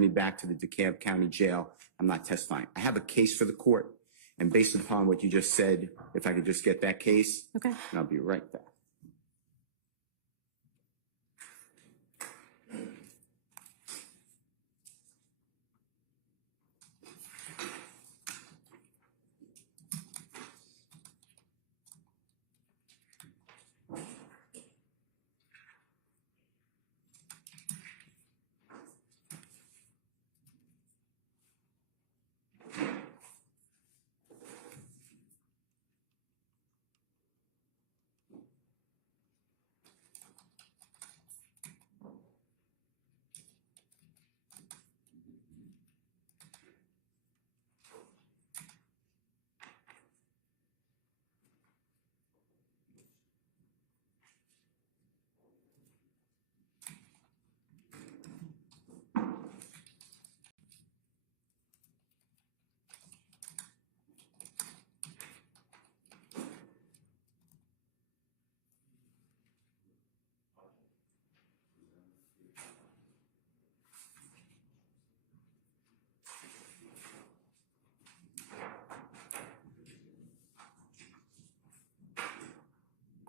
me back to the DeKalb County Jail. I'm not testifying. I have a case for the court. And based upon what you just said, if I could just get that case, Okay. and I'll be right back.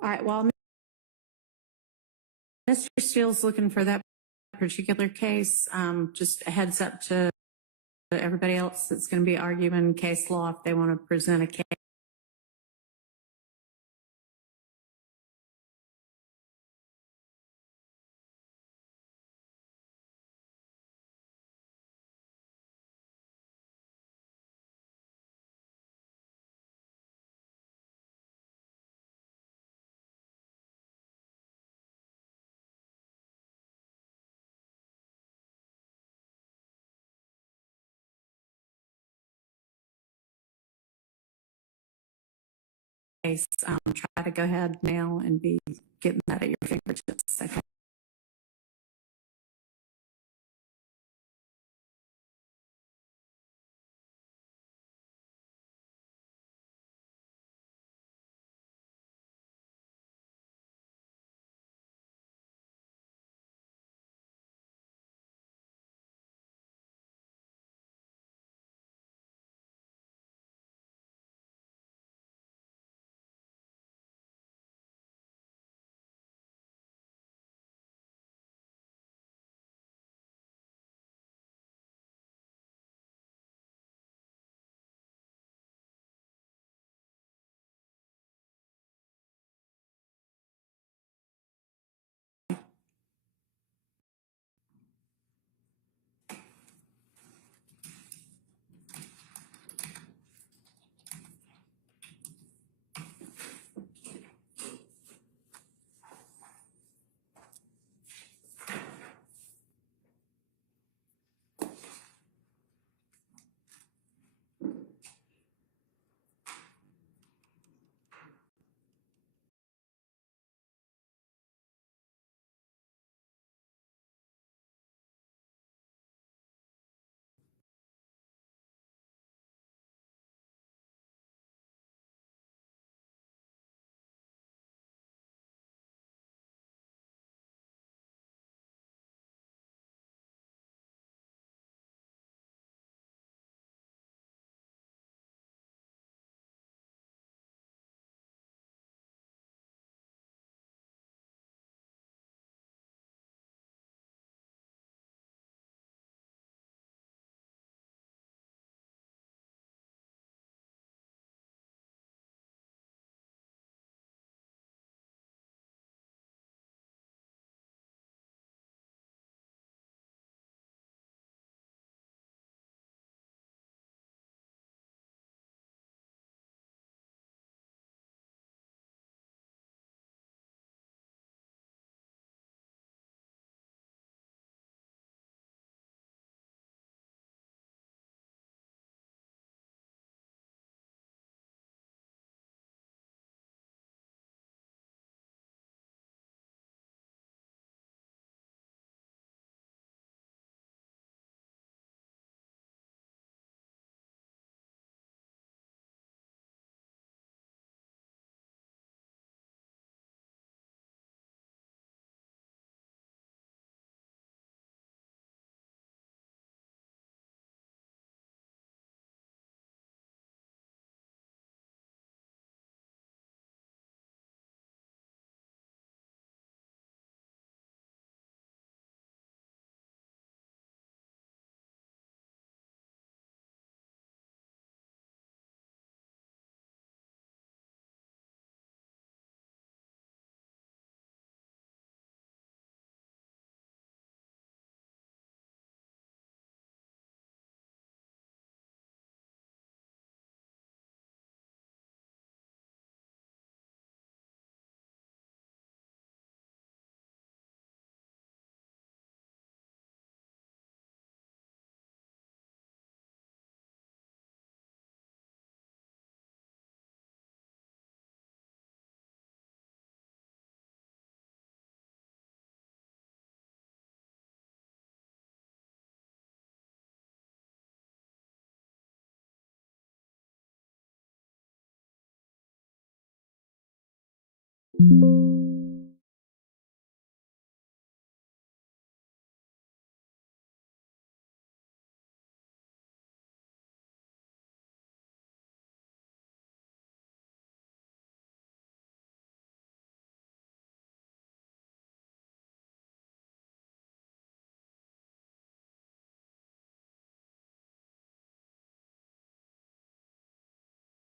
All right. While Mr. Steele's looking for that particular case, just a heads up to everybody else that's going to be arguing case law if they want to present a case. Try to go ahead now and be getting that at your fingertips. Okay.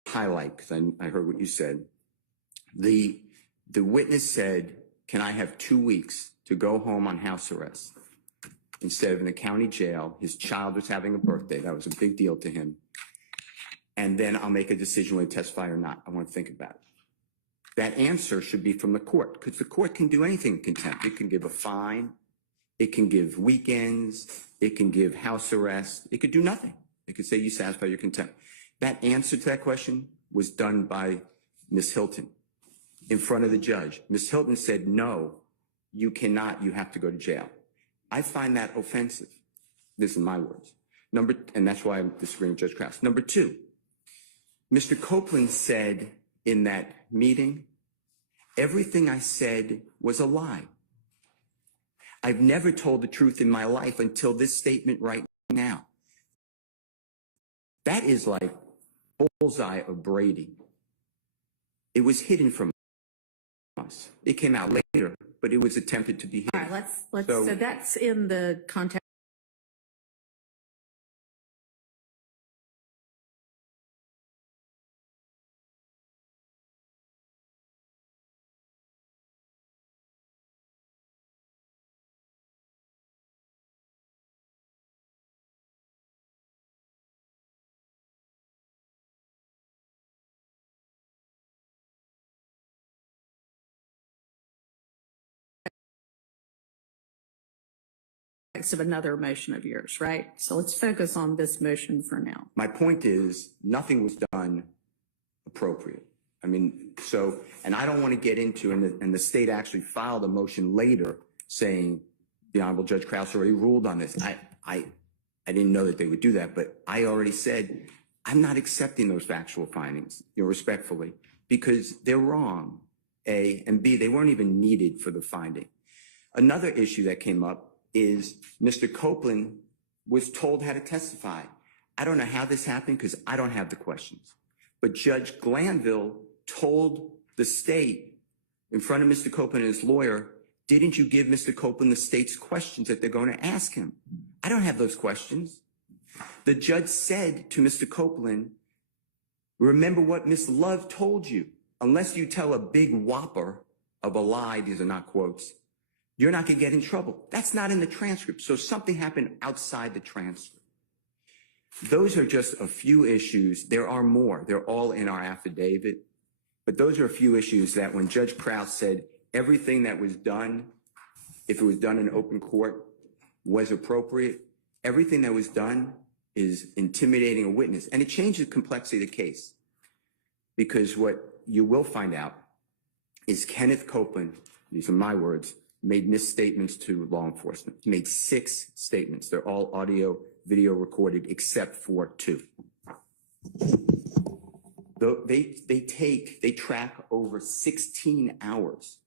Highlight, because I heard what you said. The witness said, can I have 2 weeks to go home on house arrest instead of in a county jail? His child was having a birthday. That was a big deal to him. And then I'll make a decision whether to testify or not. I want to think about it. That answer should be from the court, because the court can do anything in contempt. It can give a fine. It can give weekends. It can give house arrest. It could do nothing. It could say you satisfy your contempt. That answer to that question was done by Ms. Hilton in front of the judge. Ms. Hilton said, no, you cannot, you have to go to jail. I find that offensive. This is my words. And that's why I'm disagreeing with Judge Krause. Number two, Mr. Copeland said in that meeting, everything I said was a lie. I've never told the truth in my life until this statement right now. That is like bullseye of Brady. It was hidden from us. It came out later, but it was attempted to be hidden. All right, so that's in the context of another motion of yours, right? So let's focus on this motion for now. My point is, nothing was done appropriate. I mean, so, and I don't want to get into, and the state actually filed a motion later saying the Honorable Judge Krause already ruled on this. I didn't know that they would do that, but I already said, I'm not accepting those factual findings, respectfully, because they're wrong, A, and B, they weren't even needed for the finding. Another issue that came up is Mr. Copeland was told how to testify. I don't know how this happened because I don't have the questions. But Judge Glanville told the state in front of Mr. Copeland and his lawyer, didn't you give Mr. Copeland the state's questions that they're going to ask him? I don't have those questions. The judge said to Mr. Copeland, remember what Miss Love told you. Unless you tell a big whopper of a lie, these are not quotes, you're not going to get in trouble. That's not in the transcript. So something happened outside the transcript. Those are just a few issues. There are more. They're all in our affidavit. But those are a few issues that when Judge Krause said everything that was done, if it was done in open court, was appropriate, everything that was done is intimidating a witness. And it changes the complexity of the case. Because what you will find out is Kenneth Copeland, these are my words, made misstatements to law enforcement. He made 6 statements. They're all audio, video recorded, except for 2. They track over 16 hours.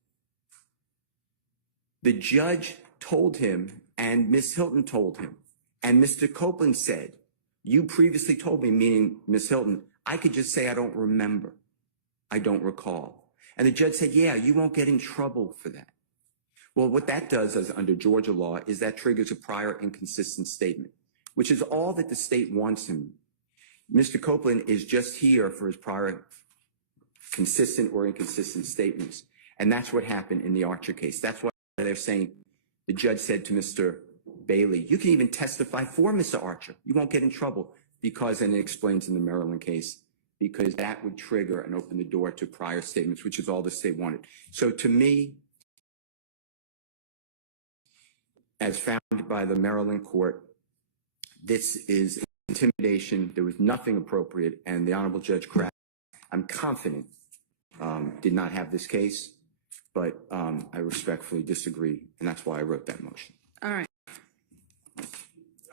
The judge told him, and Miss Hilton told him, and Mr. Copeland said, you previously told me, meaning Miss Hilton, I could just say I don't remember. I don't recall. And the judge said, yeah, you won't get in trouble for that. Well, what that does as under Georgia law is that triggers a prior inconsistent statement, which is all that the state wants him. Mr. Copeland is just here for his prior consistent or inconsistent statements. And that's what happened in the Archer case. That's why they're saying, the judge said to Mr. Bailey, you can even testify for Mr. Archer. You won't get in trouble because, and it explains in the Maryland case, because that would trigger and open the door to prior statements, which is all the state wanted. So to me, as found by the Maryland court, this is intimidation. There was nothing appropriate, and the Honorable Judge Krause, I'm confident, did not have this case, but I respectfully disagree, and that's why I wrote that motion. All right.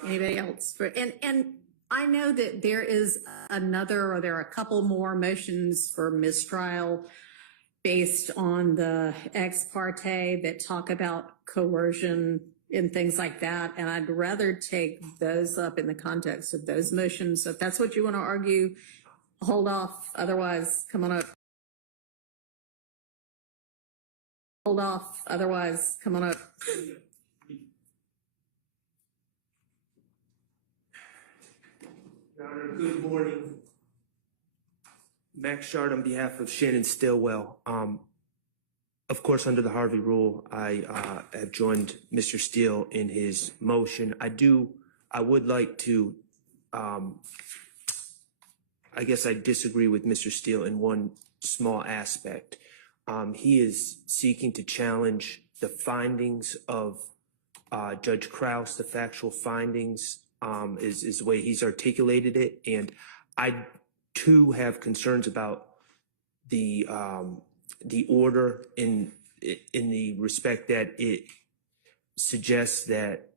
Anybody else? And I know that there is another, or there are a couple more motions for mistrial based on the ex parte that talk about coercion and things like that. And I'd rather take those up in the context of those motions. So if that's what you want to argue, hold off. Otherwise, come on up. Hold off. Otherwise, come on up. Your Honor, good morning. Max Shard on behalf of Shannon Stillwell. Of course, under the Harvey rule, I have joined Mr. Steele in his motion. I would like to, I guess I disagree with Mr. Steele in one small aspect. He is seeking to challenge the findings of Judge Krause, the factual findings, is the way he's articulated it. And I too have concerns about the order in the respect that it suggests that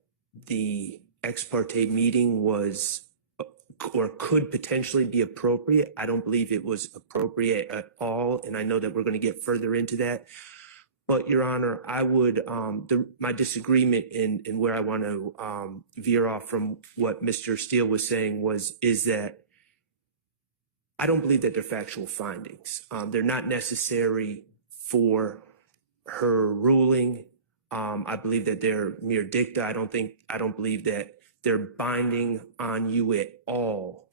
the ex parte meeting was or could potentially be appropriate. I don't believe it was appropriate at all, and I know that we're going to get further into that. But Your Honor, I would my disagreement in where I want to veer off from what Mr. Steele was saying is that I don't believe that they're factual findings. They're not necessary for her ruling. I believe that they're mere dicta. I don't believe that they're binding on you at all.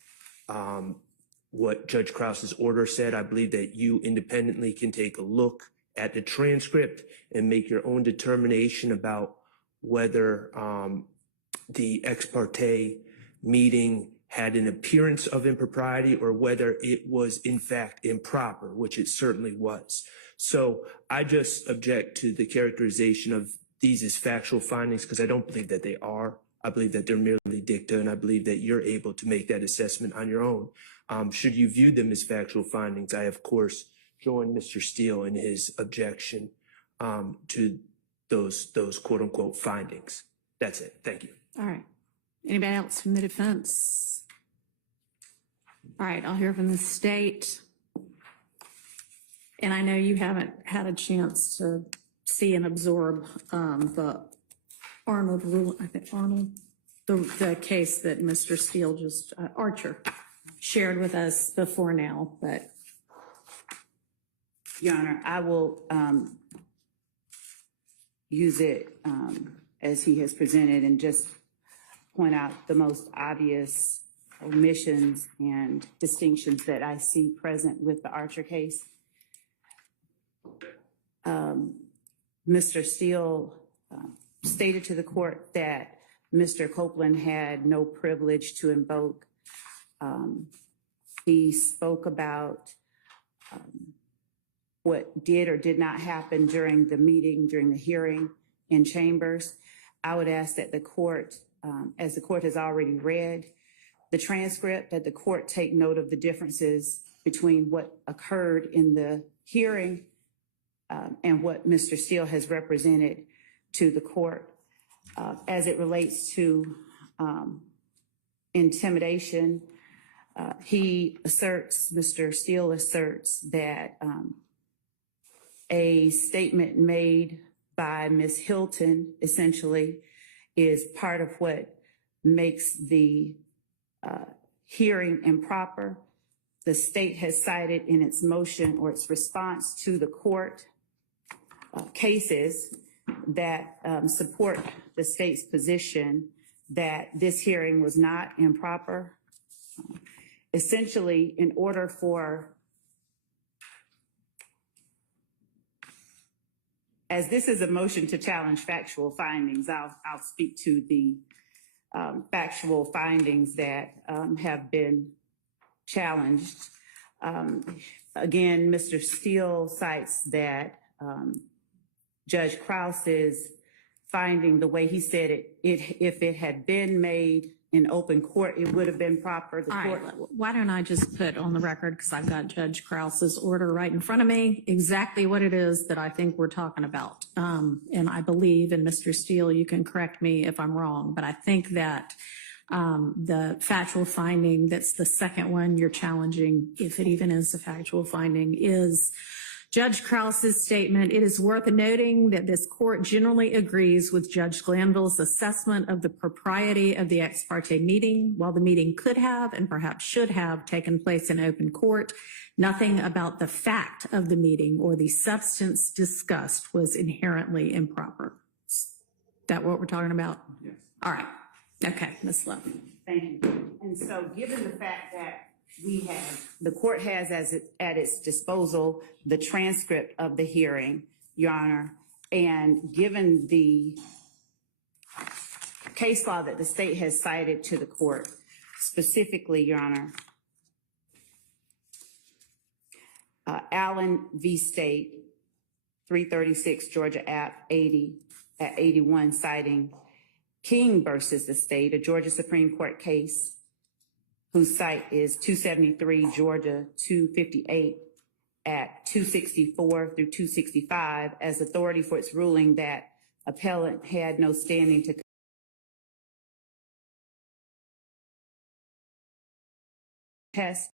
What Judge Krause's order said, I believe that you independently can take a look at the transcript and make your own determination about whether the ex parte meeting had an appearance of impropriety or whether it was in fact improper, which it certainly was. So I just object to the characterization of these as factual findings because I don't believe that they are. I believe that they're merely dicta, and I believe that you're able to make that assessment on your own. Should you view them as factual findings, I, of course, join Mr. Steele in his objection to those quote-unquote findings. That's it. Thank you. All right. Anybody else from the defense? All right, I'll hear from the state. And I know you haven't had a chance to see and absorb the Arnold rule, I think Arnold, the case that Mr. Steele just, Archer, shared with us before now, but. Your Honor, I will use it as he has presented and just point out the most obvious omissions and distinctions that I see present with the Archer case. Mr. Steele stated to the court that Mr. Copeland had no privilege to invoke. He spoke about what did or did not happen during the meeting, during the hearing in chambers. I would ask that the court, as the court has already read the transcript, that the court take note of the differences between what occurred in the hearing and what Mr. Steele has represented to the court. As it relates to intimidation, Mr. Steele asserts that a statement made by Ms. Hilton essentially is part of what makes the hearing improper. The state has cited in its motion or its response to the court cases that support the state's position that this hearing was not improper. Essentially, in order for, as this is a motion to challenge factual findings, I'll speak to the factual findings that have been challenged. Again, Mr. Steele cites that Judge Krause's finding, the way he said it, if it had been made in open court, it would have been proper. The court. Right. Why don't I just put on the record, because I've got Judge Krause's order right in front of me, exactly what it is that I think we're talking about. And I believe, and Mr. Steele, you can correct me if I'm wrong, but I think that the factual finding, that's the second one you're challenging, if it even is a factual finding, is Judge Krause's statement, it is worth noting that this court generally agrees with Judge Glanville's assessment of the propriety of the ex parte meeting. While the meeting could have and perhaps should have taken place in open court, nothing about the fact of the meeting or the substance discussed was inherently improper. Is that what we're talking about? Yes. All right. Okay, Ms. Love. Thank you. And so given the fact that the court has at its disposal the transcript of the hearing, Your Honor, and given the case law that the state has cited to the court, specifically, Your Honor, Allen v. State, 336 Georgia App 80 at 81, citing King versus the state, a Georgia Supreme Court case whose site is 273 Georgia 258 at 264 through 265 as authority for its ruling that appellant had no standing to contest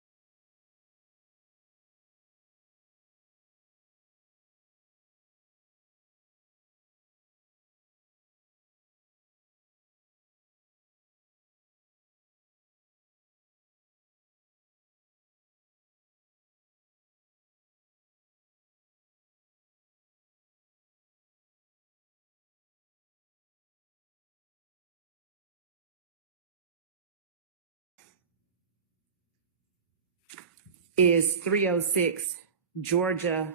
is 306 Georgia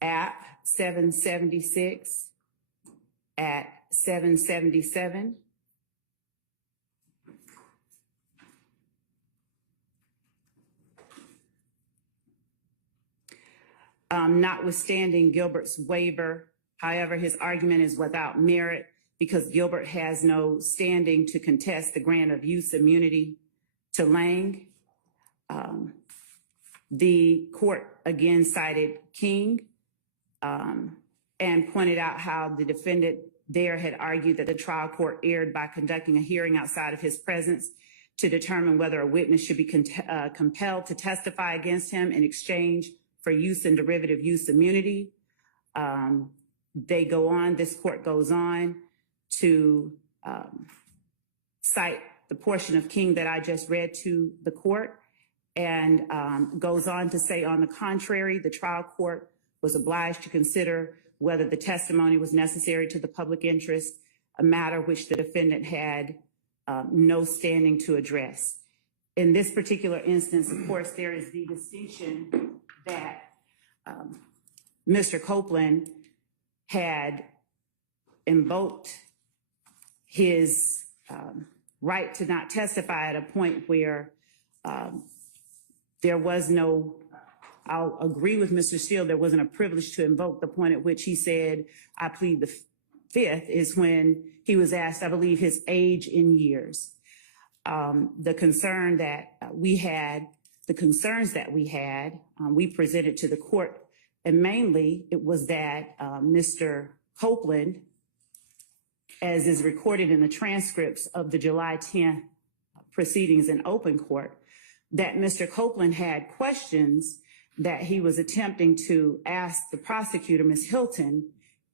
App 776 at 777. Notwithstanding Gilbert's waiver, however, his argument is without merit because Gilbert has no standing to contest the grant of use immunity to Lang. The court again cited King and pointed out how the defendant there had argued that the trial court erred by conducting a hearing outside of his presence to determine whether a witness should be compelled to testify against him in exchange for use and derivative use immunity. They go on, this court goes on to cite the portion of King that I just read to the court and goes on to say, on the contrary, the trial court was obliged to consider whether the testimony was necessary to the public interest, a matter which the defendant had no standing to address. In this particular instance, of course, there is the distinction that Mr. Copeland had invoked his right to not testify at a point where there was no, I'll agree with Mr. Steele, there wasn't a privilege to invoke. The point at which he said, I plead the fifth, is when he was asked, I believe, his age in years. The concern that we had, the concerns that we had, we presented to the court, and mainly it was that Mr. Copeland, as is recorded in the transcripts of the July 10th proceedings in open court, that Mr. Copeland had questions that he was attempting to ask the prosecutor, Ms. Hilton,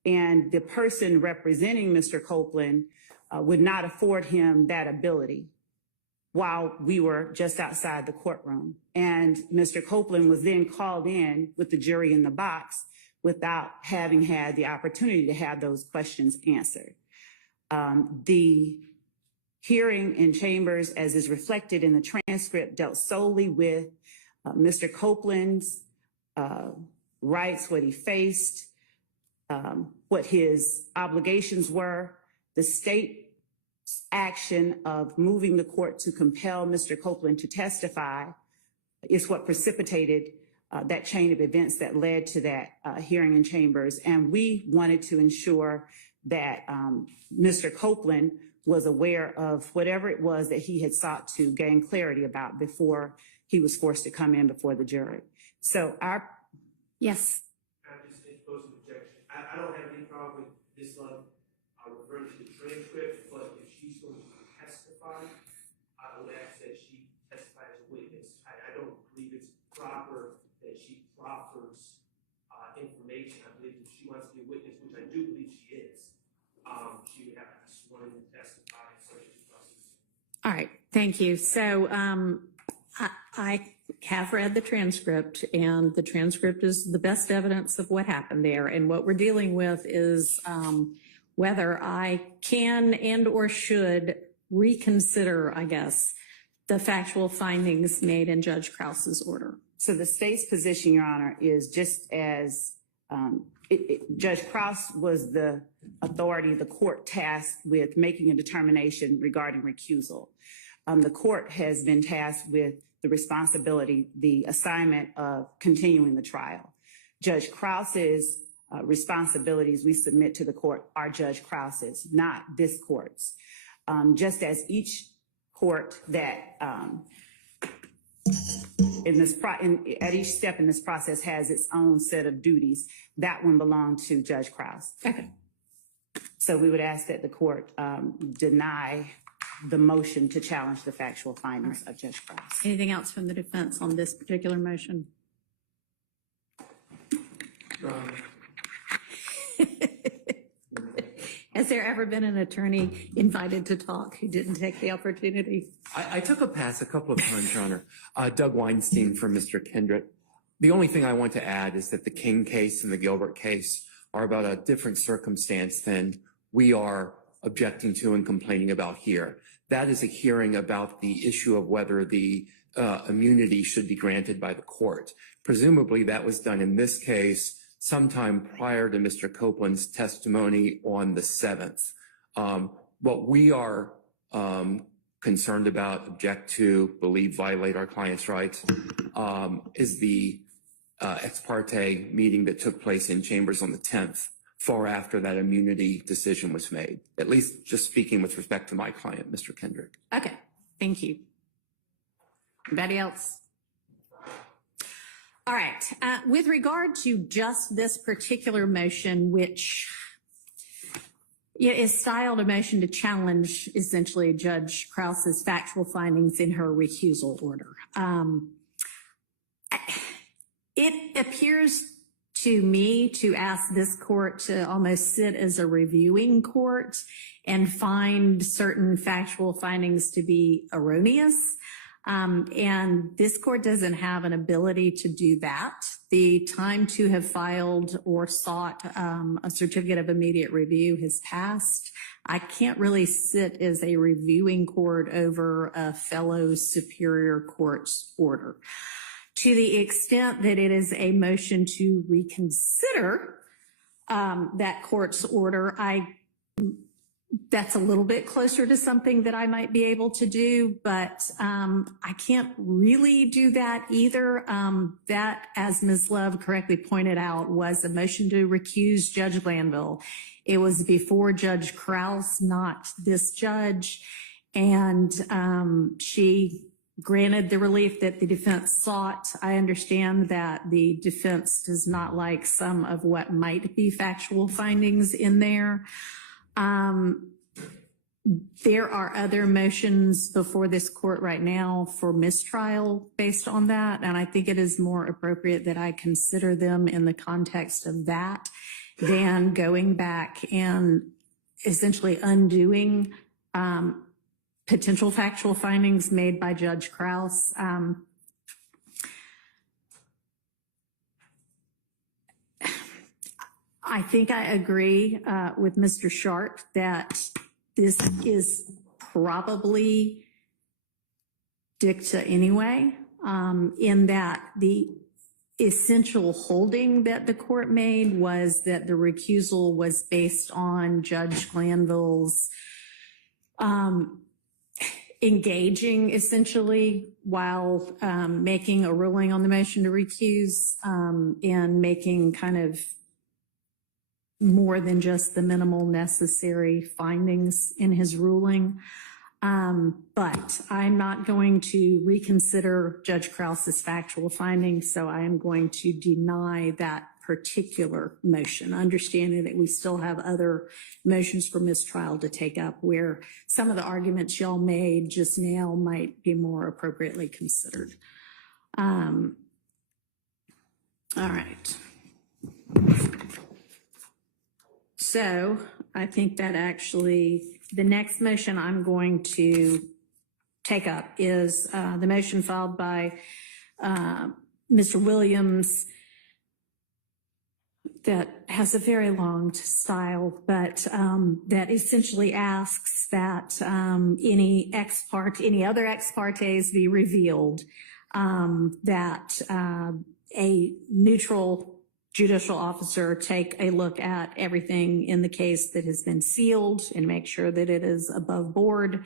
and the person representing Mr. Copeland would not afford him that ability while we were just outside the courtroom. And Mr. Copeland was then called in with the jury in the box without having had the opportunity to have those questions answered. The hearing in chambers, as is reflected in the transcript, dealt solely with Mr. Copeland's rights, what he faced, what his obligations were. The state's action of moving the court to compel Mr. Copeland to testify is what precipitated that chain of events that led to that hearing in chambers. And we wanted to ensure that Mr. Copeland was aware of whatever it was that he had sought to gain clarity about before he was forced to come in before the jury. So yes. I'm just interposing objection. I don't have any problem with this love. I refer to the transcript, but if she's going to testify, I would ask that she testify as a witness. I don't believe it's proper that she proffers information, I believe if she wants to be a witness, which I do believe she is, she would have to be sworn in to testify subject to cross-examination. All right, thank you. So I have read the transcript, and the transcript is the best evidence of what happened there. And what we're dealing with is whether I can and or should reconsider, I guess, the factual findings made in Judge Krause's order. So the state's position, Your Honor, is just as Judge Krause was the authority, the court tasked with making a determination regarding recusal. The court has been tasked with the responsibility, the assignment of continuing the trial. Judge Krause's responsibilities we submit to the court are Judge Krause's, not this court's. Just as each court that at each step in this process has its own set of duties, that one belonged to Judge Krause. Okay. So we would ask that the court deny the motion to challenge the factual findings of Judge Krause. Anything else from the defense on this particular motion? Has there ever been an attorney invited to talk who didn't take the opportunity? I took a pass a couple of times, Your Honor. Doug Weinstein for Mr. Kendrick. The only thing I want to add is that the King case and the Gilbert case are about a different circumstance than we are objecting to and complaining about here. That is a hearing about the issue of whether the immunity should be granted by the court. Presumably that was done in this case sometime prior to Mr. Copeland's testimony on the 7th. What we are concerned about, object to, believe violate our client's rights, is the ex parte meeting that took place in chambers on the 10th, far after that immunity decision was made, at least just speaking with respect to my client, Mr. Kendrick. Okay, thank you. Anybody else? All right, with regard to just this particular motion, which is styled a motion to challenge essentially Judge Krause's factual findings in her recusal order. It appears to me to ask this court to almost sit as a reviewing court and find certain factual findings to be erroneous. And this court doesn't have an ability to do that. The time to have filed or sought a certificate of immediate review has passed. I can't really sit as a reviewing court over a fellow superior court's order. To the extent that it is a motion to reconsider that court's order, that's a little bit closer to something that I might be able to do, but I can't really do that either. That, as Ms. Love correctly pointed out, was a motion to recuse Judge Glanville. It was before Judge Krause, not this judge, and she granted the relief that the defense sought. I understand that the defense does not like some of what might be factual findings in there. There are other motions before this court right now for mistrial based on that, and I think it is more appropriate that I consider them in the context of that than going back and essentially undoing potential factual findings made by Judge Krause. I think I agree with Mr. Sharp that this is probably dicta anyway, in that the essential holding that the court made was that the recusal was based on Judge Glanville's engaging essentially while making a ruling on the motion to recuse and making kind of more than just the minimal necessary findings in his ruling. But I'm not going to reconsider Judge Krause's factual findings, so I am going to deny that particular motion, understanding that we still have other motions for mistrial to take up where some of the arguments y'all made just now might be more appropriately considered. All right. So I think that actually the next motion I'm going to take up is the motion filed by Mr. Williams that has a very long style, but that essentially asks that any other ex partes be revealed, that a neutral judicial officer take a look at everything in the case that has been sealed and make sure that it is above board.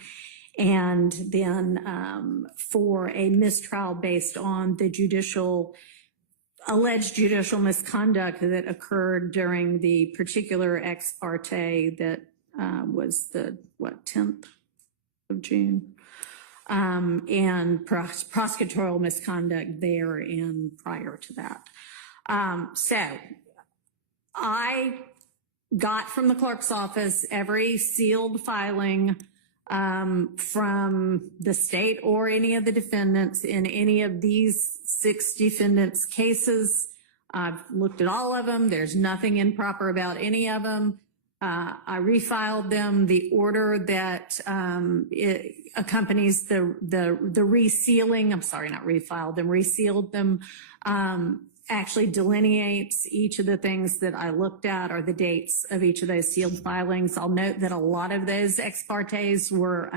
And then for a mistrial based on the alleged judicial misconduct that occurred during the particular ex parte that was the, 10th of June? And prosecutorial misconduct there and prior to that. So I got from the clerk's office every sealed filing from the state or any of the defendants in any of these 6 defendants' cases. I've looked at all of them. There's nothing improper about any of them. I refiled them. The order that it accompanies the resealing, I'm sorry, not refiled them, resealed them, actually delineates each of the things that I looked at or the dates of each of those sealed filings. I'll note that a lot of those ex partes were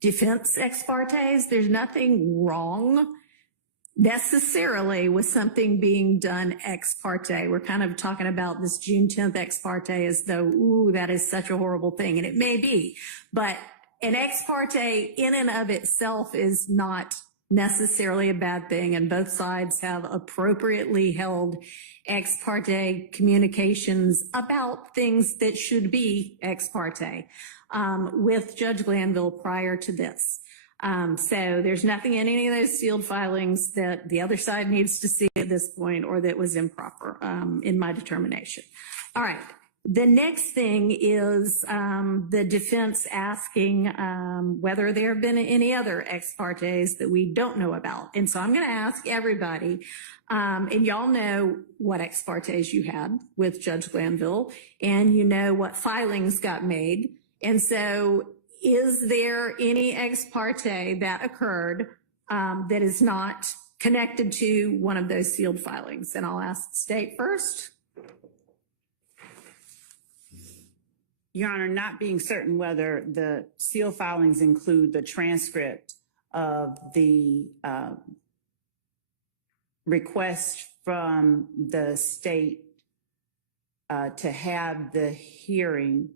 defense ex partes. There's nothing wrong necessarily with something being done ex parte. We're kind of talking about this June 10th ex parte as though, ooh, that is such a horrible thing. And it may be, but an ex parte in and of itself is not necessarily a bad thing. And both sides have appropriately held ex parte communications about things that should be ex parte with Judge Glanville prior to this. So there's nothing in any of those sealed filings that the other side needs to see at this point or that was improper in my determination. All right. The next thing is the defense asking whether there have been any other ex partes that we don't know about. And so I'm going to ask everybody, and y'all know what ex partes you had with Judge Glanville, and you know what filings got made. And so is there any ex parte that occurred that is not connected to one of those sealed filings? And I'll ask the state first. Your Honor, not being certain whether the sealed filings include the transcript of the request from the state to have the hearing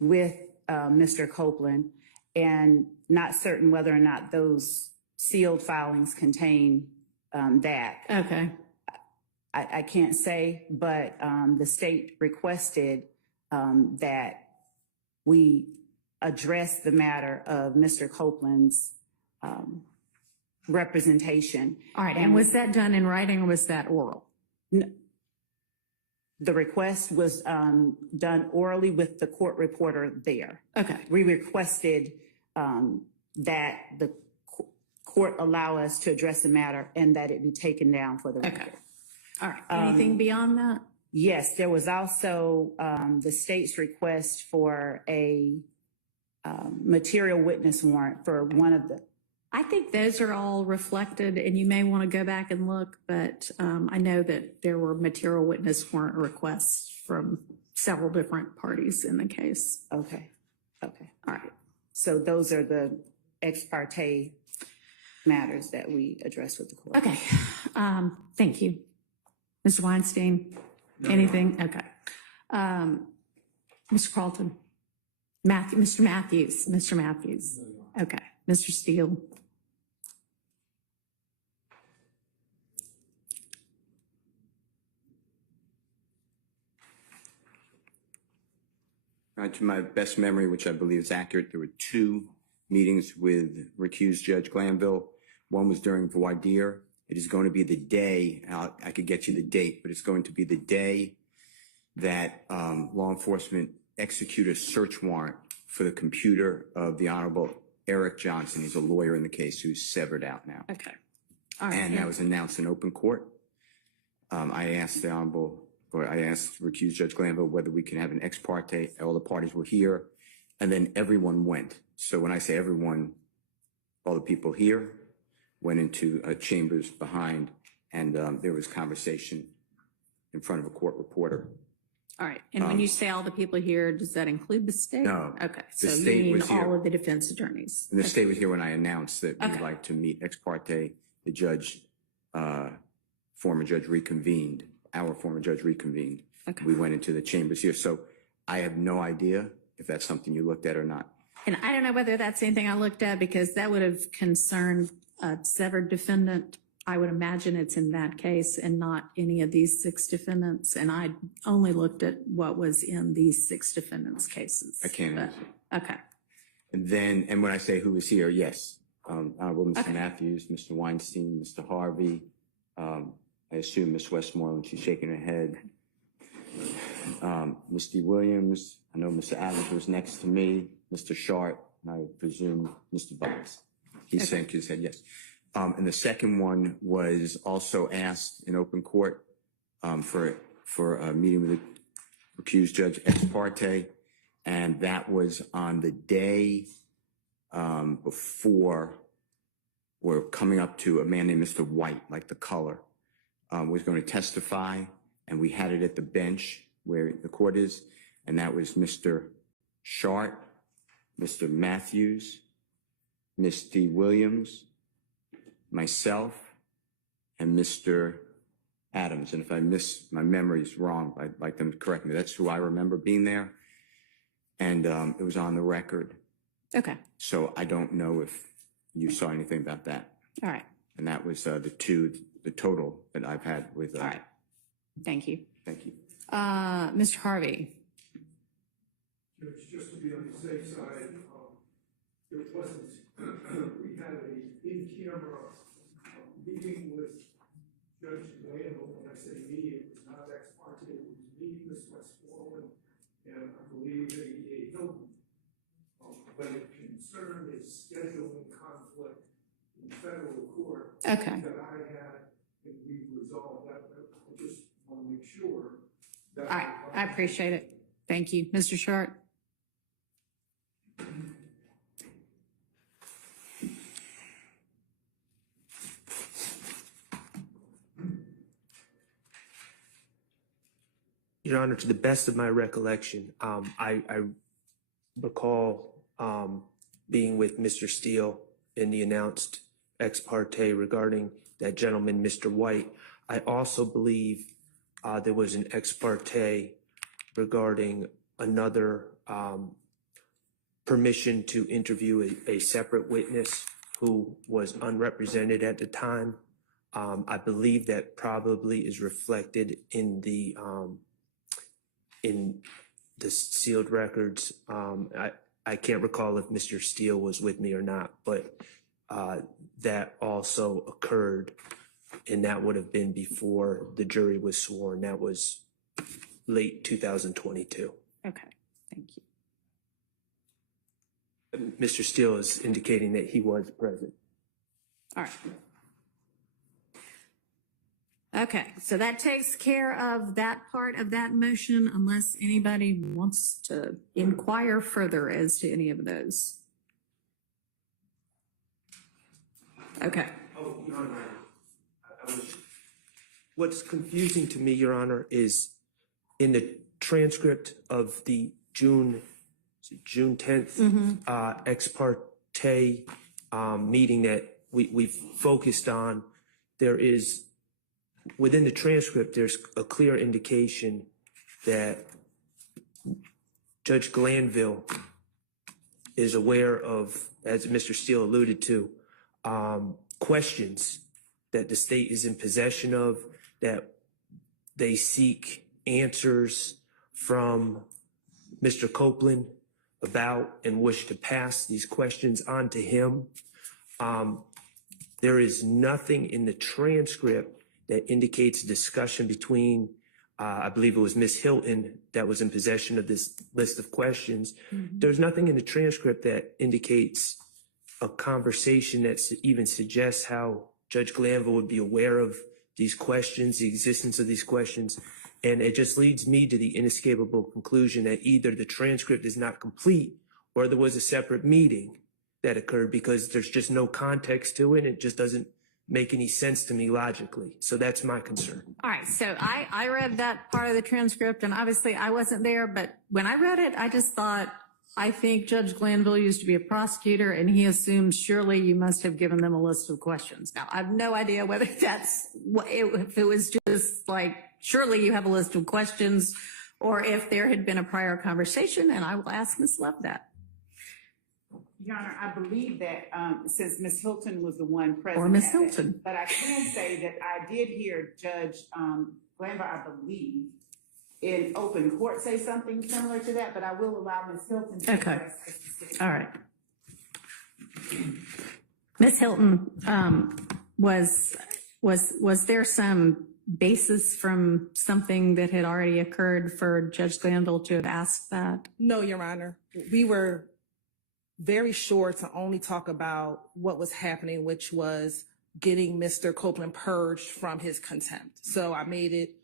with Mr. Copeland, and not certain whether or not those sealed filings contain that. Okay. I can't say, but the state requested that we address the matter of Mr. Copeland's representation. All right. And was that done in writing or was that oral? The request was done orally with the court reporter there. Okay. We requested that the court allow us to address the matter and that it be taken down for the record. Okay. All right. Anything beyond that? Yes, there was also the state's request for a material witness warrant for one of the. I think those are all reflected, and you may want to go back and look, but I know that there were material witness warrant requests from several different parties in the case. Okay. Okay. All right. So those are the ex parte matters that we addressed with the court. Okay. Thank you. Mr. Weinstein, anything? Okay. Mr. Carlton, Mr. Matthews. Okay. Mr. Steele. To my best memory, which I believe is accurate, there were 2 meetings with recused Judge Glanville. One was during voir dire. It is going to be the day, I could get you the date, but it's going to be the day that law enforcement execute a search warrant for the computer of the Honorable Eric Johnson. He's a lawyer in the case who's severed out now. Okay. All right, And yeah. that was announced in open court. I asked recused Judge Glanville whether we can have an ex parte. All the parties were here, and then everyone went. So when I say everyone, all the people here went into chambers behind, and there was conversation in front of a court reporter. All right, and when you say all the people here, does that include the state? No, Okay, the so you state mean was here. all of the defense attorneys? And the state was here when I announced that we'd Okay. like to meet ex parte. The judge, former judge reconvened, our former judge reconvened. Okay. We went into the chambers here. So I have no idea if that's something you looked at or not. And I don't know whether that's anything I looked at, because that would have concerned a severed defendant. I would imagine it's in that case and not any of these 6 defendants. And I only looked at what was in these 6 defendants' cases. I can't But- answer. Okay, And then, and when I say who was here, yes, Honorable Mr. Okay. Matthews, Mr. Weinstein, Mr. Harvey, I assume Ms. Westmoreland, she's shaking her head. Misty Williams, I know Mr. Adams was next to me, Mr. Sharp, and I presume Mr. Bucks. He's saying his head, yes. And the second one was also asked in open court for a meeting with the recused judge ex parte, and that was on the day before we're coming up to a man named Mr. White, like the color, was going to testify, and we had it at the bench where the court is, and that was Mr. Sharp, Mr. Matthews, Misty Williams, myself, and Mr. Adams. And if I miss, my memory's wrong, I'd like them to correct me. That's who I remember being there. And it was on the record. okay, So I don't know if you saw anything about that. all right, And that was the total that I've had with. all right. Thank you. Thank you. Mr. Harvey? Just to be on the safe side, it wasn't, we had a in-camera meeting with Judge Glanville. When I say meeting, it was not ex parte, it was me, Ms. Westmoreland, and I believe ADA Hilton. But it concerned a scheduling conflict in federal court Okay. that I had, and we resolved that. I just want to make sure that. All right, I appreciate it. Thank you. Mr. Sharp? Your Honor, to the best of my recollection, I recall being with Mr. Steele in the announced ex parte regarding that gentleman, Mr. White. I also believe there was an ex parte regarding another permission to interview a separate witness who was unrepresented at the time. I believe that probably is reflected in the sealed records. I can't recall if Mr. Steele was with me or not, but that also occurred, and that would have been before the jury was sworn. That was late 2022. Okay, thank you. Mr. Steele is indicating that he was present. All right. Okay, so that takes care of that part of that motion, unless anybody wants to inquire further as to any of those. Okay, Oh, Your Honor, what's confusing to me, Your Honor, is in the transcript of the June 10th ex parte meeting that we've focused on, there is, within the transcript, there's a clear indication that Judge Glanville is aware of, as Mr. Steele alluded to, questions that the state is in possession of, that they seek answers from Mr. Copeland about and wish to pass these questions on to him. There is nothing in the transcript that indicates a discussion between, I believe it was Ms. Hilton that was in possession of this list of questions. There's nothing in the transcript that indicates a conversation that even suggests how Judge Glanville would be aware of these questions, the existence of these questions. And it just leads me to the inescapable conclusion that either the transcript is not complete or there was a separate meeting that occurred, because there's just no context to it. It just doesn't make any sense to me logically. So that's my concern. All right, so I read that part of the transcript, and obviously I wasn't there, but when I read it, I just thought, I think Judge Glanville used to be a prosecutor, and he assumed surely you must have given them a list of questions. Now, I have no idea whether that's, if it was just like, surely you have a list of questions, or if there had been a prior conversation, and I will ask Ms. Love that. Your Honor, I believe that since Ms. Hilton was the one present. Or Ms. at that- Hilton. But I can say that I did hear Judge Glanville, I believe, in open court say something similar to that, but I will allow Ms. Hilton to. Okay. address the specific- All right. Ms. Hilton, was there some basis from something that had already occurred for Judge Glanville to have asked that? No, Your Honor. We were very sure to only talk about what was happening, which was getting Mr. Copeland purged from his contempt. So I made it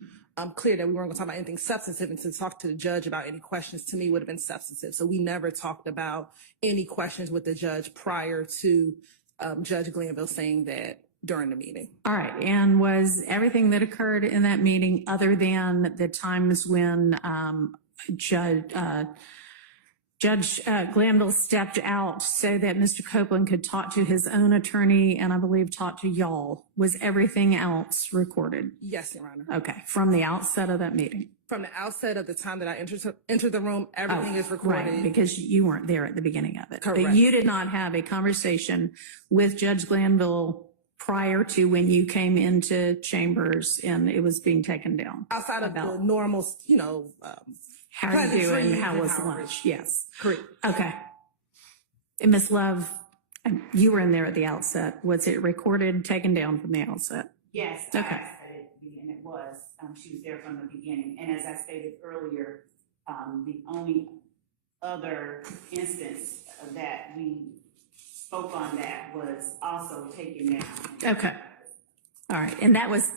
clear that we weren't going to talk about anything substantive, and to talk to the judge about any questions to me would have been substantive. So we never talked about any questions with the judge prior to Judge Glanville saying that during the meeting. All right, and was everything that occurred in that meeting, other than the times when Judge Glanville stepped out so that Mr. Copeland could talk to his own attorney and I believe talk to y'all, was everything else recorded? Yes, Your Honor. Okay, from the outset of that meeting? From the outset of the time that I entered the room, everything is recorded. Right, because you weren't there at the beginning of it. But Correct. you did not have a conversation with Judge Glanville prior to when you came into chambers and it was being taken down? Outside of the About normal, how are you doing? pleasantries How and was how- lunch? Yes. correct. Okay. And Ms. Love, you were in there at the outset. Was it recorded, taken down from the outset? Yes, Okay. I asked that it be, and it was. She was there from the beginning. And as I stated earlier, the only other instance that we spoke on that was also taken down. Okay. All right. And that was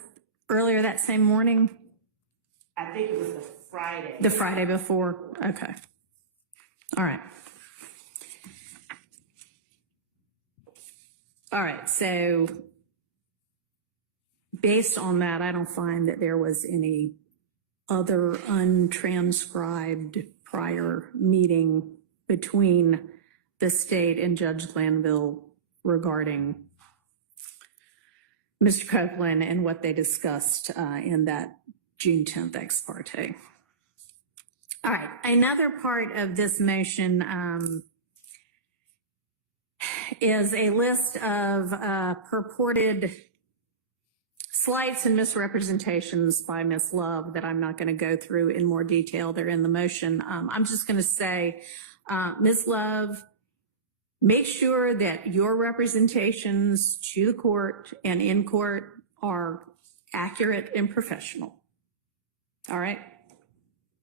earlier that same morning? I think it was the Friday. The Friday before? Okay. All right. All right. So based on that, I don't find that there was any other untranscribed prior meeting between the state and Judge Glanville regarding Mr. Copeland and what they discussed in that June 10th ex parte. All right, another part of this motion is a list of purported slights and misrepresentations by Ms. Love that I'm not going to go through in more detail. They're in the motion. I'm just going to say, Ms. Love, make sure that your representations to the court and in court are accurate and professional. All right?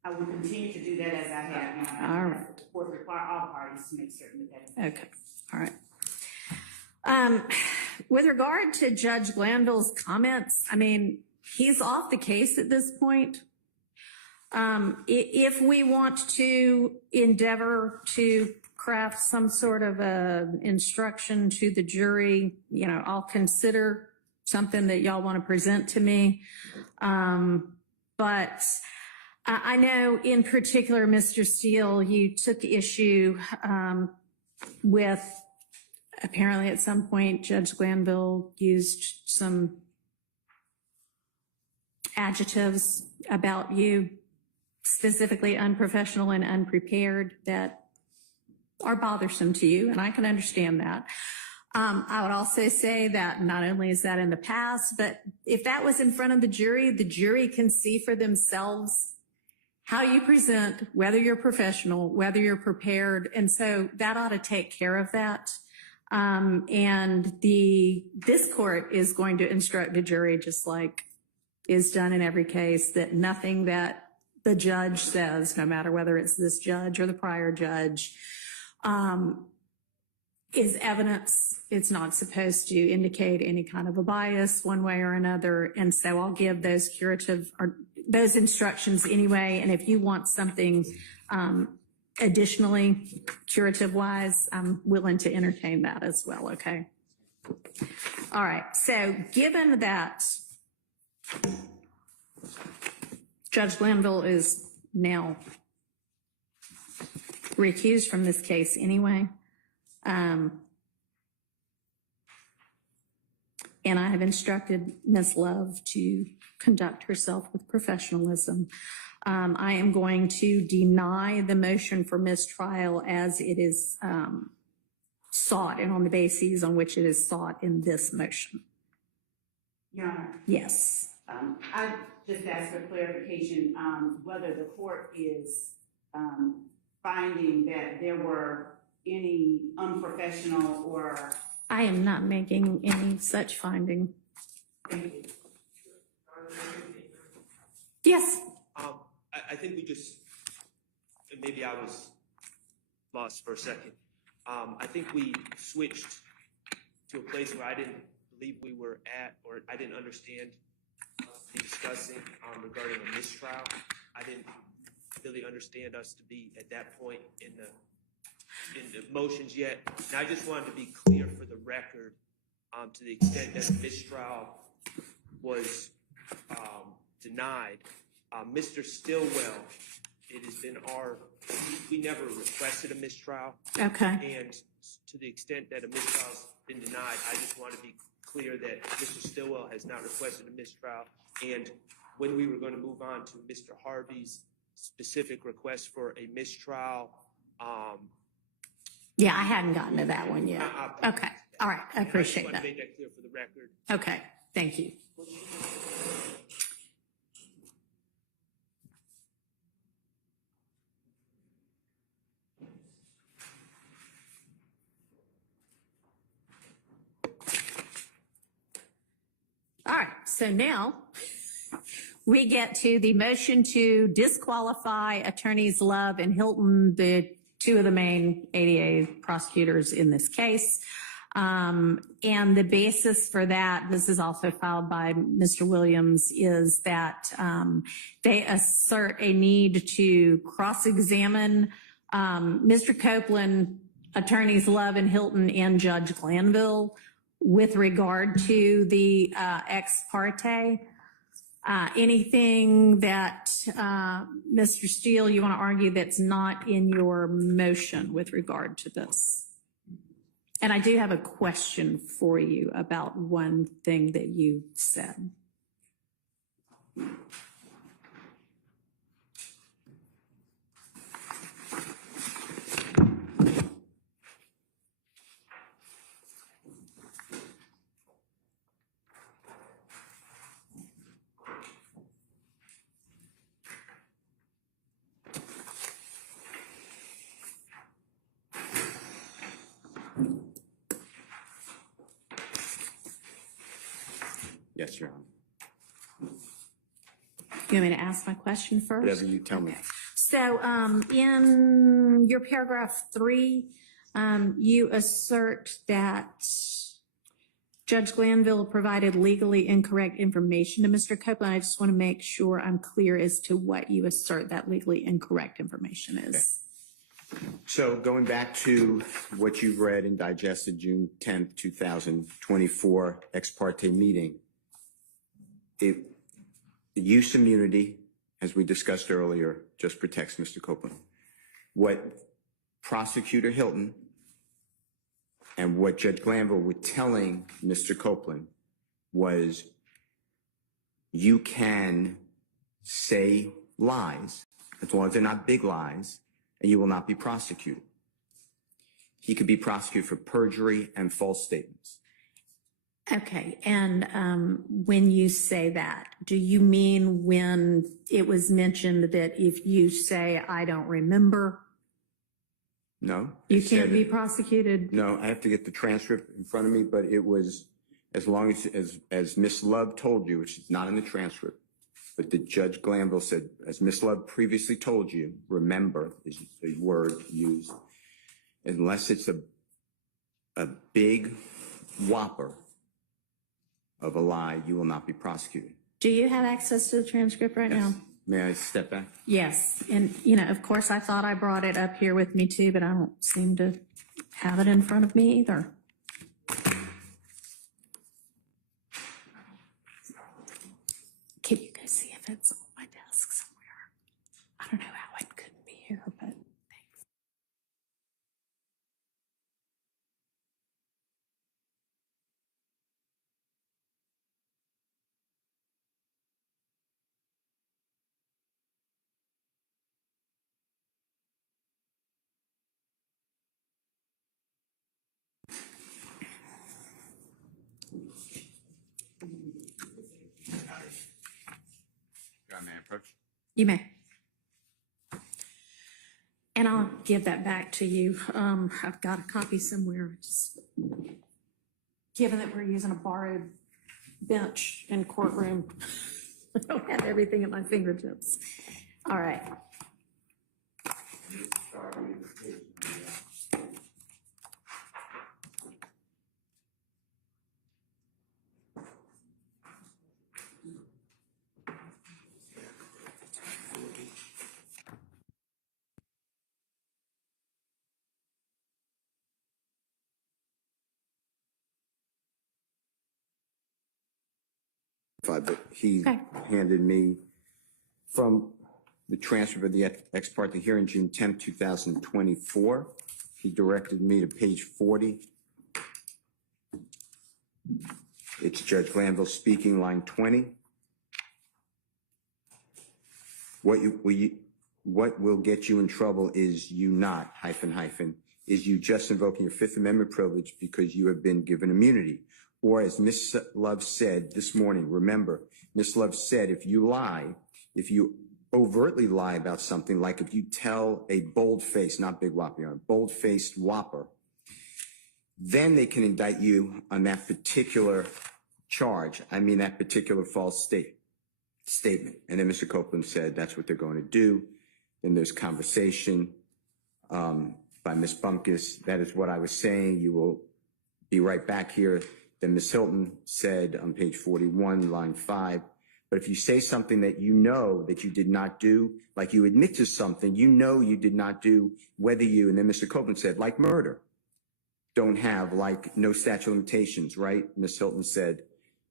I will continue to do that as I have. All right. The court require all parties to make certain that that is. Okay, all right. With regard to Judge Glanville's comments, I mean, he's off the case at this point. If we want to endeavor to craft some sort of a instruction to the jury, you know, I'll consider something that y'all want to present to me. But I know in particular, Mr. Steele, you took issue with apparently at some point Judge Glanville used some adjectives about you, specifically unprofessional and unprepared, that are bothersome to you, and I can understand that. I would also say that not only is that in the past, but if that was in front of the jury can see for themselves how you present, whether you're professional, whether you're prepared, and so that ought to take care of that. And this court is going to instruct the jury, just like is done in every case, that nothing that the judge says, no matter whether it's this judge or the prior judge, is evidence. It's not supposed to indicate any kind of a bias one way or another. And so I'll give those curative or those instructions anyway. And if you want something additionally curative wise, I'm willing to entertain that as well. Okay. All right. So given that Judge Glanville is now recused from this case anyway, and I have instructed Ms. Love to conduct herself with professionalism. I am going to deny the motion for mistrial as it is sought and on the bases on which it is sought in this motion. Your Honor, Yes. I just asked for clarification, whether the court is finding that there were any unprofessional or. I am not making any such finding. Thank you. Yes. I think we just, maybe I was lost for a second. I think we switched to a place where I didn't believe we were at, or I didn't understand the discussing regarding a mistrial. I didn't really understand us to be at that point in the motions yet. And I just wanted to be clear for the record, to the extent that a mistrial was denied. Mr. Stillwell, it has been we never requested a mistrial. Okay. And to the extent that a mistrial's been denied, I just want to be clear that Mr. Stillwell has not requested a mistrial. And when we were going to move on to Mr. Harvey's specific request for a mistrial, Yeah, I hadn't gotten to that one yet. Okay. All right. I appreciate I just want that. to make that clear for the record. Okay. Thank you. All right. So now we get to the motion to disqualify attorneys Love and Hilton, the two of the main ADA prosecutors in this case. And the basis for that, this is also filed by Mr. Williams, is that they assert a need to cross-examine Mr. Copeland, attorneys Love and Hilton, and Judge Glanville with regard to the ex parte. Anything that, Mr. Steele, you want to argue that's not in your motion with regard to this? And I do have a question for you about one thing that you said. Yes, Your Honor. You want me to ask my question first? Whatever you tell me. So in your paragraph 3, you assert that Judge Glanville provided legally incorrect information to Mr. Copeland. I just want to make sure I'm clear as to what you assert that legally incorrect information is. Okay. So going back to what you've read and digested June 10th, 2024 ex parte meeting, the use immunity, as we discussed earlier, just protects Mr. Copeland. What Prosecutor Hilton and what Judge Glanville were telling Mr. Copeland was, you can say lies, as long as they're not big lies, and you will not be prosecuted. He could be prosecuted for perjury and false statements. Okay, and when you say that, do you mean when it was mentioned that if you say, I don't remember, No. you it can't said- be prosecuted? No, I have to get the transcript in front of me, but it was as long as Miss Love told you, which is not in the transcript, but the Judge Glanville said, as Miss Love previously told you, remember is a word used, unless it's a a big whopper of a lie, you will not be prosecuted. Do you have access to the transcript right now? May I step back? Yes, and, you know, of course, I thought I brought it up here with me too, but I don't seem to have it in front of me either. Can you guys see if it's on my desk somewhere? I don't know how it couldn't be here, but thanks. May I approach? You may. And I'll give that back to you. I've got a copy somewhere, just given that we're using a borrowed bench in courtroom. I don't have everything at my fingertips. All right. But he Okay. handed me from the transcript of the ex parte hearing June 10th, 2024. He directed me to page 40. It's Judge Glanville speaking, line 20. What will get you in trouble is you not, is you just invoking your Fifth Amendment privilege because you have been given immunity. Or as Ms. Love said this morning, remember, Ms. Love said, if you lie, if you overtly lie about something, like if you tell a bold-faced, not big whopper, bold-faced whopper, then they can indict you on that particular charge. I mean, that particular false statement. And then Mr. Copeland said that's what they're going to do. Then there's conversation by Ms. Bumpkus. That is what I was saying. You will be right back here. Then Ms. Hilton said on page 41, line 5, but if you say something that you know that you did not do, like you admit to something you know you did not do, whether you, and then Mr. Copeland said, like murder, don't have, like no statute of limitations, right? Ms. Hilton said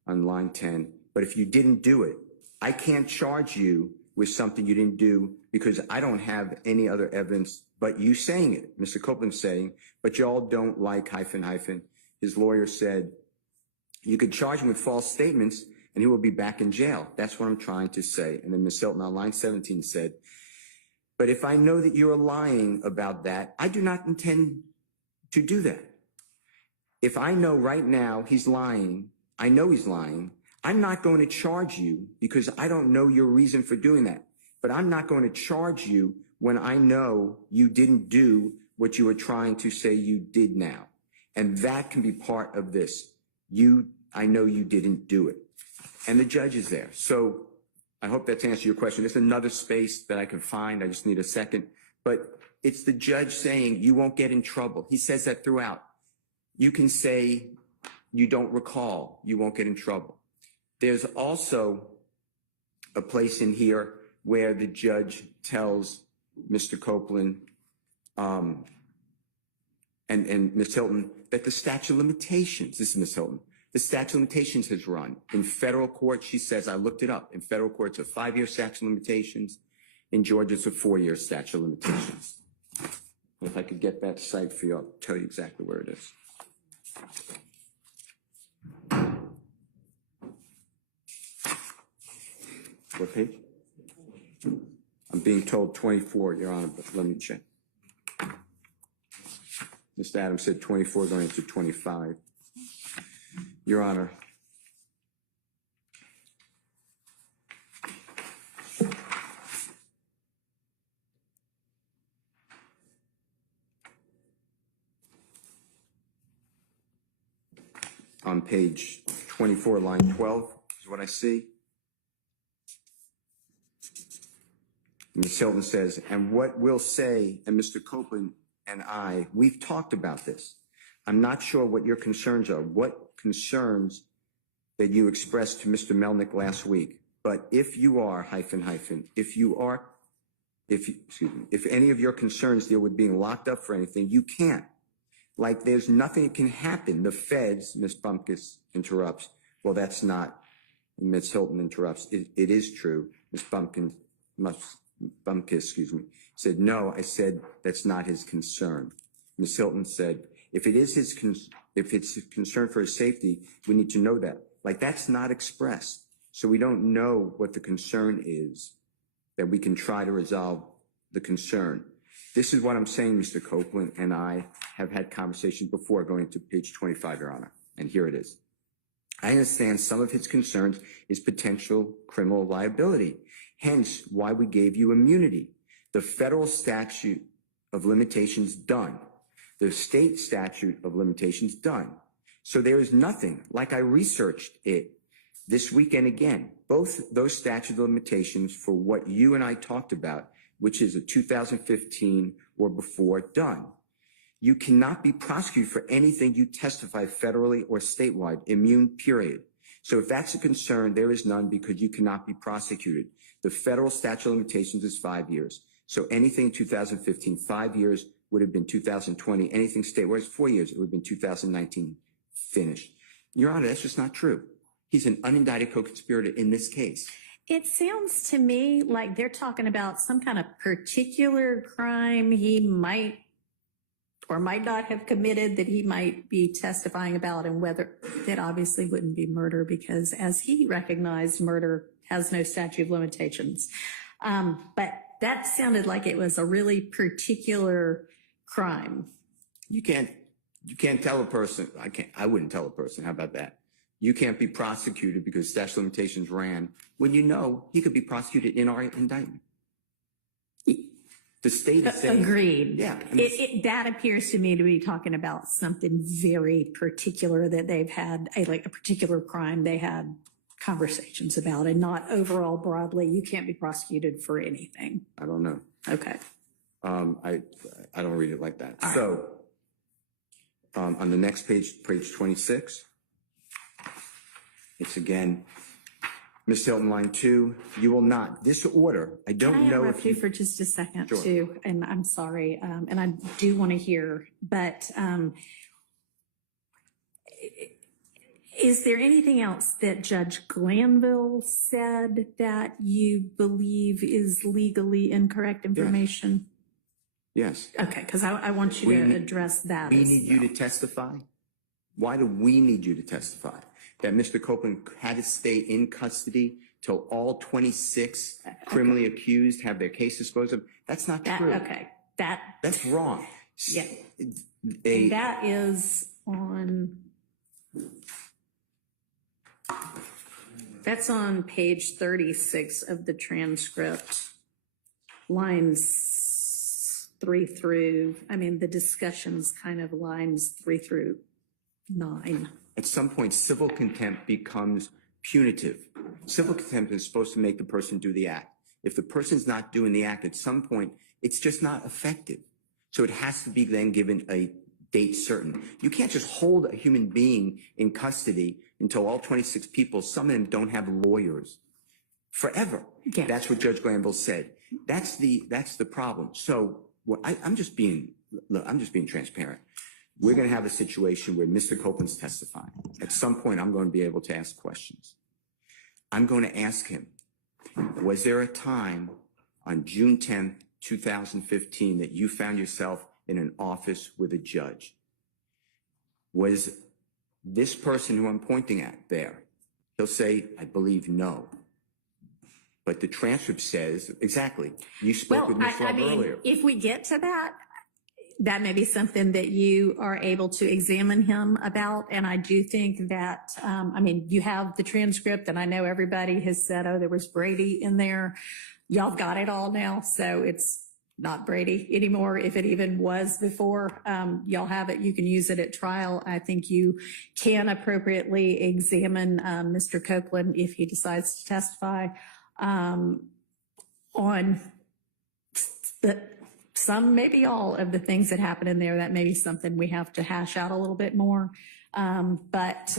on line 10, but if you didn't do it, I can't charge you with something you didn't do because I don't have any other evidence but you saying it. Mr. Copeland saying, but y'all don't like ... His lawyer said, you could charge him with false statements and he will be back in jail. That's what I'm trying to say. And then Ms. Hilton on line 17 said, but if I know that you're lying about that, I do not intend to do that. If I know right now he's lying, I know he's lying, I'm not going to charge you because I don't know your reason for doing that. But I'm not going to charge you when I know you didn't do what you were trying to say you did now. And that can be part of this. I know you didn't do it. And the judge is there. So I hope that's answered your question. There's another space that I can find. I just need a second. But it's the judge saying you won't get in trouble. He says that throughout. You can say you don't recall. You won't get in trouble. There's also a place in here where the judge tells Mr. Copeland and Ms. Hilton that the statute of limitations, this is Ms. Hilton, the statute of limitations has run. In federal court, she says, I looked it up. In federal court, it's a 5-year statute of limitations. In Georgia, it's a 4-year statute of limitations. If I could get that site for you, I'll tell you exactly where it is. What page? I'm being told 24, Your Honor, but let me check. Mr. Adams said 24 going into 25. Your Honor. On page 24, line 12 is what I see. Ms. Hilton says, and what we'll say, and Mr. Copeland and I, we've talked about this. I'm not sure what your concerns are, what concerns that you expressed to Mr. Melnick last week. But if you are, if any of your concerns deal with being locked up for anything, you can't. Like, there's nothing that can happen. The feds, Ms. Bumpkus interrupts. Well, that's not, Ms. Hilton interrupts. It is true. Ms. Bumpkus, said, no, I said that's not his concern. Ms. Hilton said, if it's his concern for his safety, we need to know that. Like, that's not expressed. So we don't know what the concern is that we can try to resolve the concern. This is what I'm saying, Mr. Copeland, and I have had conversations before going to page 25, Your Honor, and here it is. I understand some of his concerns is potential criminal liability, hence why we gave you immunity. The federal statute of limitations done. The state statute of limitations done. So there is nothing, like I researched it this weekend again, both those statute of limitations for what you and I talked about, which is a 2015 or before done. You cannot be prosecuted for anything you testify federally or statewide, immune, period. So if that's a concern, there is none because you cannot be prosecuted. The federal statute of limitations is 5 years. So anything 2015, 5 years would have been 2020. Anything statewide is 4 years. It would have been 2019, finished. Your Honor, that's just not true. He's an unindicted co-conspirator in this case. It sounds to me like they're talking about some kind of particular crime he might or might not have committed that he might be testifying about, and whether that obviously wouldn't be murder because, as he recognized, murder has no statute of limitations. But that sounded like it was a really particular crime. You can't tell a person, I wouldn't tell a person, how about that? You can't be prosecuted because statute of limitations ran when you know he could be prosecuted in our indictment. The state is saying. Agreed. Yeah. That appears to me to be talking about something very particular that they've had, like a particular crime they had conversations about, and not overall broadly. You can't be prosecuted for anything. I don't know. Okay. I don't read it like that. All so on the next page, page 26, it's again, Ms. Hilton, line 2, you will not, this order, I don't know if you for just a second Sure. too, and I'm sorry, and I do want to hear, but is there anything else that Judge Glanville said that you believe is legally incorrect information? Yes. Okay, because I want you to address that. We need you to testify. Why do we need you to testify? That Mr. Copeland had to stay in custody till all 26 criminally accused have their case disposed of? That's not true. Okay, That's wrong. Yeah. That is on. That's on page 36 of the transcript, lines 3 through, the discussion's kind of lines 3 through 9. At some point, civil contempt becomes punitive. Civil contempt is supposed to make the person do the act. If the person's not doing the act, at some point, it's just not effective. So it has to be then given a date certain. You can't just hold a human being in custody until all 26 people, some of them don't have lawyers, forever. Yeah. That's what Judge Glanville said. That's the problem. So I'm just being transparent. We're going to have a situation where Mr. Copeland's testifying. At some point, I'm going to be able to ask questions. I'm going to ask him, was there a time on June 10th, 2015 that you found yourself in an office with a judge? Was this person who I'm pointing at there? He'll say, I believe no. But the transcript says, exactly, you spoke with Ms. Love earlier. If we get to that, that may be something that you are able to examine him about. And I do think that, you have the transcript, and I know everybody has said, oh, there was Brady in there. Y'all got it all now. So it's not Brady anymore. If it even was before, y'all have it. You can use it at trial. I think you can appropriately examine Mr. Copeland if he decides to testify on the some, maybe all of the things that happen in there. That may be something we have to hash out a little bit more. But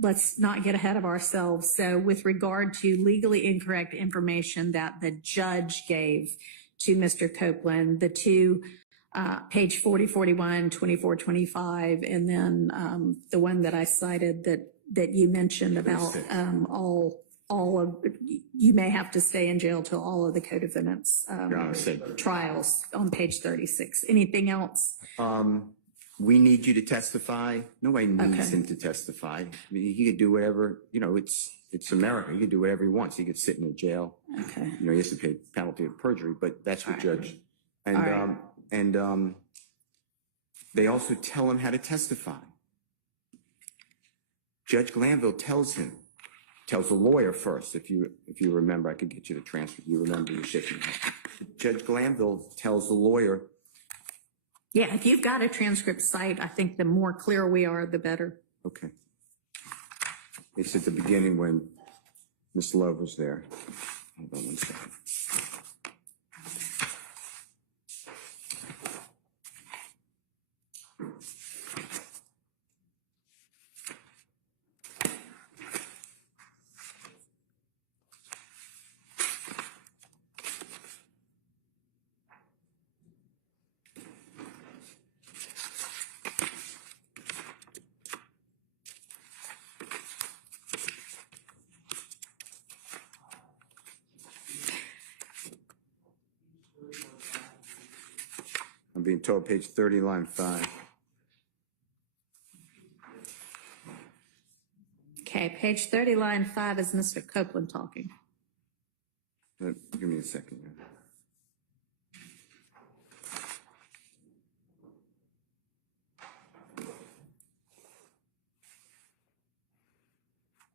let's not get ahead of ourselves. So with regard to legally incorrect information that the judge gave to Mr. Copeland, the two, page 40, 41, 24, 25, and then the one that I cited that you mentioned about all of, you may have to stay in jail till all of the co-defendants' trials on page 36. Anything else? We need you to testify. Nobody needs him to testify. I mean, he could do whatever, it's America. He could do whatever he wants. He could sit in a jail. Okay. He has to pay penalty of perjury, but that's what judge. And, right. and they also tell him how to testify. Judge Glanville tells the lawyer first. If you remember, I could get you the transcript. You remember you shaking your head. Judge Glanville tells the lawyer. Yeah, if you've got a transcript cite, I think the more clear we are, the better. Okay. It's at the beginning when Miss Love was there. Hold on one second. I'm being told page 30, line 5. Okay, page 30, line 5 is Mr. Copeland talking. Give me a second.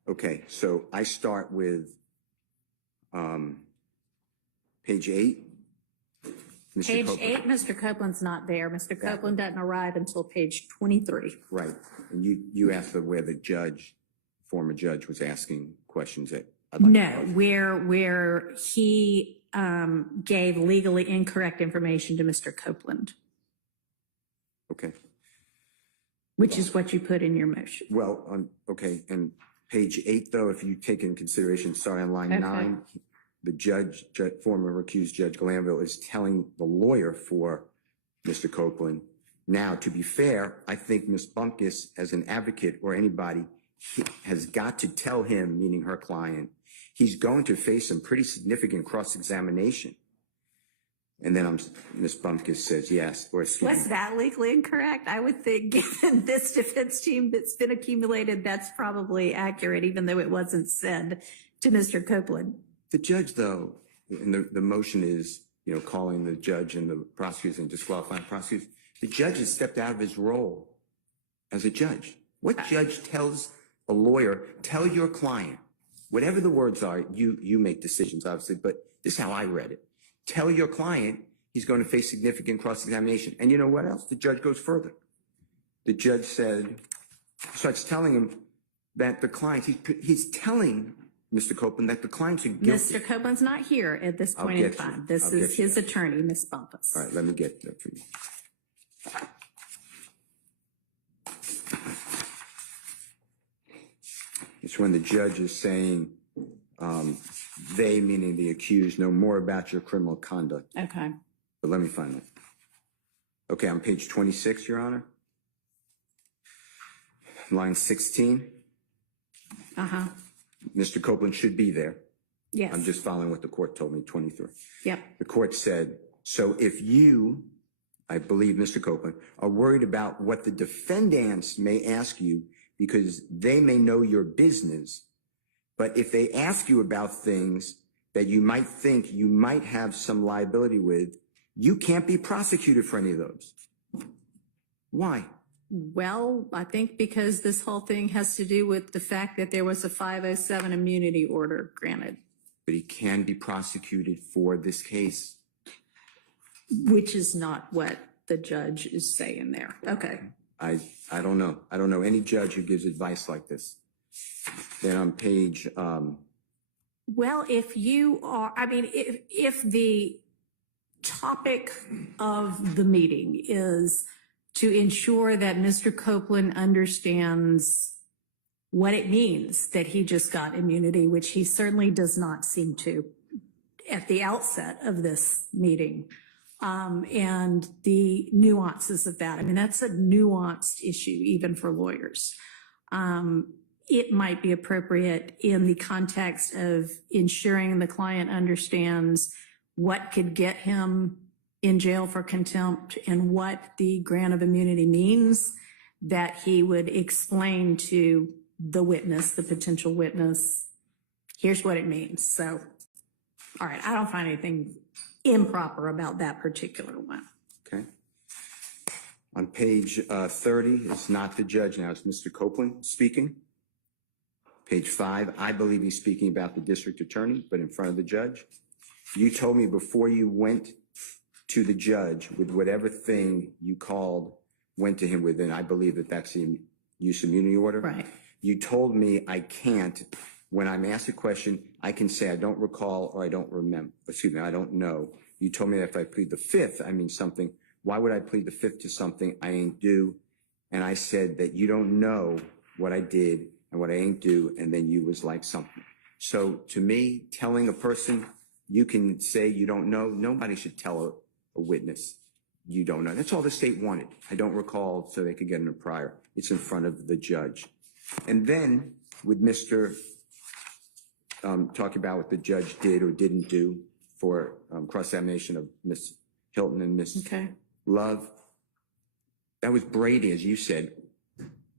Okay, so I start with page 8. Mr. Page Copeland. 8, Mr. Copeland's not there. Mr. Copeland doesn't arrive until page 23. Right, and you asked where the former judge was asking questions that. No, where he gave legally incorrect information to Mr. Copeland, Okay, which is what you put in your motion. well, okay, and page 8, though, if you take in consideration, sorry, on line 9, the former recused Judge Glanville is telling the lawyer for Mr. Copeland, now, to be fair, I think Ms. Bumpkus, as an advocate or anybody, has got to tell him, meaning her client, he's going to face some pretty significant cross-examination. And then Ms. Bumpkus says yes, or excuse me. Was that legally incorrect? I would think, given this defense team that's been accumulated, that's probably accurate, even though it wasn't said to Mr. Copeland. The judge, though, and the motion is, calling the judge and the prosecutors and disqualifying prosecutors. The judge has stepped out of his role as a judge. What judge tells a lawyer, tell your client, whatever the words are, you make decisions, obviously, but this is how I read it. Tell your client he's going to face significant cross-examination. And you know what else? The judge goes further. The judge starts telling him that the client, he's telling Mr. Copeland that the clients are guilty. Mr. Copeland's not here at this point in time. This is his attorney, Ms. Bumpus. All right, let me get that for you. It's when the judge is saying, they, meaning the accused, know more about your criminal conduct. Okay. But let me find it. Okay, on page 26, Your Honor. Line 16. Uh-huh. Mr. Copeland should be there. Yes. I'm just following what the court told me, 23. Yep. The court said, so if you, I believe Mr. Copeland, are worried about what the defendants may ask you because they may know your business, but if they ask you about things that you might think you might have some liability with, you can't be prosecuted for any of those. Why? Well, I think because this whole thing has to do with the fact that there was a 507 immunity order granted. But he can be prosecuted for this case. Which is not what the judge is saying there. Okay. I don't know. I don't know any judge who gives advice like this. Then on page, Well, if you are, I mean, if the topic of the meeting is to ensure that Mr. Copeland understands what it means that he just got immunity, which he certainly does not seem to at the outset of this meeting, and the nuances of that. I mean, that's a nuanced issue even for lawyers. It might be appropriate in the context of ensuring the client understands what could get him in jail for contempt and what the grant of immunity means, that he would explain to the witness, the potential witness, here's what it means. So, all right, I don't find anything improper about that particular one. Okay. On page 30, it's not the judge now, it's Mr. Copeland speaking. Page 5, I believe he's speaking about the district attorney, but in front of the judge. You told me before you went to the judge with whatever thing you called, went to him with, and I believe that that's the use of immunity order. Right. You told me I can't, when I'm asked a question, I can say I don't recall or I don't remember, excuse me, I don't know. You told me that if I plead the fifth, I mean something. Why would I plead the fifth to something I ain't do? And I said that you don't know what I did and what I ain't do, and then you was like something. So to me, telling a person you can say you don't know, nobody should tell a witness you don't know. That's all the state wanted. I don't recall, so they could get in a prior. It's in front of the judge. And then with Mr. Talking about what the judge did or didn't do for cross-examination of Ms. Hilton and Ms. Okay. Love, that was Brady, as you said,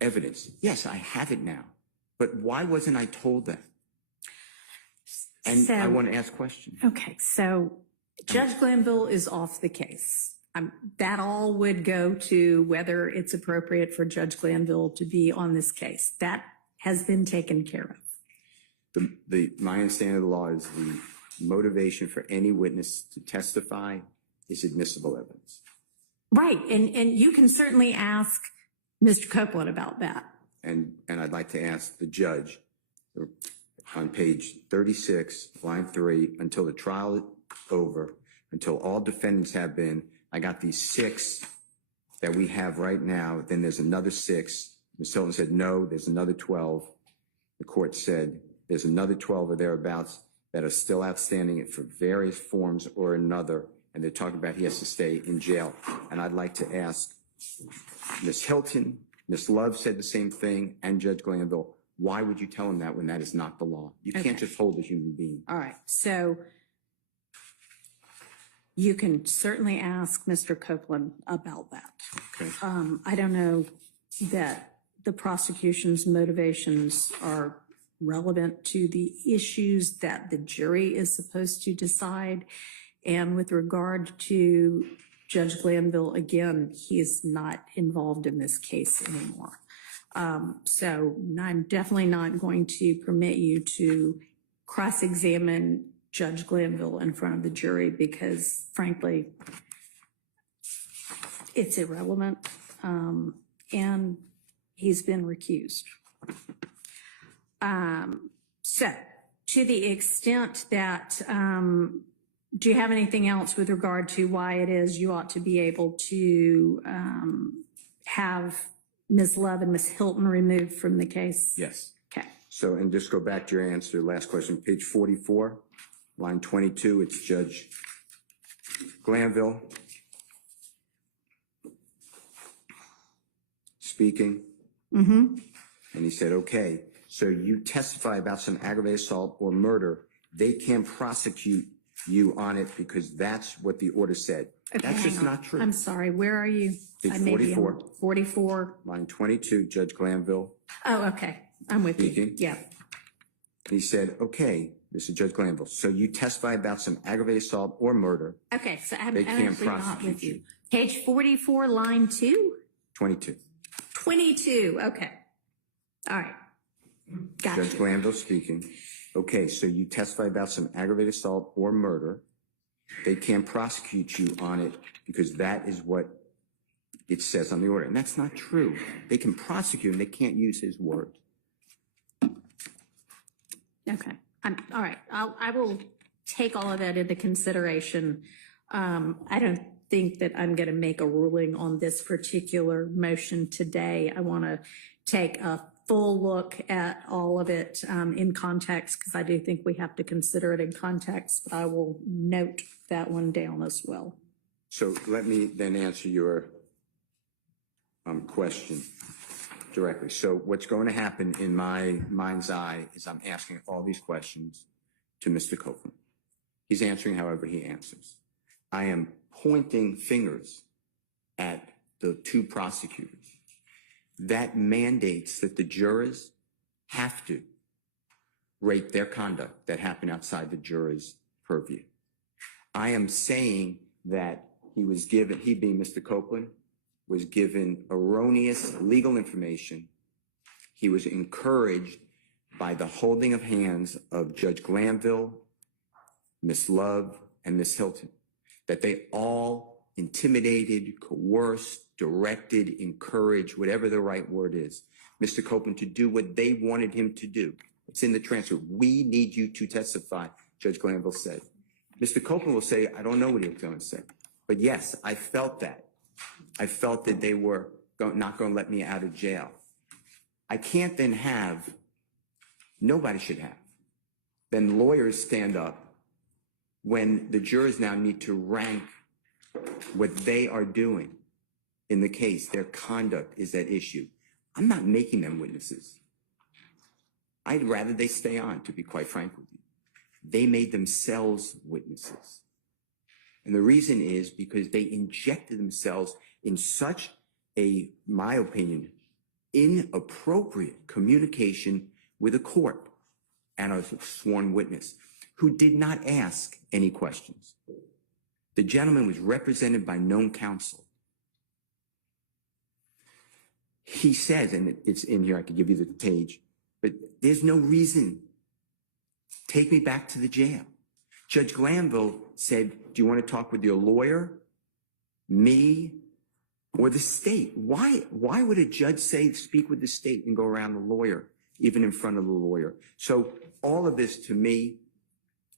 evidence. Yes, I have it now. But why wasn't I told that? And So- I want to ask questions. Okay, so Judge Glanville is off the case. That all would go to whether it's appropriate for Judge Glanville to be on this case. That has been taken care of. My understanding of the law is the motivation for any witness to testify is admissible evidence. Right, and you can certainly ask Mr. Copeland about that. And I'd like to ask the judge on page 36, line 3, until the trial is over, until all defendants have been, I got these 6 that we have right now, then there's another 6. Ms. Hilton said, no, there's another 12. The court said, there's another 12 or thereabouts that are still outstanding for various forms or another, and they're talking about he has to stay in jail. And I'd like to ask Ms. Hilton, Ms. Love said the same thing, and Judge Glanville, why would you tell him that when that is not the law? You can't just hold a human being. All right, so you can certainly ask Mr. Copeland about that. Okay. I don't know that the prosecution's motivations are relevant to the issues that the jury is supposed to decide. And with regard to Judge Glanville, again, he is not involved in this case anymore. So I'm definitely not going to permit you to cross-examine Judge Glanville in front of the jury because, frankly, it's irrelevant, and he's been recused. So to the extent that, do you have anything else with regard to why it is you ought to be able to have Ms. Love and Ms. Hilton removed from the case? Yes. Okay. So, and just go back to your answer, last question, page 44, line 22, it's Judge Glanville speaking. Mm-hmm. And he said, okay, so you testify about some aggravated assault or murder. They can't prosecute you on it because that's what the order said. Okay, That's just hang on. not true. I'm sorry, where are you? Page I may be on 44. 44. Line 22, Judge Glanville Oh, okay, I'm with you. speaking. Yeah. He said, okay, this is Judge Glanville. So you testify about some aggravated assault or murder. Okay, so I'm They can't actually not prosecute with you. you. Page 44, line 2? 22. 22, okay. All right. Gotcha. Judge Glanville speaking. Okay, so you testify about some aggravated assault or murder. They can't prosecute you on it because that is what it says on the order. And that's not true. They can prosecute and they can't use his word. Okay, all right, I will take all of that into consideration. I don't think that I'm going to make a ruling on this particular motion today. I want to take a full look at all of it in context, because I do think we have to consider it in context, but I will note that one down as well. So let me then answer your question directly. So what's going to happen in my mind's eye is I'm asking all these questions to Mr. Copeland. He's answering however he answers. I am pointing fingers at the two prosecutors. That mandates that the jurors have to rate their conduct that happened outside the jurors' purview. I am saying that he being Mr. Copeland, was given erroneous legal information. He was encouraged by the holding of hands of Judge Glanville, Ms. Love, and Ms. Hilton, that they all intimidated, coerced, directed, encouraged, whatever the right word is, Mr. Copeland to do what they wanted him to do. It's in the transcript. We need you to testify, Judge Glanville said. Mr. Copeland will say, I don't know what he was going to say. But yes, I felt that. I felt that they were not going to let me out of jail. I can't then have, nobody should have, then lawyers stand up when the jurors now need to rank what they are doing in the case. Their conduct is at issue. I'm not making them witnesses. I'd rather they stay on, to be quite frank with you. They made themselves witnesses. And the reason is because they injected themselves in such a, my opinion, inappropriate communication with a court and a sworn witness who did not ask any questions. The gentleman was represented by known counsel. He says, and it's in here, I could give you the page, but there's no reason. Take me back to the jail. Judge Glanville said, do you want to talk with your lawyer, me, or the state? Why would a judge say speak with the state and go around the lawyer, even in front of the lawyer? So all of this to me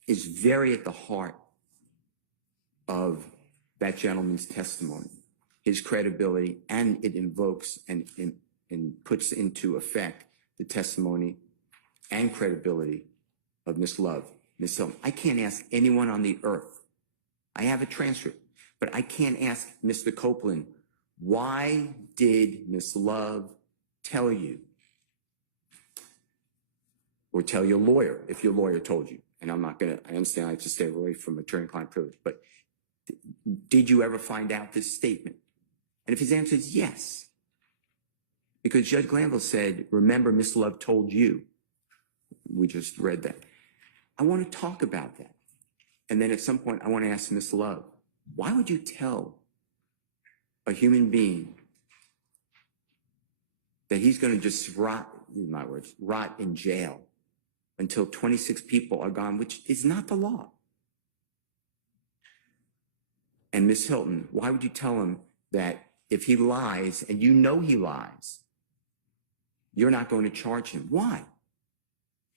is very at the heart of that gentleman's testimony, his credibility, and it invokes and puts into effect the testimony and credibility of Ms. Love, Ms. Hilton. I can't ask anyone on the earth. I have a transcript, but I can't ask Mr. Copeland, why did Ms. Love tell you? Or tell your lawyer, if your lawyer told you. And I understand I have to stay away from attorney-client privilege, but did you ever find out this statement? And if his answer is yes, because Judge Glanville said, remember, Ms. Love told you. We just read that. I want to talk about that. And then at some point, I want to ask Ms. Love, why would you tell a human being that he's going to just rot, in my words, rot in jail until 26 people are gone, which is not the law? And Ms. Hilton, why would you tell him that if he lies, and you know he lies, you're not going to charge him? Why?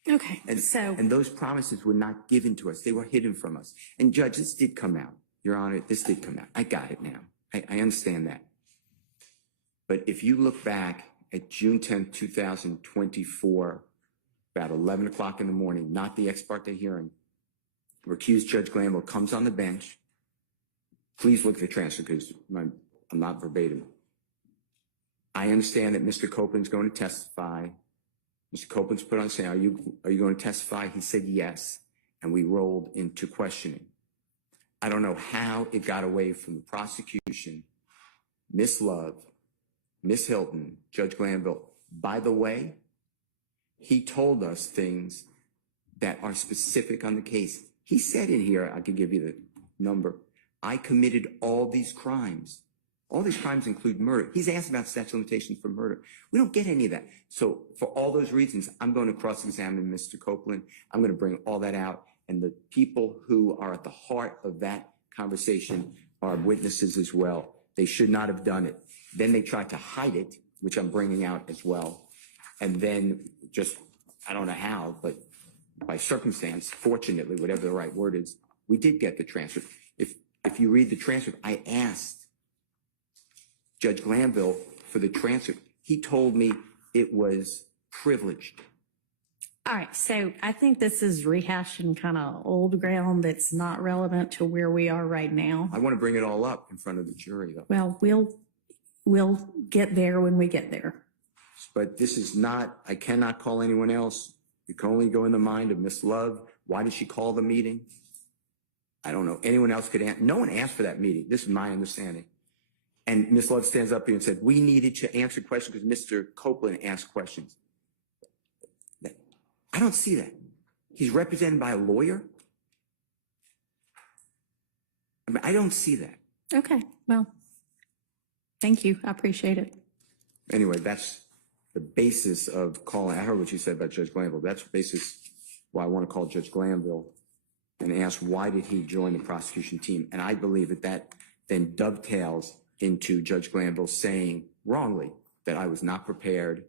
Okay, And those promises were not given to us. They were hidden from us. And Judge, this did come out. Your Honor, this did come out. I got it now. I understand that. But if you look back at June 10th, 2024, about 11 o'clock in the morning, not the ex parte hearing, recused Judge Glanville comes on the bench. Please look at the transcript because I'm not verbatim. I understand that Mr. Copeland's going to testify. Mr. Copeland's put on saying, are you going to testify? He said yes, and we rolled into questioning. I don't know how it got away from the prosecution, Ms. Love, Ms. Hilton, Judge Glanville. By the way, he told us things that are specific on the case. He said in here, I could give you the number, I committed all these crimes. All these crimes include murder. He's asked about statute of limitations for murder. We don't get any of that. So for all those reasons, I'm going to cross-examine Mr. Copeland. I'm going to bring all that out. And the people who are at the heart of that conversation are witnesses as well. They should not have done it. Then they tried to hide it, which I'm bringing out as well. And then just, I don't know how, but by circumstance, fortunately, whatever the right word is, we did get the transcript. if you read the transcript, I asked Judge Glanville for the transcript. He told me it was privileged. All right, so I think this is rehashing kind of old ground that's not relevant to where we are right now. I want to bring it all up in front of the jury, though. Well, we'll get there when we get there. But this is not, I cannot call anyone else. You can only go in the mind of Miss Love. Why did she call the meeting? I don't know. Anyone else could answer. No one asked for that meeting. This is my understanding. And Miss Love stands up here and said, we needed to answer questions because Mr. Copeland asked questions. I don't see that. He's represented by a lawyer. I mean, I don't see that. Okay, well, thank you. I appreciate it. Anyway, that's the basis of calling. I heard what you said about Judge Glanville. That's the basis why I want to call Judge Glanville and ask why did he join the prosecution team. And I believe that that then dovetails into Judge Glanville saying wrongly that I was not prepared,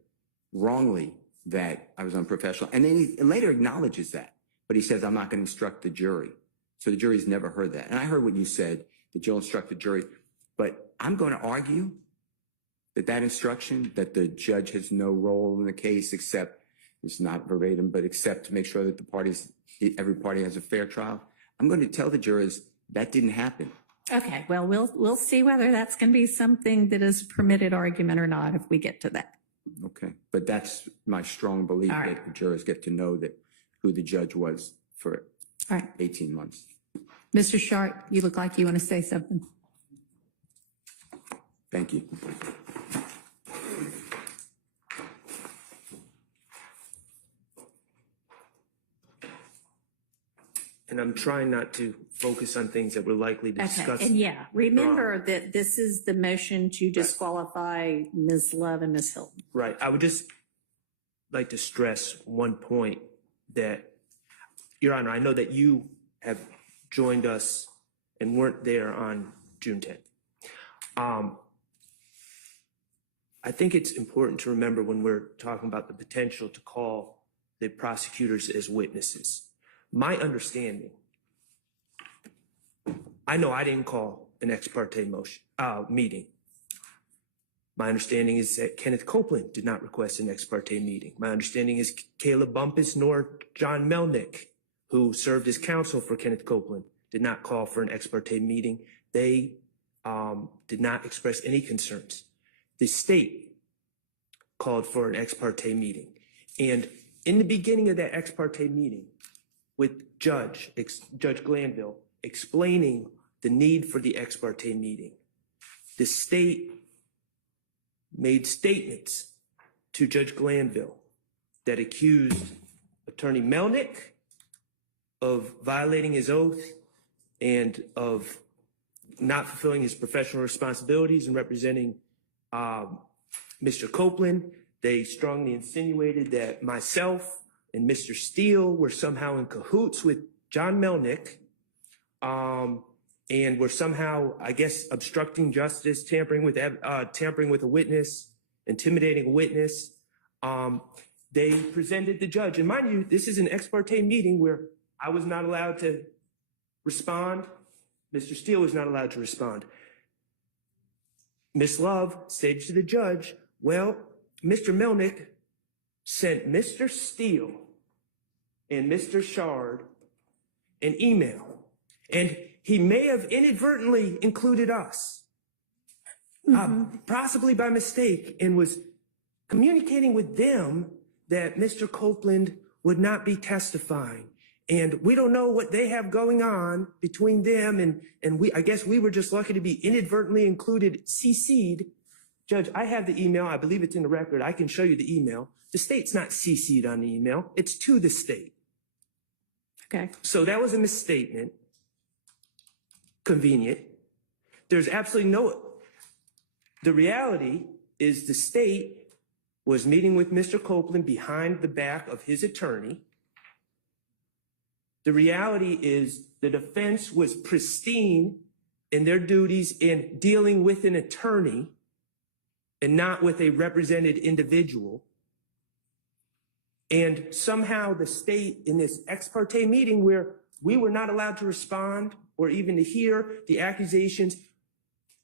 wrongly that I was unprofessional. And then he later acknowledges that, but he says, I'm not going to instruct the jury. So the jury's never heard that. And I heard what you said, that you'll instruct the jury, but I'm going to argue that that instruction, that the judge has no role in the case except, it's not verbatim, but except to make sure that the parties, every party has a fair trial. I'm going to tell the jurors that didn't happen. Okay, well, we'll see whether that's going to be something that is permitted argument or not if we get to that. Okay, but that's my strong belief All right. that the jurors get to know that who the judge was for All right, 18 months. Mr. Sharp, you look like you want to say something. Thank you. And I'm trying not to focus on things that we're likely to discuss. Okay, and yeah, remember that this is the motion to disqualify Ms. Love and Ms. Hilton. Right. I would just like to stress one point that, Your Honor, I know that you have joined us and weren't there on June 10th. I think it's important to remember when we're talking about the potential to call the prosecutors as witnesses. My understanding, I know I didn't call an ex parte meeting. My understanding is that Kenneth Copeland did not request an ex parte meeting. My understanding is Caleb Bumpus nor John Melnick, who served as counsel for Kenneth Copeland, did not call for an ex parte meeting. They did not express any concerns. The state called for an ex parte meeting. And in the beginning of that ex parte meeting, with Judge Glanville explaining the need for the ex parte meeting, the state made statements to Judge Glanville that accused Attorney Melnick of violating his oath and of not fulfilling his professional responsibilities and representing Mr. Copeland. They strongly insinuated that myself and Mr. Steele were somehow in cahoots with John Melnick and were somehow, I guess, obstructing justice, tampering with a witness, intimidating a witness. They presented the judge. And mind you, this is an ex parte meeting where I was not allowed to respond. Mr. Steele was not allowed to respond. Ms. Love stated to the judge, well, Mr. Melnick sent Mr. Steele and Mr. Shard an email, and he may have inadvertently included us, possibly by mistake, and was communicating with them that Mr. Copeland would not be testifying. And we don't know what they have going on between them, and I guess we were just lucky to be inadvertently included, CC'd. Judge, I have the email. I believe it's in the record. I can show you the email. The state's not CC'd on the email. It's to the state. Okay. So that was a misstatement. Convenient. There's absolutely the reality is the state was meeting with Mr. Copeland behind the back of his attorney. The reality is the defense was pristine in their duties in dealing with an attorney and not with a represented individual. And somehow the state in this ex parte meeting where we were not allowed to respond or even to hear the accusations.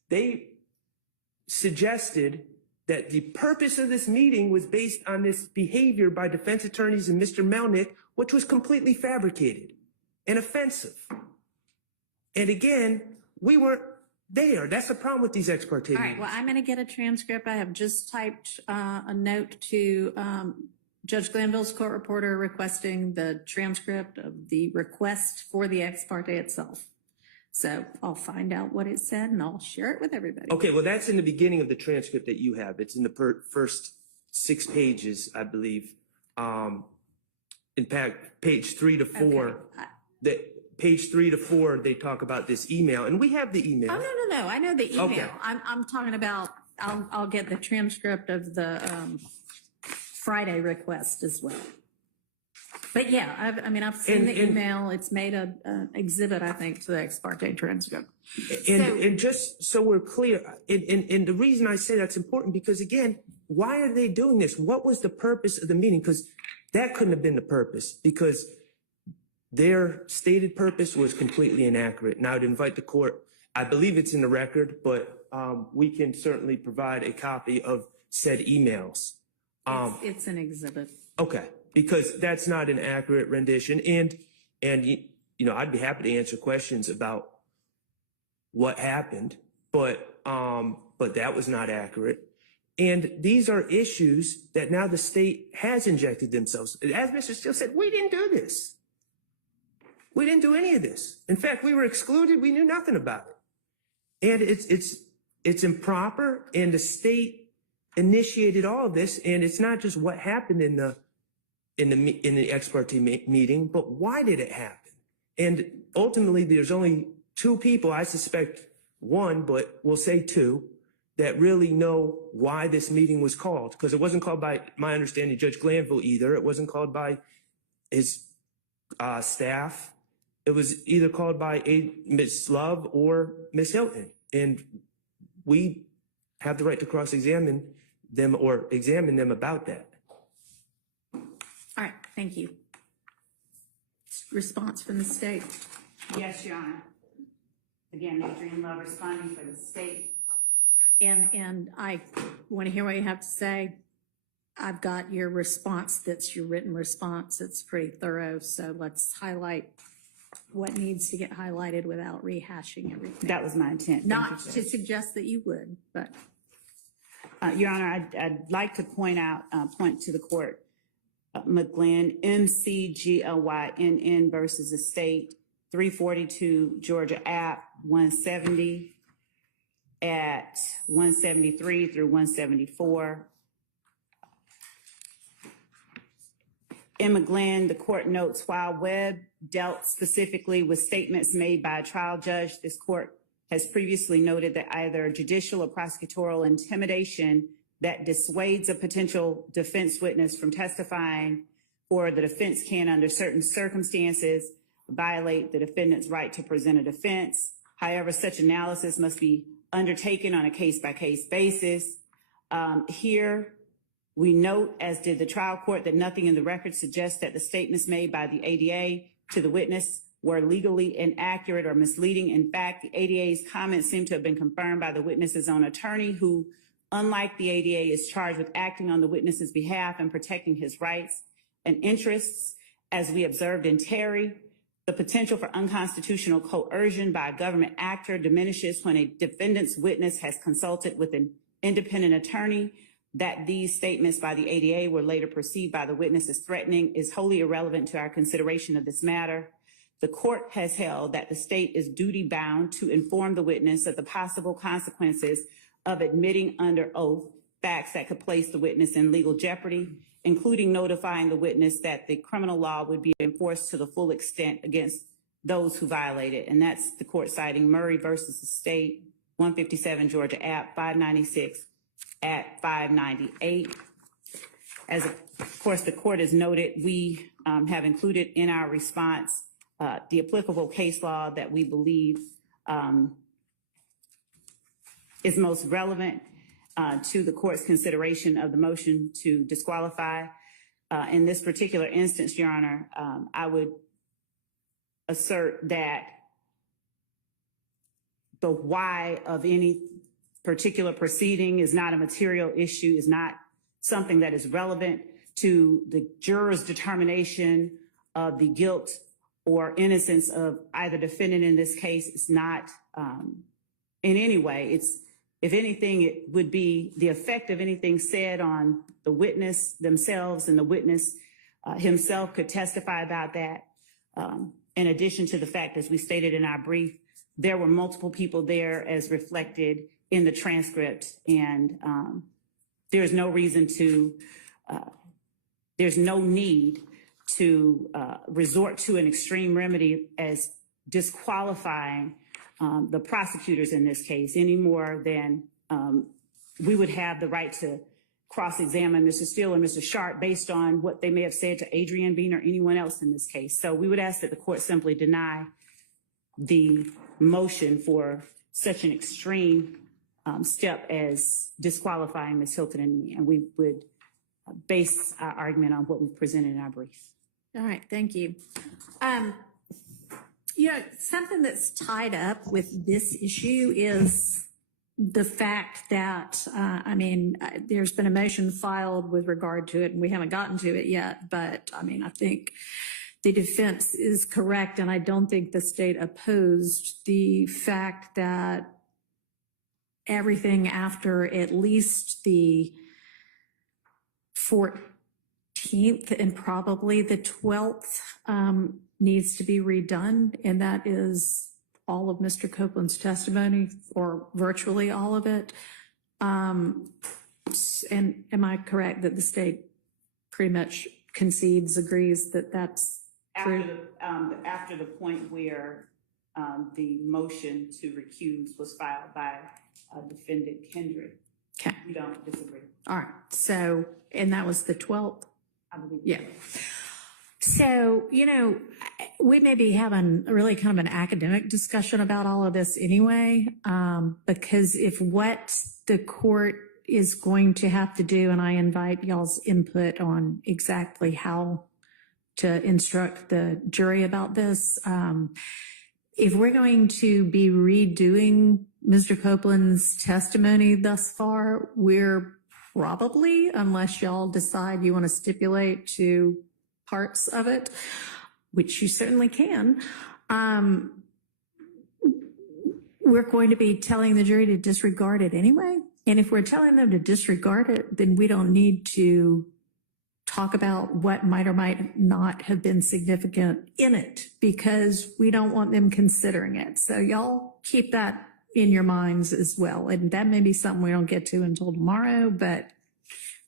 They suggested that the purpose of this meeting was based on this behavior by defense attorneys and Mr. Melnick, which was completely fabricated and offensive. And again, we weren't there. That's the problem with these ex parte All right, meetings. well, I'm going to get a transcript. I have just typed a note to Judge Glanville's court reporter requesting the transcript of the request for the ex parte itself. So I'll find out what it said and I'll share it with everybody. Okay, well, that's in the beginning of the transcript that you have. It's in the first 6 pages, I believe. In fact, page 3 to 4, page 3 to 4, they talk about this email, and we have the email. Oh, no. I know the email. Okay. I'm talking about, I'll get the transcript of the Friday request as well. But yeah, I've seen the email. It's made a exhibit, I think, to the ex parte transcript. And just so we're clear, and the reason I say that's important, because again, why are they doing this? What was the purpose of the meeting? Because that couldn't have been the purpose, because their stated purpose was completely inaccurate. And I would invite the court, I believe it's in the record, but we can certainly provide a copy of said emails. It's an exhibit. Okay, because that's not an accurate rendition. And you know, I'd be happy to answer questions about what happened, but that was not accurate. And these are issues that now the state has injected themselves. As Mr. Steele said, we didn't do this. We didn't do any of this. In fact, we were excluded. We knew nothing about it. And it's improper, and the state initiated all of this. And it's not just what happened in the ex parte meeting, but why did it happen? And ultimately, there's only 2 people, I suspect 1, but we'll say 2, that really know why this meeting was called. Because it wasn't called by, my understanding, Judge Glanville either. It wasn't called by his staff. It was either called by Ms. Love or Ms. Hilton. And we have the right to cross-examine them or examine them about that. All right, thank you. Response from the state. Yes, Your Honor. Again, Adrienne Love responding for the state. And I want to hear what you have to say. I've got your response. That's your written response. It's pretty thorough. So let's highlight what needs to get highlighted without rehashing everything. That was my intent. Thank Not you, to Judge. suggest that you would, but. Your Honor, I'd like to point to the court, McGlynn, MCGLYNN versus the state, 342 Georgia App, 170 at 173 through 174. In McGlynn, the court notes while Webb dealt specifically with statements made by a trial judge, this court has previously noted that either judicial or prosecutorial intimidation that dissuades a potential defense witness from testifying, or the defense can, under certain circumstances, violate the defendant's right to present a defense. However, such analysis must be undertaken on a case-by-case basis. Here, we note, as did the trial court, that nothing in the record suggests that the statements made by the ADA to the witness were legally inaccurate or misleading. In fact, the ADA's comments seem to have been confirmed by the witness's own attorney, who, unlike the ADA, is charged with acting on the witness's behalf and protecting his rights and interests. As we observed in Terry, the potential for unconstitutional coercion by a government actor diminishes when a defendant's witness has consulted with an independent attorney. That these statements by the ADA were later perceived by the witness as threatening is wholly irrelevant to our consideration of this matter. The court has held that the state is duty-bound to inform the witness of the possible consequences of admitting under oath facts that could place the witness in legal jeopardy, including notifying the witness that the criminal law would be enforced to the full extent against those who violate it. And that's the court citing Murray versus the state, 157 Georgia App, 596 at 598. As of course the court has noted, we have included in our response the applicable case law that we believe is most relevant to the court's consideration of the motion to disqualify. In this particular instance, Your Honor, I would assert that the why of any particular proceeding is not a material issue, is not something that is relevant to the juror's determination of the guilt or innocence of either defendant in this case. It's not in any way. It's, if anything, it would be the effect of anything said on the witness themselves, and the witness himself could testify about that. In addition to the fact, as we stated in our brief, there were multiple people there as reflected in the transcript, and there's no reason to, there's no need to resort to an extreme remedy as disqualifying the prosecutors in this case any more than we would have the right to cross-examine Mr. Steele and Mr. Sharp based on what they may have said to Adrienne Bean or anyone else in this case. So we would ask that the court simply deny the motion for such an extreme step as disqualifying Ms. Hilton and me, and we would base our argument on what we've presented in our brief. All right, thank you. You know, something that's tied up with this issue is the fact that, I mean, there's been a motion filed with regard to it, and we haven't gotten to it yet, but I mean, I think the defense is correct, and I don't think the state opposed the fact that everything after at least the 14th and probably the 12th needs to be redone, and that is all of Mr. Copeland's testimony, or virtually all of it. And am I correct that the state pretty much concedes, agrees that that's true? After the point where the motion to recuse was filed by defendant Kendrick. Okay. We don't disagree. All right. So, and that was the 12th? I believe. Yeah. So, you know, we may be having really kind of an academic discussion about all of this anyway, because if what the court is going to have to do, and I invite y'all's input on exactly how to instruct the jury about this, if we're going to be redoing Mr. Copeland's testimony thus far, we're probably, unless y'all decide you want to stipulate to parts of it, which you certainly can, we're going to be telling the jury to disregard it anyway. And if we're telling them to disregard it, then we don't need to talk about what might or might not have been significant in it, because we don't want them considering it. So y'all keep that in your minds as well. And that may be something we don't get to until tomorrow, but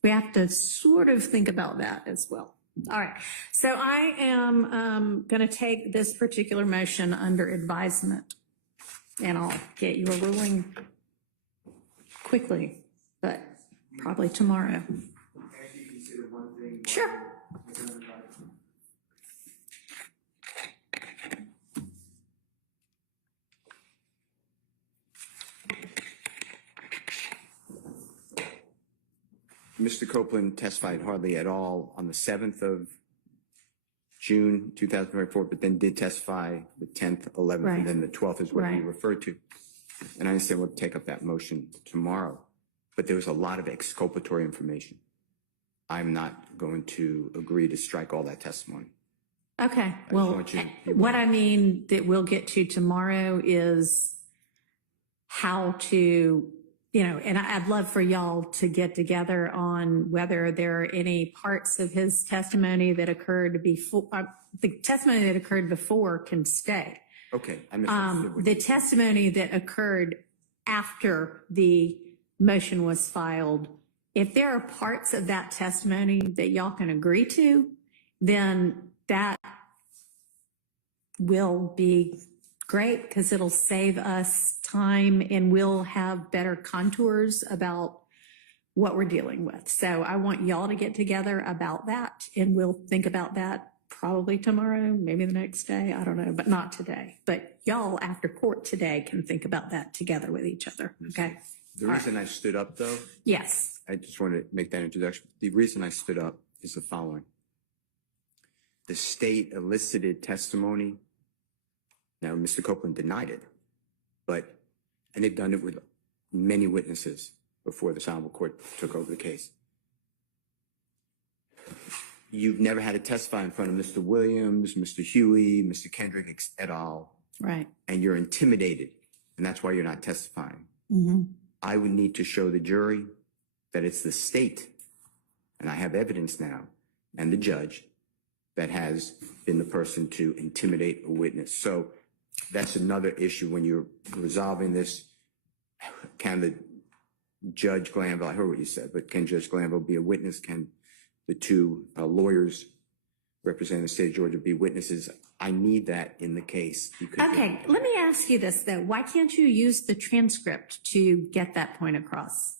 we have to sort of think about that as well. All right. So I am going to take this particular motion under advisement, and I'll get you a ruling quickly, but probably tomorrow. Actually, consider one thing. Sure. Mr. Copeland testified hardly at all on the 7th of June 2024, but then did testify the 10th, 11th, Right. and then the 12th is what he Right. referred to. And I understand we'll take up that motion tomorrow, but there was a lot of exculpatory information. I'm not going to agree to strike all that testimony. Okay. just Well, want you to be what aware. I mean that we'll get to tomorrow is how to, you know, and I'd love for y'all to get together on whether there are any parts of his testimony that occurred before, the testimony that occurred before can stay. Okay, I misunderstood what The you said. testimony that occurred after the motion was filed, if there are parts of that testimony that y'all can agree to, then that will be great, because it'll save us time and we'll have better contours about what we're dealing with. So I want y'all to get together about that, and we'll think about that probably tomorrow, maybe the next day, I don't know, but not today. But y'all after court today can think about that together with each other, okay? The reason I stood up, though, Yes. I just want to make that introduction. The reason I stood up is the following. The state elicited testimony. Now, Mr. Copeland denied it, but And they've done it with many witnesses before this honorable court took over the case. You've never had to testify in front of Mr. Williams, Mr. Huey, Mr. Kendrick et al. Right. And you're intimidated, and that's why you're not testifying. Mm-hmm. I would need to show the jury that it's the state, and I have evidence now, and the judge that has been the person to intimidate a witness. So that's another issue when you're resolving this. Can the Judge Glanville, I heard what you said, but can Judge Glanville be a witness? Can the two lawyers representing the state of Georgia be witnesses? I need that in the case. Okay, let me ask you this though. Why can't you use the transcript to get that point across?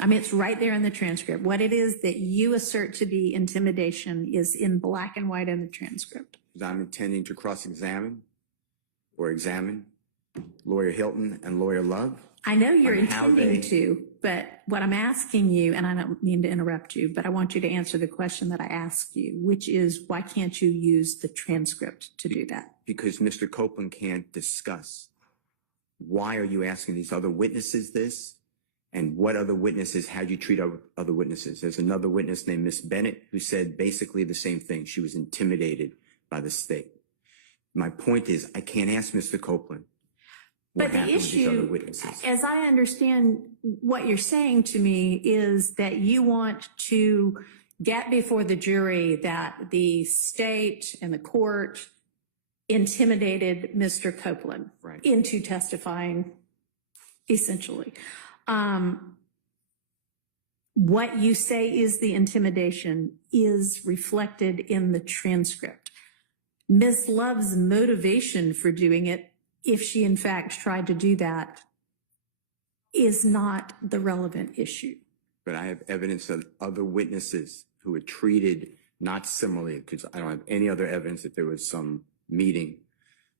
I mean, it's right there in the transcript. What it is that you assert to be intimidation is in black and white in the transcript. I'm intending to cross-examine or examine Lawyer Hilton and Lawyer Love. I know you're On how intending they- to, but what I'm asking you, and I don't mean to interrupt you, but I want you to answer the question that I asked you, which is why can't you use the transcript to do that? Because Mr. Copeland can't discuss. Why are you asking these other witnesses this? And what other witnesses, how do you treat other witnesses? There's another witness named Miss Bennett who said basically the same thing. She was intimidated by the state. My point is, I can't ask Mr. Copeland what But the happened with these other issue, witnesses. as I understand what you're saying to me, is that you want to get before the jury that the state and the court intimidated Mr. Copeland Right. into testifying, essentially. What you say is the intimidation is reflected in the transcript. Ms. Love's motivation for doing it, if she in fact tried to do that, is not the relevant issue. But I have evidence of other witnesses who were treated not similarly, because I don't have any other evidence that there was some meeting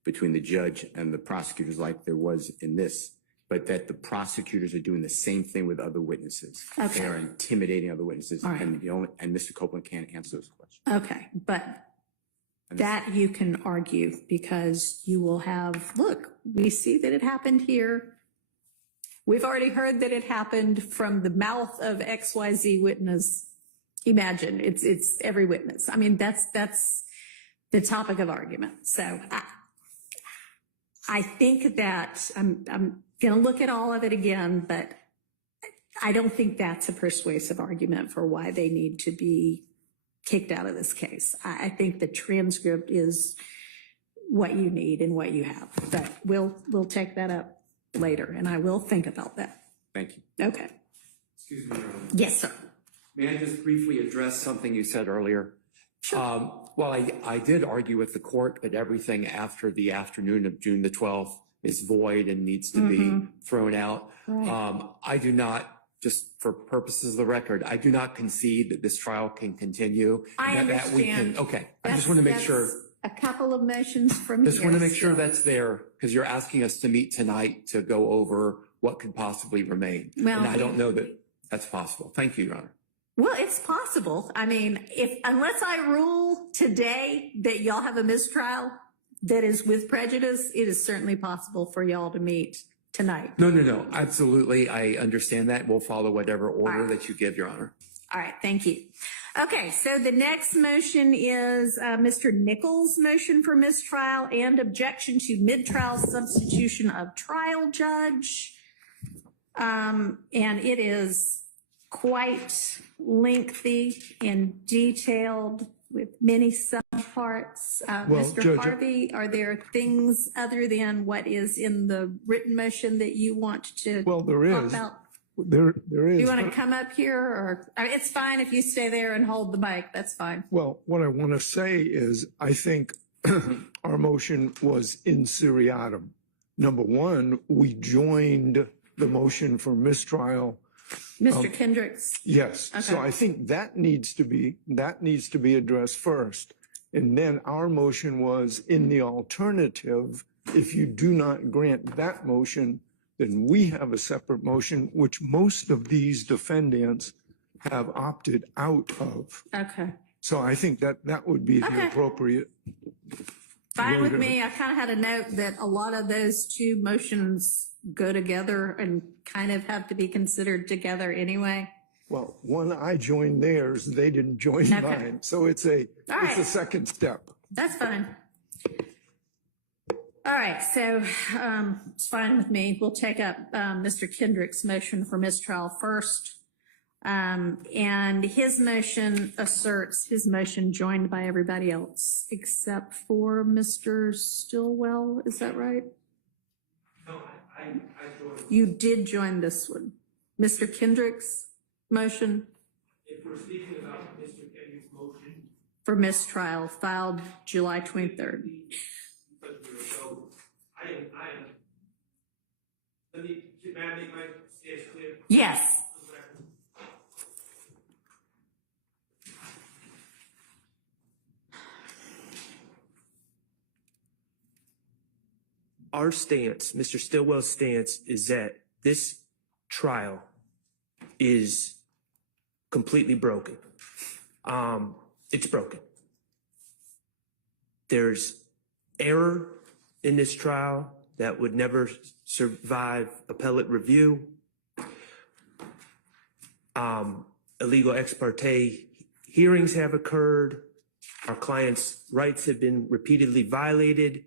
between the judge and the prosecutors like there was in this, but that the prosecutors are doing the same thing with other witnesses. Okay. They are intimidating other witnesses, All right. and Mr. Copeland can't answer those questions. Okay, but And that you can argue because you will have, look, we see that it happened here. We've already heard that it happened from the mouth of XYZ witness. Imagine, it's every witness. I mean, that's the topic of argument. So I think that I'm going to look at all of it again, but I don't think that's a persuasive argument for why they need to be kicked out of this case. I think the transcript is what you need and what you have, but we'll take that up later, and I will think about that. Thank you. Okay. Excuse me, Your Honor. Yes, sir. May I just briefly address something you said earlier? Well, I did argue with the court that everything after the afternoon of June the 12th is void and needs to be thrown out. Right. I do not, just for purposes of the record, I do not concede that this trial can continue. I and that we understand. can, okay, I just want to make That's sure. A couple of motions from here. Just want to make sure so- that's there, because you're asking us to meet tonight to go over what could possibly remain. Well, And I don't know that that's possible. Thank you, Your Honor. Well, it's possible. I mean, unless I rule today that y'all have a mistrial that is with prejudice, it is certainly possible for y'all to meet tonight. No, absolutely. I understand that. We'll follow whatever order All right. that you give, Your Honor. All right, thank you. Okay, so the next motion is Mr. Nichols' motion for mistrial and objection to mid-trial substitution of trial judge. And it is quite lengthy and detailed with many subparts. Well, Mr. Judge- Harvey, are there things other than what is in the written motion that you want to Well, there talk is. about? There is. You want to come up here, or I mean, it's fine if you stay there and hold the mic. That's fine. Well, what I want to say is, I think our motion was in seriatim. Number one, we joined the motion for mistrial. Mr. Kendricks. Yes. So Okay. I think that needs to be addressed first. And then our motion was in the alternative. If you do not grant that motion, then we have a separate motion, which most of these defendants have opted out of. Okay. So I think that would be the Okay. appropriate. Fine with Vote. me. I kind of had a note that a lot of those two motions go together and kind of have to be considered together anyway? Well, one, I joined theirs, they didn't join Okay. mine, so it's a right. second step. That's fine. All right, so it's fine with me. We'll take up Mr. Kendrick's motion for mistrial first. And his motion asserts his motion joined by everybody else except for Mr. Stillwell. Is that right? No, I joined. You did join this one. Mr. Kendrick's motion If we're speaking about Mr. Kennedy's motion, for mistrial filed July 23rd. so I am, may I make my stance clear? Yes. Our stance, Mr. Stillwell's stance, is that this trial is completely broken. It's broken. There's error in this trial that would never survive appellate review. Illegal ex parte hearings have occurred. Our client's rights have been repeatedly violated.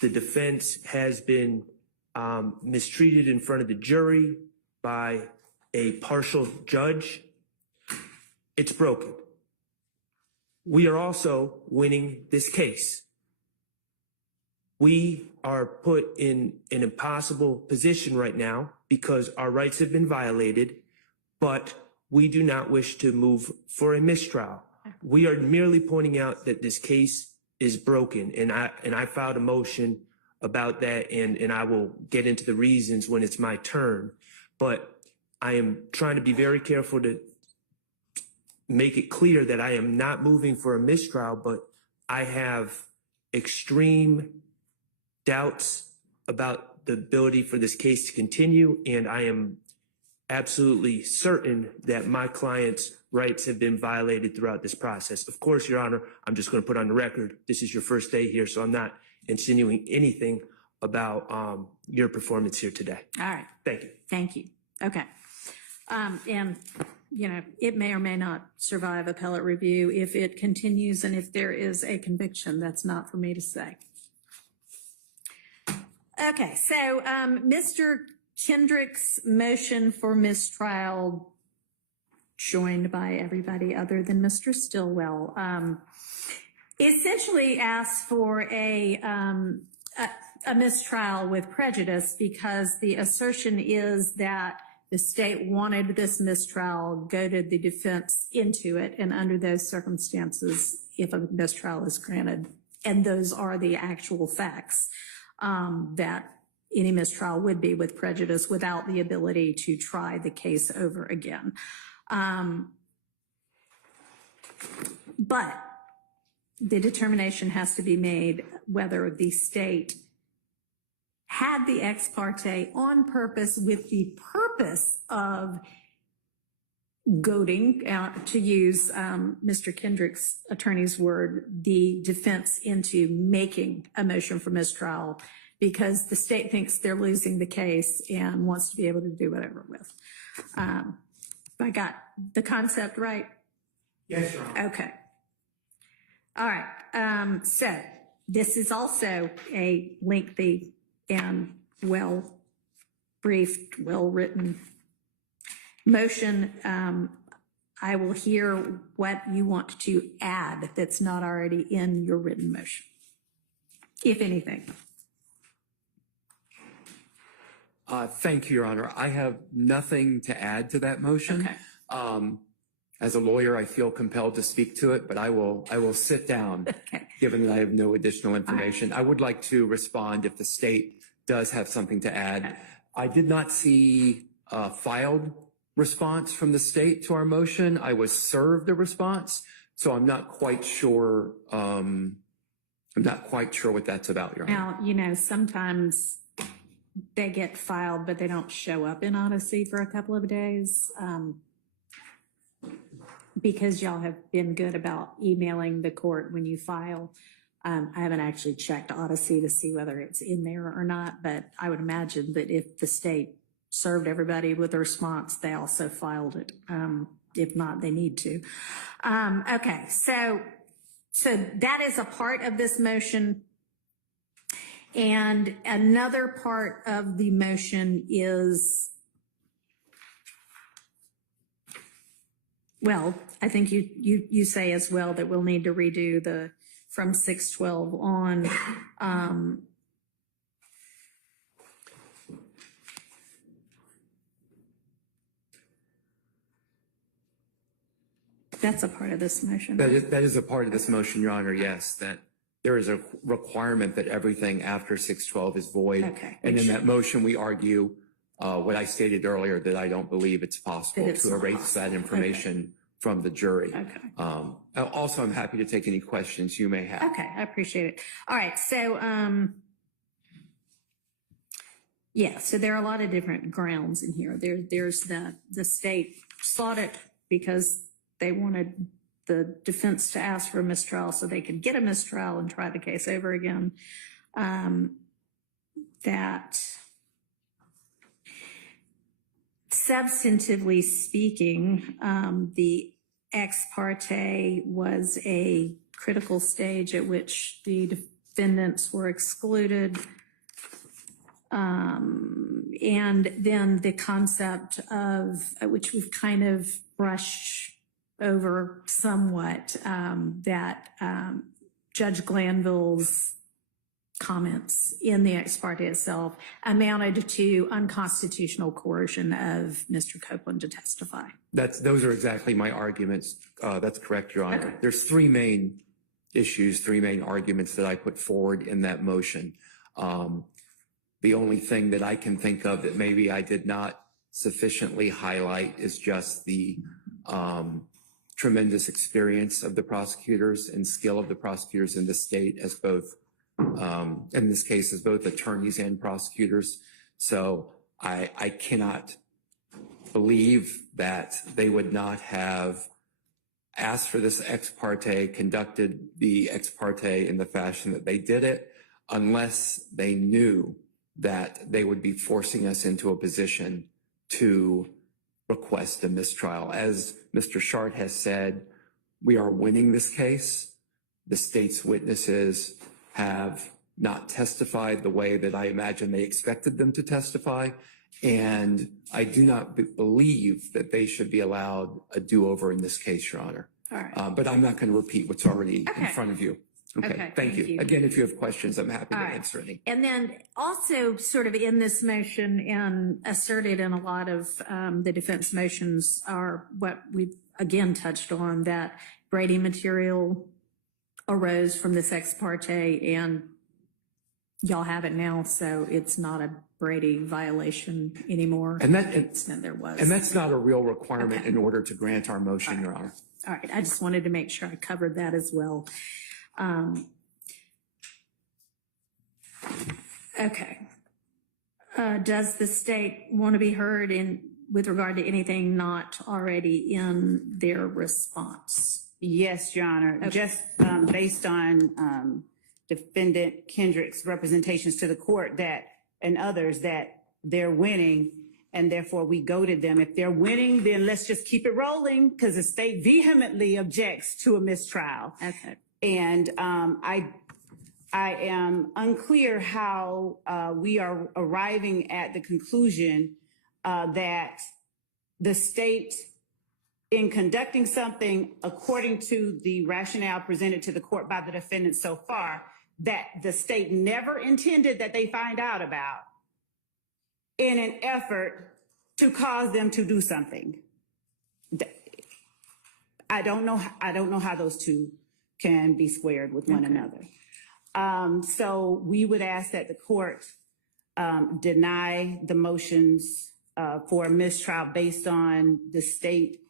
The defense has been mistreated in front of the jury by a partial judge. It's broken. We are also winning this case. We are put in an impossible position right now because our rights have been violated, but we do not wish to move for a mistrial. We are merely pointing out that this case is broken, and I filed a motion about that, and I will get into the reasons when it's my turn. But I am trying to be very careful to make it clear that I am not moving for a mistrial, but I have extreme doubts about the ability for this case to continue, and I am absolutely certain that my client's rights have been violated throughout this process. Of course, Your Honor, I'm just going to put on the record, this is your first day here, so I'm not insinuating anything about your performance here today. All right. Thank you. Thank you. Okay. And, you know, it may or may not survive appellate review if it continues and if there is a conviction. That's not for me to say. Okay, so Mr. Kendrick's motion for mistrial, joined by everybody other than Mr. Stillwell, essentially asks for a mistrial with prejudice because the assertion is that the state wanted this mistrial, goaded the defense into it, and under those circumstances, if a mistrial is granted, and those are the actual facts, that any mistrial would be with prejudice without the ability to try the case over again. But the determination has to be made whether the state had the ex parte on purpose with the purpose of goading, to use Mr. Kendrick's attorney's word, the defense into making a motion for mistrial because the state thinks they're losing the case and wants to be able to do whatever with. I got the concept right? Yes, Your Honor. Okay. All right. So this is also a lengthy and well-briefed, well-written motion. I will hear what you want to add that's not already in your written motion, if anything. Thank you, Your Honor. I have nothing to add to that motion. Okay. As a lawyer, I feel compelled to speak to it, but I will sit down, Okay. given that I have no additional information. I would like to respond if the state does have something to add. Okay. I did not see a filed response from the state to our motion. I was served a response, so I'm not quite sure. I'm not quite sure what that's about, Your Honor. Now, you know, sometimes they get filed, but they don't show up in Odyssey for a couple of days. Because y'all have been good about emailing the court when you file. I haven't actually checked Odyssey to see whether it's in there or not, but I would imagine that if the state served everybody with a response, they also filed it. If not, they need to. Okay, so that is a part of this motion. And another part of the motion is, well, I think you say as well that we'll need to redo the from 612 on. That's a part of this motion. That is a part of this motion, Your Honor, yes, that there is a requirement that everything after 612 is void. Okay. And in that motion, we argue what I stated earlier, that I don't believe it's possible That it's to not erase possible. that information from the jury. Okay. Also, I'm happy to take any questions you may have. Okay, I appreciate it. All right, so, yeah, so there are a lot of different grounds in here. There's the state sought it because they wanted the defense to ask for a mistrial so they could get a mistrial and try the case over again. That substantively speaking, the ex parte was a critical stage at which the defendants were excluded. And then the concept of, which we've kind of brushed over somewhat, that Judge Glanville's comments in the ex parte itself amounted to unconstitutional coercion of Mr. Copeland to testify. Those are exactly my arguments. That's correct, Your Honor. Okay. There's three main issues, three main arguments that I put forward in that motion. The only thing that I can think of that maybe I did not sufficiently highlight is just the tremendous experience of the prosecutors and skill of the prosecutors in the state as both, in this case, as both attorneys and prosecutors. So I cannot believe that they would not have asked for this ex parte, conducted the ex parte in the fashion that they did it, unless they knew that they would be forcing us into a position to request a mistrial. As Mr. Shart has said, we are winning this case. The state's witnesses have not testified the way that I imagine they expected them to testify. And I do not believe that they should be allowed a do-over in this case, Your Honor. All right. But I'm not going to repeat what's already in Okay. front of you. Okay, Thank you. Again, if you have questions, I'm happy to All right. answer any. And then also sort of in this motion and asserted in a lot of the defense motions are what we again touched on, that Brady material arose from this ex parte and y'all have it now, so it's not a Brady violation anymore. And that, There was. and that's not a real requirement Okay. in order to grant our motion, Your Honor. All right, I just wanted to make sure I covered that as well. Okay. Does the state want to be heard with regard to anything not already in their response? Yes, Your Honor. Okay. Just based on Defendant Kendrick's representations to the court that, and others, that they're winning, and therefore we goaded them. If they're winning, then let's just keep it rolling, because the state vehemently objects to a mistrial. Okay. And I am unclear how we are arriving at the conclusion that the state, in conducting something according to the rationale presented to the court by the defendant so far, that the state never intended that they find out about, in an effort to cause them to do something. I don't know how those two can be squared with one another. So we would ask that the court deny the motions for a mistrial based on the state,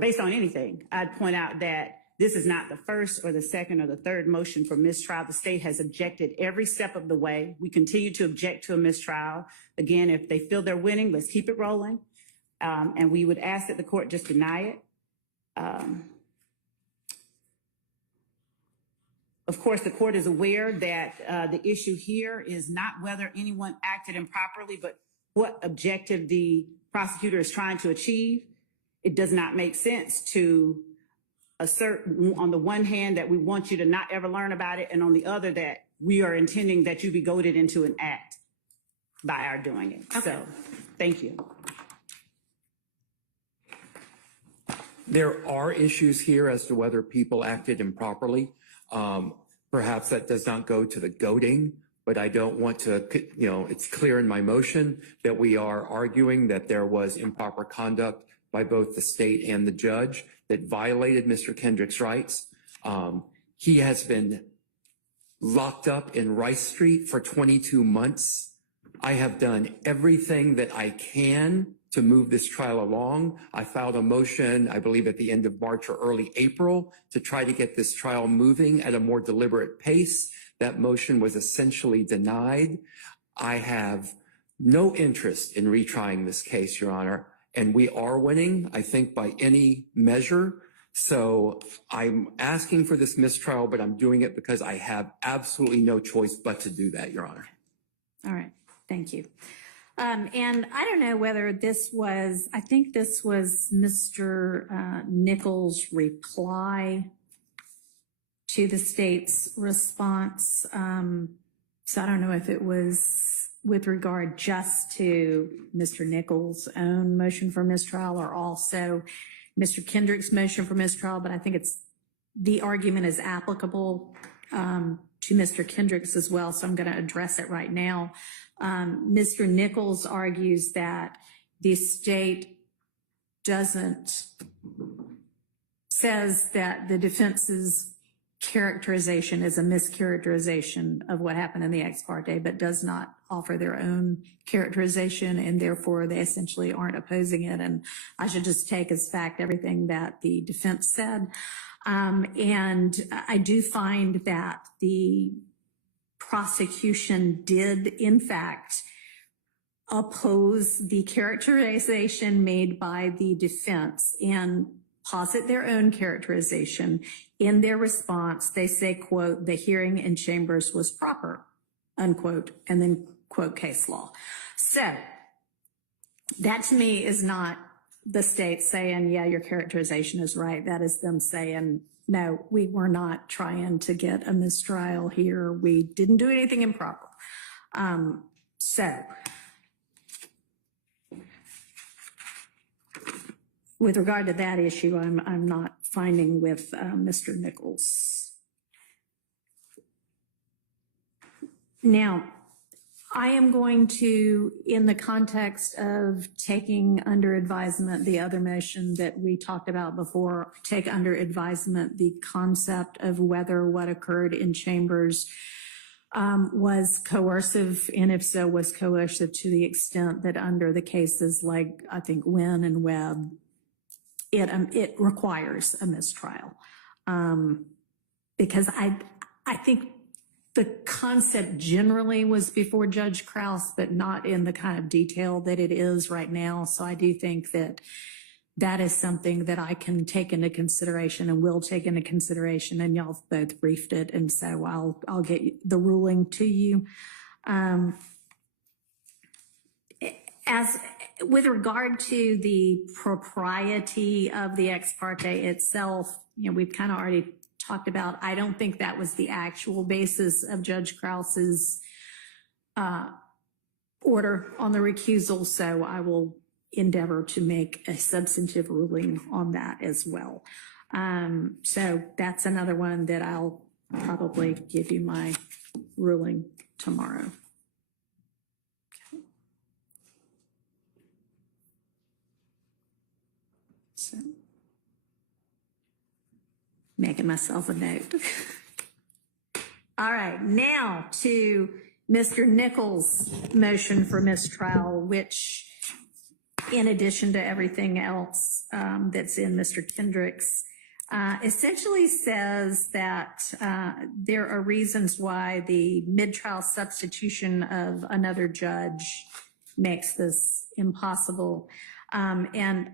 based on anything. I'd point out that this is not the first or the second or the third motion for mistrial. The state has objected every step of the way. We continue to object to a mistrial. Again, if they feel they're winning, let's keep it rolling. And we would ask that the court just deny it. Of course, the court is aware that the issue here is not whether anyone acted improperly, but what objective the prosecutor is trying to achieve. It does not make sense to assert on the one hand that we want you to not ever learn about it, and on the other that we are intending that you be goaded into an act by our doing it. Okay. So, thank you. There are issues here as to whether people acted improperly. Perhaps that does not go to the goading, but I don't want to, it's clear in my motion that we are arguing that there was improper conduct by both the state and the judge that violated Mr. Kendrick's rights. He has been locked up in Rice Street for 22 months. I have done everything that I can to move this trial along. I filed a motion, I believe at the end of March or early April, to try to get this trial moving at a more deliberate pace. That motion was essentially denied. I have no interest in retrying this case, Your Honor, and we are winning, I think, by any measure. So I'm asking for this mistrial, but I'm doing it because I have absolutely no choice but to do that, Your Honor. All right, thank you. And I don't know whether this was, I think this was Mr. Nichols' reply to the state's response. So I don't know if it was with regard just to Mr. Nichols' own motion for mistrial or also Mr. Kendrick's motion for mistrial, but I think it's, the argument is applicable to Mr. Kendrick's as well, so I'm going to address it right now. Mr. Nichols argues that the state says that the defense's characterization is a mischaracterization of what happened in the ex parte, but does not offer their own characterization, and therefore they essentially aren't opposing it. And I should just take as fact everything that the defense said. And I do find that the prosecution did, in fact, oppose the characterization made by the defense and posit their own characterization. In their response, they say, quote, "the hearing in chambers was proper," unquote, and then quote case law. So that to me is not the state saying, yeah, your characterization is right. That is them saying, no, we were not trying to get a mistrial here. We didn't do anything improper. So with regard to that issue, I'm not finding with Mr. Nichols. Now, I am going to, in the context of taking under advisement the other motion that we talked about before, take under advisement the concept of whether what occurred in chambers was coercive, and if so, was coercive to the extent that under the cases like, I think, Wynn and Webb, it requires a mistrial. Because I think the concept generally was before Judge Krause, but not in the kind of detail that it is right now. So I do think that that is something that I can take into consideration and will take into consideration, and y'all both briefed it, and so I'll get the ruling to you. As with regard to the propriety of the ex parte itself, we've kind of already talked about, I don't think that was the actual basis of Judge Krause's order on the recusal, so I will endeavor to make a substantive ruling on that as well. So that's another one that I'll probably give you my ruling tomorrow. Okay. So, making myself a note. All right, now to Mr. Nichols' motion for mistrial, which, in addition to everything else that's in Mr. Kendrick's, essentially says that there are reasons why the mid-trial substitution of another judge makes this impossible. And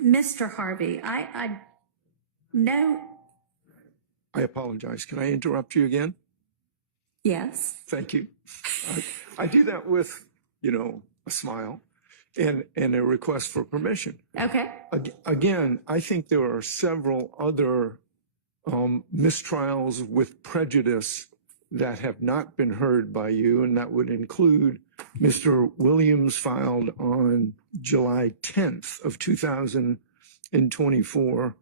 Mr. Harvey, I know I apologize. Can I interrupt you again? Yes. Thank you. I do that with, a smile and a request for permission. Okay. Again, I think there are several other mistrials with prejudice that have not been heard by you, and that would include Mr. Williams filed on July 10th of 2024,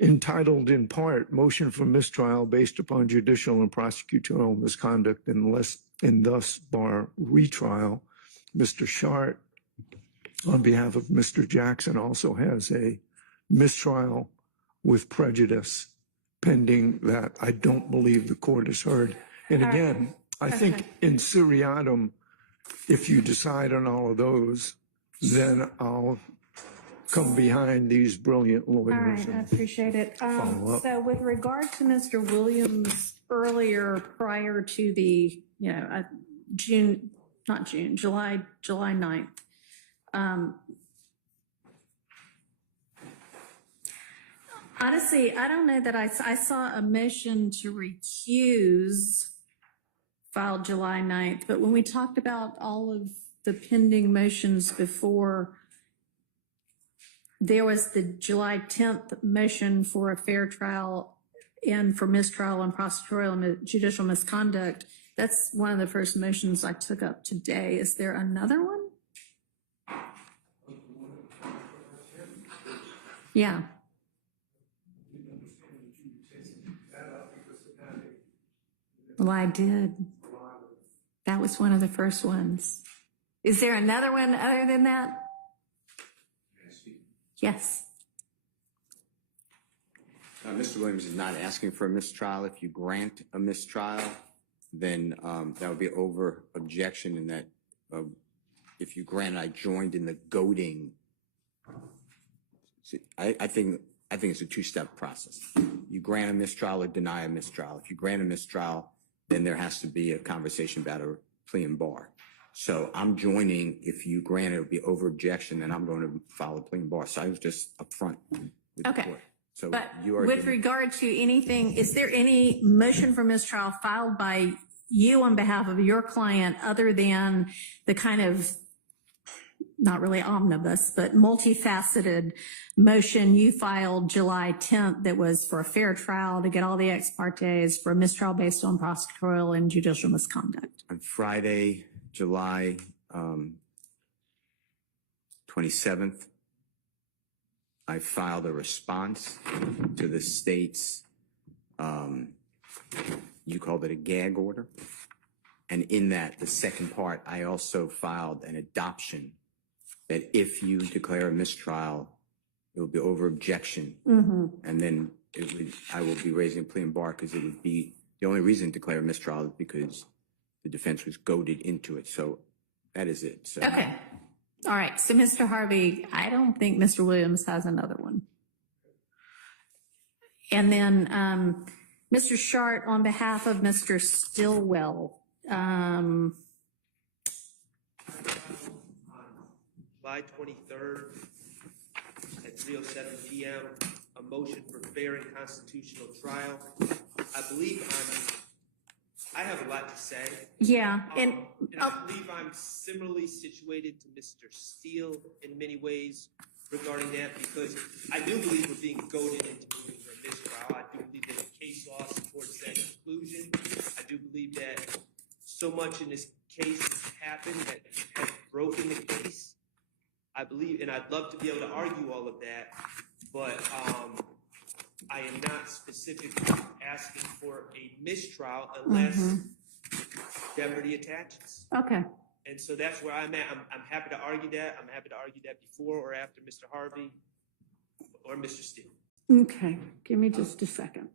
entitled in part, Motion for Mistrial Based Upon Judicial and Prosecutorial Misconduct and thus bar retrial. Mr. Shart, on behalf of Mr. Jackson, also has a mistrial with prejudice pending that I don't believe the court has heard. And again, I think in seriatim, if you decide on all of those, then I'll come behind these brilliant All lawyers. right, I appreciate it. follow up. So with regard to Mr. Williams earlier, prior to the, July 9th, honestly, I don't know that I saw a motion to recuse filed July 9th, but when we talked about all of the pending motions before, there was the July 10th motion for a fair trial and for mistrial and prosecutorial and judicial misconduct. That's one of the first motions I took up today. Is there another one? Yeah. Well, I did. That was one of the first ones. Is there another one other than that? Yes. Mr. Williams is not asking for a mistrial. If you grant a mistrial, then that would be over objection in that if you grant, I joined in the goading. See, I think it's a two-step process. You grant a mistrial or deny a mistrial. If you grant a mistrial, then there has to be a conversation about a plea and bar. So I'm joining. If you grant it, it'll be over objection, then I'm going to file a plea and bar. So I was just upfront with the court. So But you are with regard to anything, is there any motion for mistrial filed by you on behalf of your client other than the kind of, not really omnibus, but multifaceted motion you filed July 10th that was for a fair trial to get all the ex partes for a mistrial based on prosecutorial and judicial misconduct? on Friday, July 27th, I filed a response to the state's, you called it a gag order. And in that, the second part, I also filed an adoption that if you declare a mistrial, it will be over objection. And then I will be raising a plea and bar because it would be, the only reason to declare a mistrial is because the defense was goaded into it. So that is it. So. Okay. All right. So Mr. Harvey, I don't think Mr. Williams has another one. And then Mr. Shart, on behalf of Mr. Stillwell, July 23rd at 3:07 p.m., a motion for fair and constitutional trial. I believe I have a lot to say. yeah, and I believe I'm similarly situated to Mr. Steele in many ways regarding that, because I do believe we're being goaded into moving for a mistrial. I do believe that the case law supports that conclusion. I do believe that so much in this case has happened that has broken the case. I believe, and I'd love to be able to argue all of that, but I am not specifically asking for a mistrial unless jeopardy attaches. okay. And so that's where I'm at. I'm happy to argue that. I'm happy to argue that before or after Mr. Harvey or Mr. Steele. Okay. Give me just a second.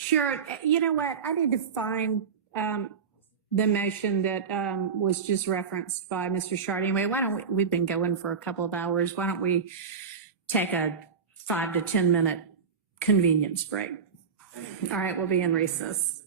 Sure. You know what? I need to find the motion that was just referenced by Mr. Shard. Anyway, why don't we've been going for a couple of hours. Why don't we take a 5 to 10 minute convenience break? All right, we'll be in recess.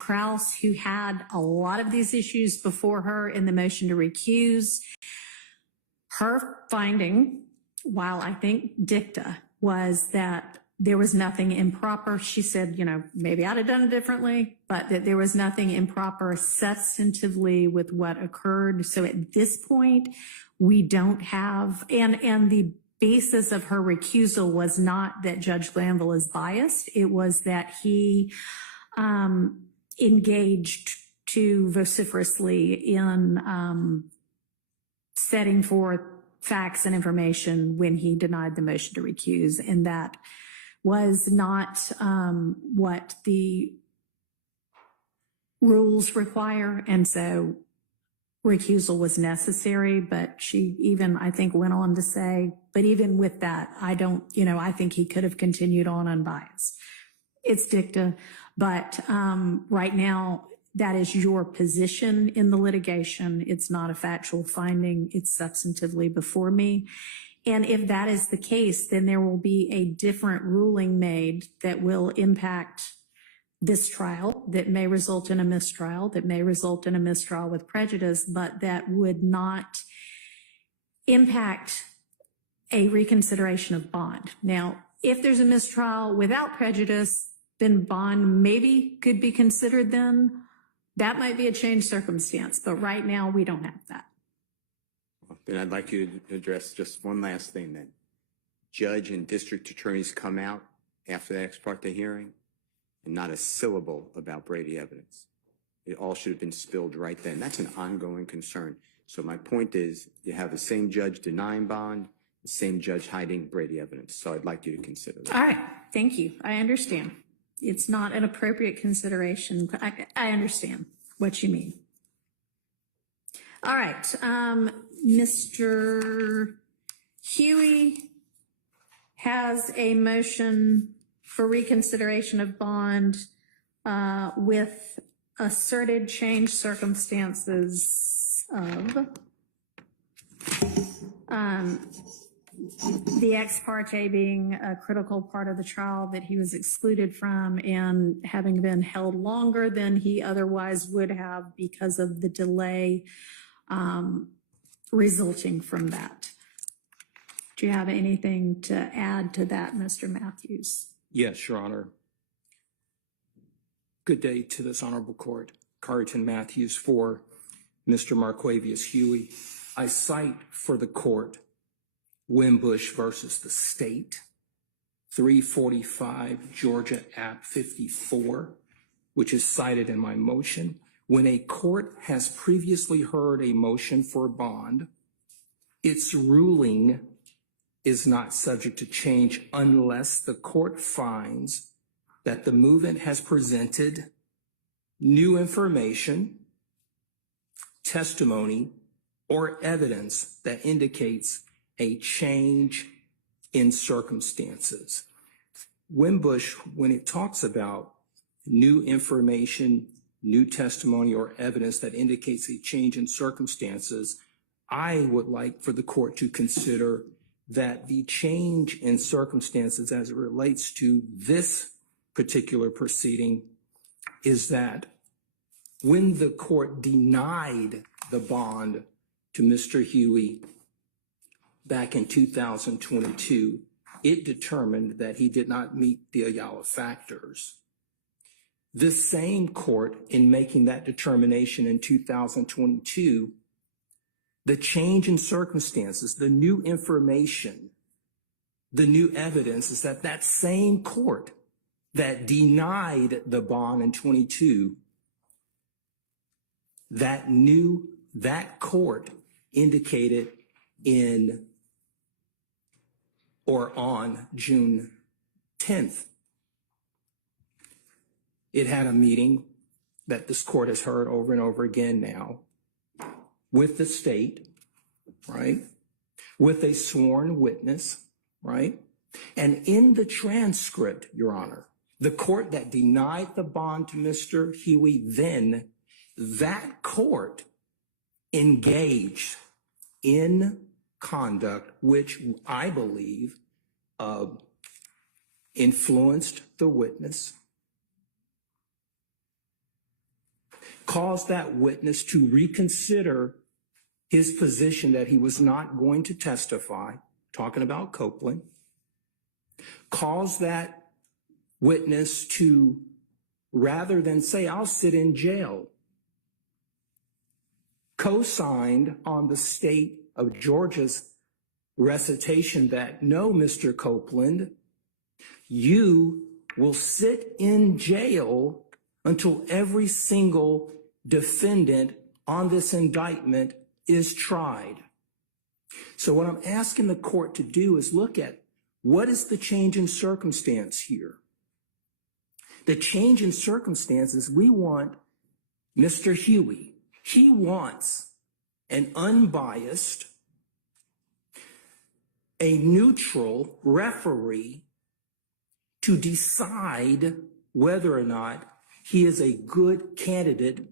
Krause, who had a lot of these issues before her in the motion to recuse. Her finding, while I think dicta, was that there was nothing improper. She said, you know, maybe I'd have done it differently, but that there was nothing improper substantively with what occurred. So at this point, we don't have, and the basis of her recusal was not that Judge Glanville is biased. It was that he engaged too vociferously in setting forth facts and information when he denied the motion to recuse. And that was not what the rules require. And so recusal was necessary, but she even, I think, went on to say, but even with that, I don't, you know, I think he could have continued on unbiased. It's dicta, but right now, that is your position in the litigation. It's not a factual finding. It's substantively before me. And if that is the case, then there will be a different ruling made that will impact this trial, that may result in a mistrial, that may result in a mistrial with prejudice, but that would not impact a reconsideration of bond. Now, if there's a mistrial without prejudice, then bond maybe could be considered then. That might be a changed circumstance, but right now we don't have that. Then I'd like you to address just one last thing then. Judge and district attorneys come out after the ex parte hearing and not a syllable about Brady evidence. It all should have been spilled right then. That's an ongoing concern. So my point is, you have the same judge denying bond, the same judge hiding Brady evidence. So I'd like you to consider that. All right, thank you. I understand. It's not an appropriate consideration. I understand what you mean. All right, Mr. Huey has a motion for reconsideration of bond with asserted changed circumstances of the ex parte being a critical part of the trial that he was excluded from and having been held longer than he otherwise would have because of the delay resulting from that. Do you have anything to add to that, Mr. Matthews? Yes, Your Honor. Good day to this honorable court. Carrington Matthews for Mr. Marquavius Huey. I cite for the court Wimbush versus the state, 345 Georgia App 54, which is cited in my motion. When a court has previously heard a motion for bond, its ruling is not subject to change unless the court finds that the movement has presented new information, testimony, or evidence that indicates a change in circumstances. Wimbush, when it talks about new information, new testimony, or evidence that indicates a change in circumstances, I would like for the court to consider that the change in circumstances as it relates to this particular proceeding is that when the court denied the bond to Mr. Huey back in 2022, it determined that he did not meet the Ayala factors. This same court, in making that determination in 2022, the change in circumstances, the new information, the new evidence is that that same court that denied the bond in 22, that court indicated in or on June 10th, it had a meeting that this court has heard over and over again now with the state, right? With a sworn witness, right? And in the transcript, Your Honor, the court that denied the bond to Mr. Huey then, that court engaged in conduct which I believe influenced the witness, caused that witness to reconsider his position that he was not going to testify, talking about Copeland, caused that witness to, rather than say, I'll sit in jail, co-signed on the state of Georgia's recitation that, no, Mr. Copeland, you will sit in jail until every single defendant on this indictment is tried. So what I'm asking the court to do is look at what is the change in circumstance here. The change in circumstances, we want Mr. Huey. He wants an unbiased, a neutral referee to decide whether or not he is a good candidate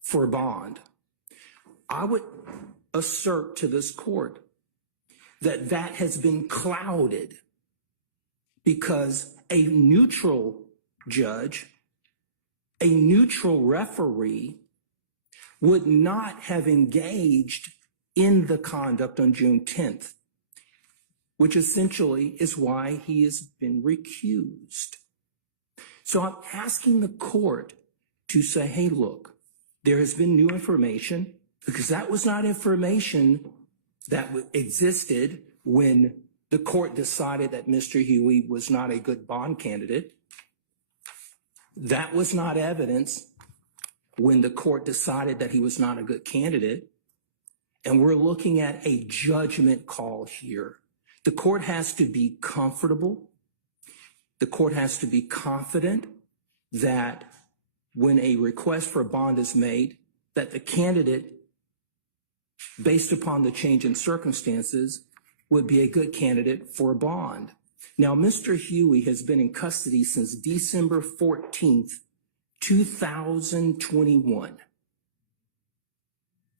for bond. I would assert to this court that that has been clouded because a neutral judge, a neutral referee would not have engaged in the conduct on June 10th, which essentially is why he has been recused. So I'm asking the court to say, hey, look, there has been new information, because that was not information that existed when the court decided that Mr. Huey was not a good bond candidate. That was not evidence when the court decided that he was not a good candidate. And we're looking at a judgment call here. The court has to be comfortable. The court has to be confident that when a request for a bond is made, that the candidate, based upon the change in circumstances, would be a good candidate for a bond. Now, Mr. Huey has been in custody since December 14th, 2021.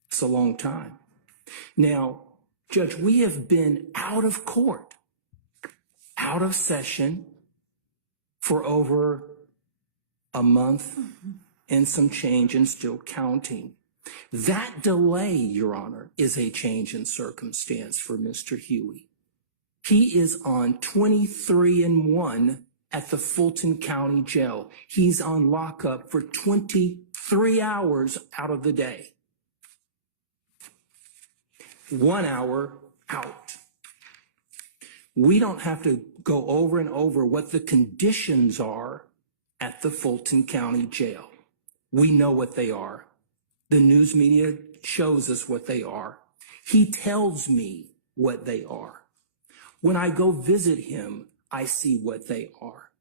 It's a long time. Now, Judge, we have been out of court, out of session for over a month and some change and still counting. That delay, Your Honor, is a change in circumstance for Mr. Huey. He is on 23-1 at the Fulton County Jail. He's on lockup for 23 hours out of the day. 1 hour out. We don't have to go over and over what the conditions are at the Fulton County Jail. We know what they are. The news media shows us what they are. He tells me what they are. When I go visit him, I see what they are.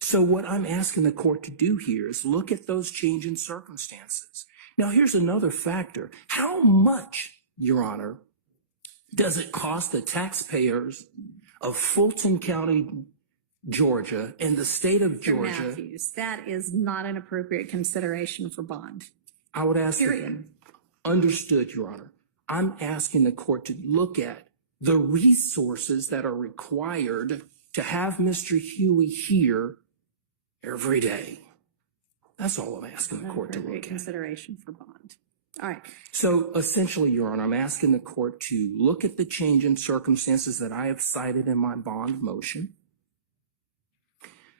So what I'm asking the court to do here is look at those change in circumstances. Now, here's another factor. How much, Your Honor, does it cost the taxpayers of Fulton County, Georgia, and the state of Mr. Georgia? Matthews, that is not an appropriate consideration for bond. I would ask, Period. Understood, Your Honor. I'm asking the court to look at the resources that are required to have Mr. Huey here every day. That's all I'm asking the court to look Appropriate at. consideration for bond. All right. So essentially, Your Honor, I'm asking the court to look at the change in circumstances that I have cited in my bond motion.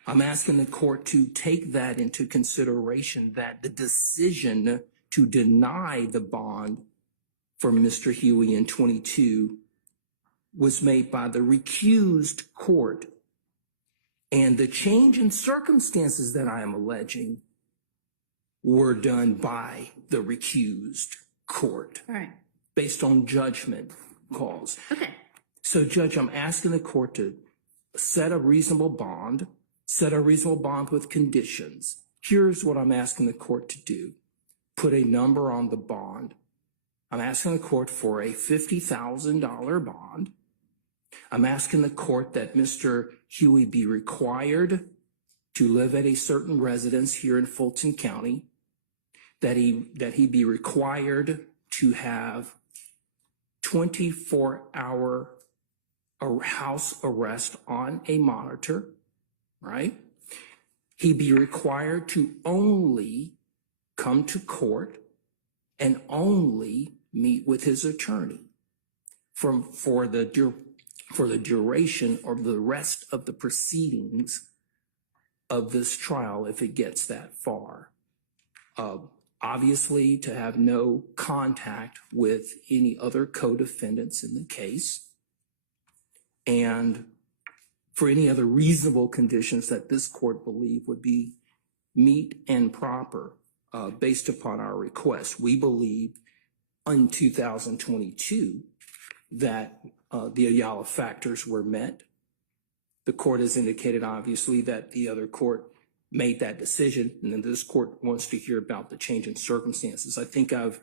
I'm asking the court to take that into consideration, that the decision to deny the bond for Mr. Huey in 22 was made by the recused court, and the change in circumstances that I am alleging were done by the recused court All right. based on judgment calls. Okay. So, Judge, I'm asking the court to set a reasonable bond with conditions. Here's what I'm asking the court to do. Put a number on the bond. I'm asking the court for a $50,000 bond. I'm asking the court that Mr. Huey be required to live at a certain residence here in Fulton County, that he be required to have 24-hour house arrest on a monitor, right? he be required to only come to court and only meet with his attorney for the duration or the rest of the proceedings of this trial if it gets that far. Obviously, to have no contact with any other co-defendants in the case, and for any other reasonable conditions that this court believe would be meet and proper based upon our request. We believe in 2022 that the Ayala factors were met. The court has indicated, obviously, that the other court made that decision, and then this court wants to hear about the change in circumstances. I think I've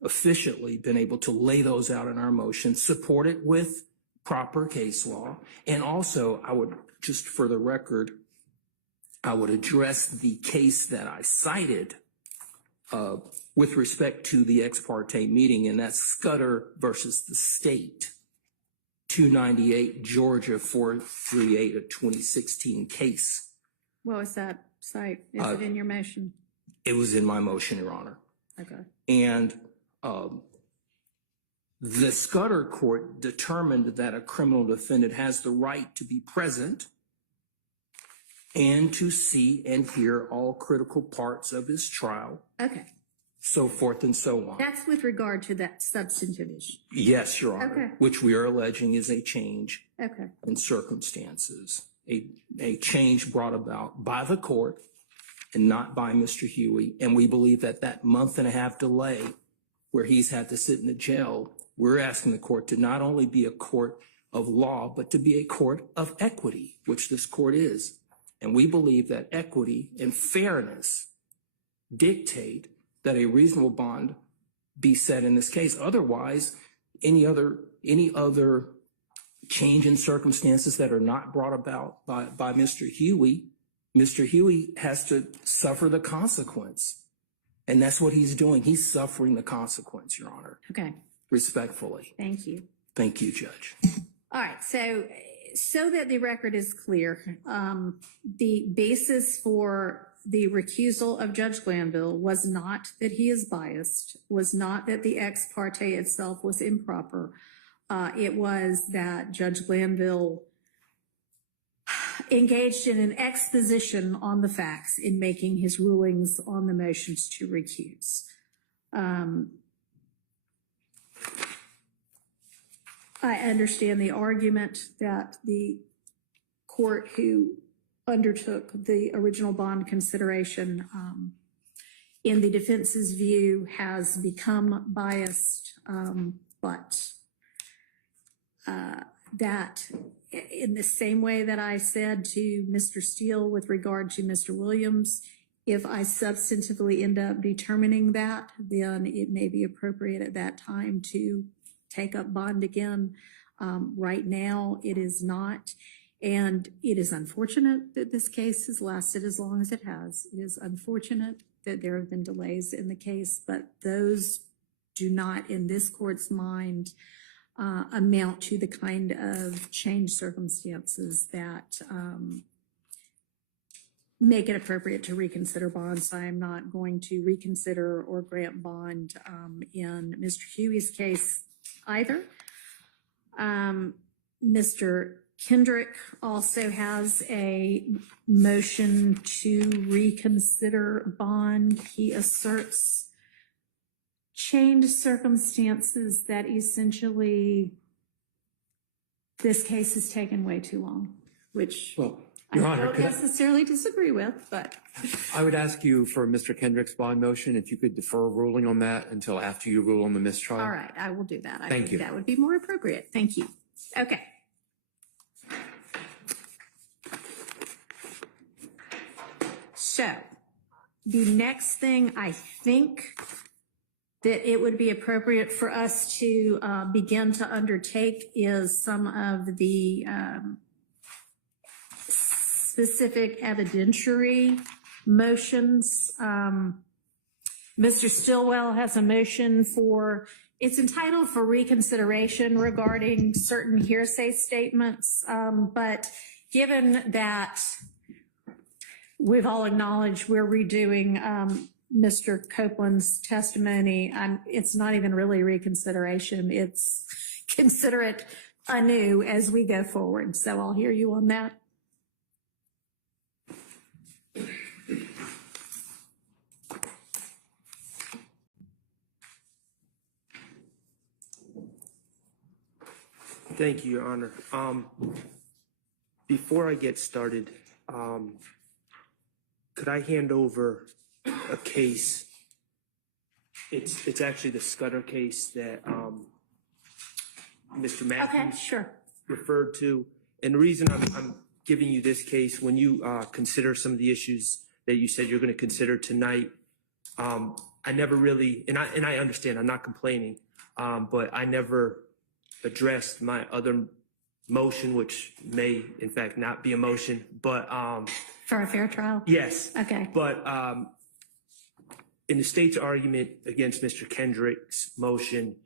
efficiently been able to lay those out in our motion, support it with proper case law, and also I would, just for the record, I would address the case that I cited with respect to the ex parte meeting, and that's Scudder versus the state, 298 Georgia 438, a 2016 case. What was that site? Is it in your motion? It was in my motion, Your Honor. Okay. And the Scudder court determined that a criminal defendant has the right to be present and to see and hear all critical parts of his trial, Okay. so forth and so on. That's with regard to that substantive issue. Yes, Your Honor, Okay. which we are alleging is a change Okay. in circumstances, a change brought about by the court and not by Mr. Huey. And we believe that that month-and-a-half delay where he's had to sit in the jail, we're asking the court to not only be a court of law, but to be a court of equity, which this court is. And we believe that equity and fairness dictate that a reasonable bond be set in this case. Otherwise, any other change in circumstances that are not brought about by Mr. Huey has to suffer the consequence. And that's what he's doing. He's suffering the consequence, Your Honor. Okay. Respectfully. Thank you. Thank you, Judge. All right. So that the record is clear, the basis for the recusal of Judge Glanville was not that he is biased, was not that the ex parte itself was improper. It was that Judge Glanville engaged in an exposition on the facts in making his rulings on the motions to recuse. I understand the argument that the court who undertook the original bond consideration in the defense's view has become biased, but that in the same way that I said to Mr. Steele with regard to Mr. Williams, if I substantively end up determining that, then it may be appropriate at that time to take up bond again. Right now, it is not. And it is unfortunate that this case has lasted as long as it has. It is unfortunate that there have been delays in the case, but those do not, in this court's mind, amount to the kind of changed circumstances that make it appropriate to reconsider bonds. I am not going to reconsider or grant bond in Mr. Huey's case either. Mr. Kendrick also has a motion to reconsider bond. He asserts changed circumstances that essentially this case has taken way too long, which Your I Honor, don't necessarily disagree with, but. I would ask you for Mr. Kendrick's bond motion, if you could defer ruling on that until after you rule on the mistrial. All right, I will do that. I Thank think you. that would be more appropriate. Thank you. Okay. So the next thing I think that it would be appropriate for us to begin to undertake is some of the specific evidentiary motions. Mr. Stillwell has a motion for, it's entitled for reconsideration regarding certain hearsay statements, but given that we've all acknowledged we're redoing Mr. Copeland's testimony. It's not even really reconsideration. It's consider it anew as we go forward. So I'll hear you on that. Thank you, Your Honor. Before I get started, could I hand over a case? It's actually the Scudder case that Mr. Okay, Matthews sure. referred to. And the reason I'm giving you this case, when you consider some of the issues that you said you're going to consider tonight, I never really, and I understand, I'm not complaining, but I never addressed my other motion, which may in fact not be a motion, but For a fair trial? yes. Okay. But in the state's argument against Mr. Kendrick's motion,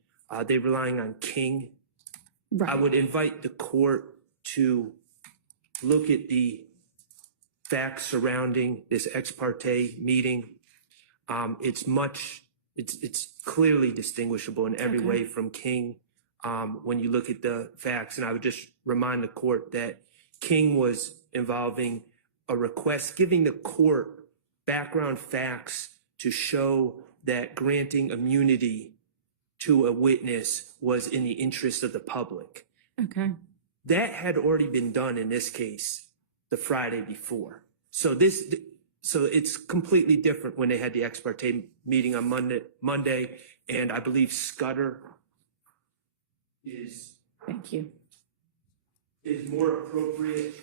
they're relying on King. Right. I would invite the court to look at the facts surrounding this ex parte meeting. It's clearly distinguishable in every way from King when you look at the facts. And I would just remind the court that King was involving a request, giving the court background facts to show that granting immunity to a witness was in the interest of the public. Okay. That had already been done in this case the Friday before. So it's completely different when they had the ex parte meeting on Monday, and I believe Scudder is Thank you. more appropriate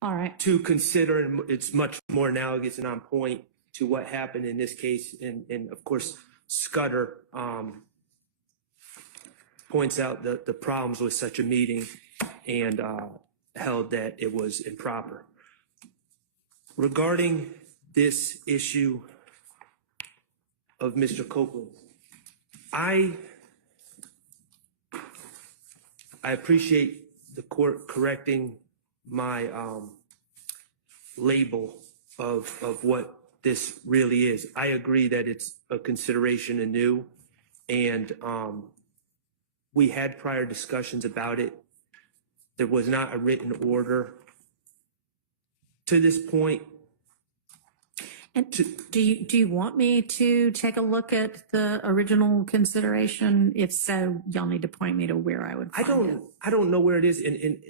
All right. to consider, and it's much more analogous and on point to what happened in this case. And of course, Scudder points out the problems with such a meeting and held that it was improper. Regarding this issue of Mr. Copeland, I appreciate the court correcting my label of what this really is. I agree that it's a consideration anew, and we had prior discussions about it. There was not a written order. To this point, And do you want me to take a look at the original consideration? If so, y'all need to point me to where I would find it. I don't know where it is,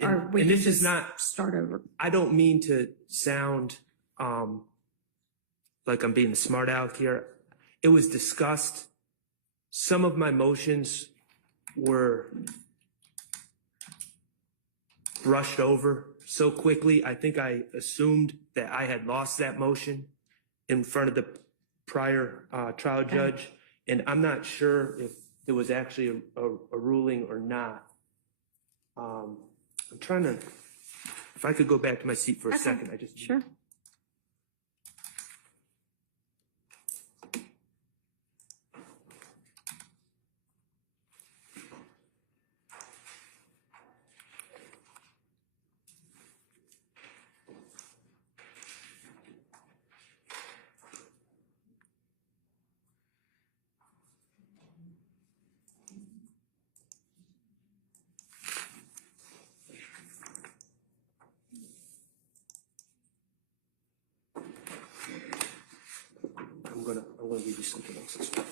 Or we and can this is just not, start over. I don't mean to sound like I'm being a smart aleck here. It was discussed. Some of my motions were brushed over so quickly. I think I assumed that I had lost that motion in front of the prior trial judge, and I'm not sure if there was actually a ruling or not. I'm trying to, if I could go back to my seat for a second. Sure. I'm gonna give you something else as well.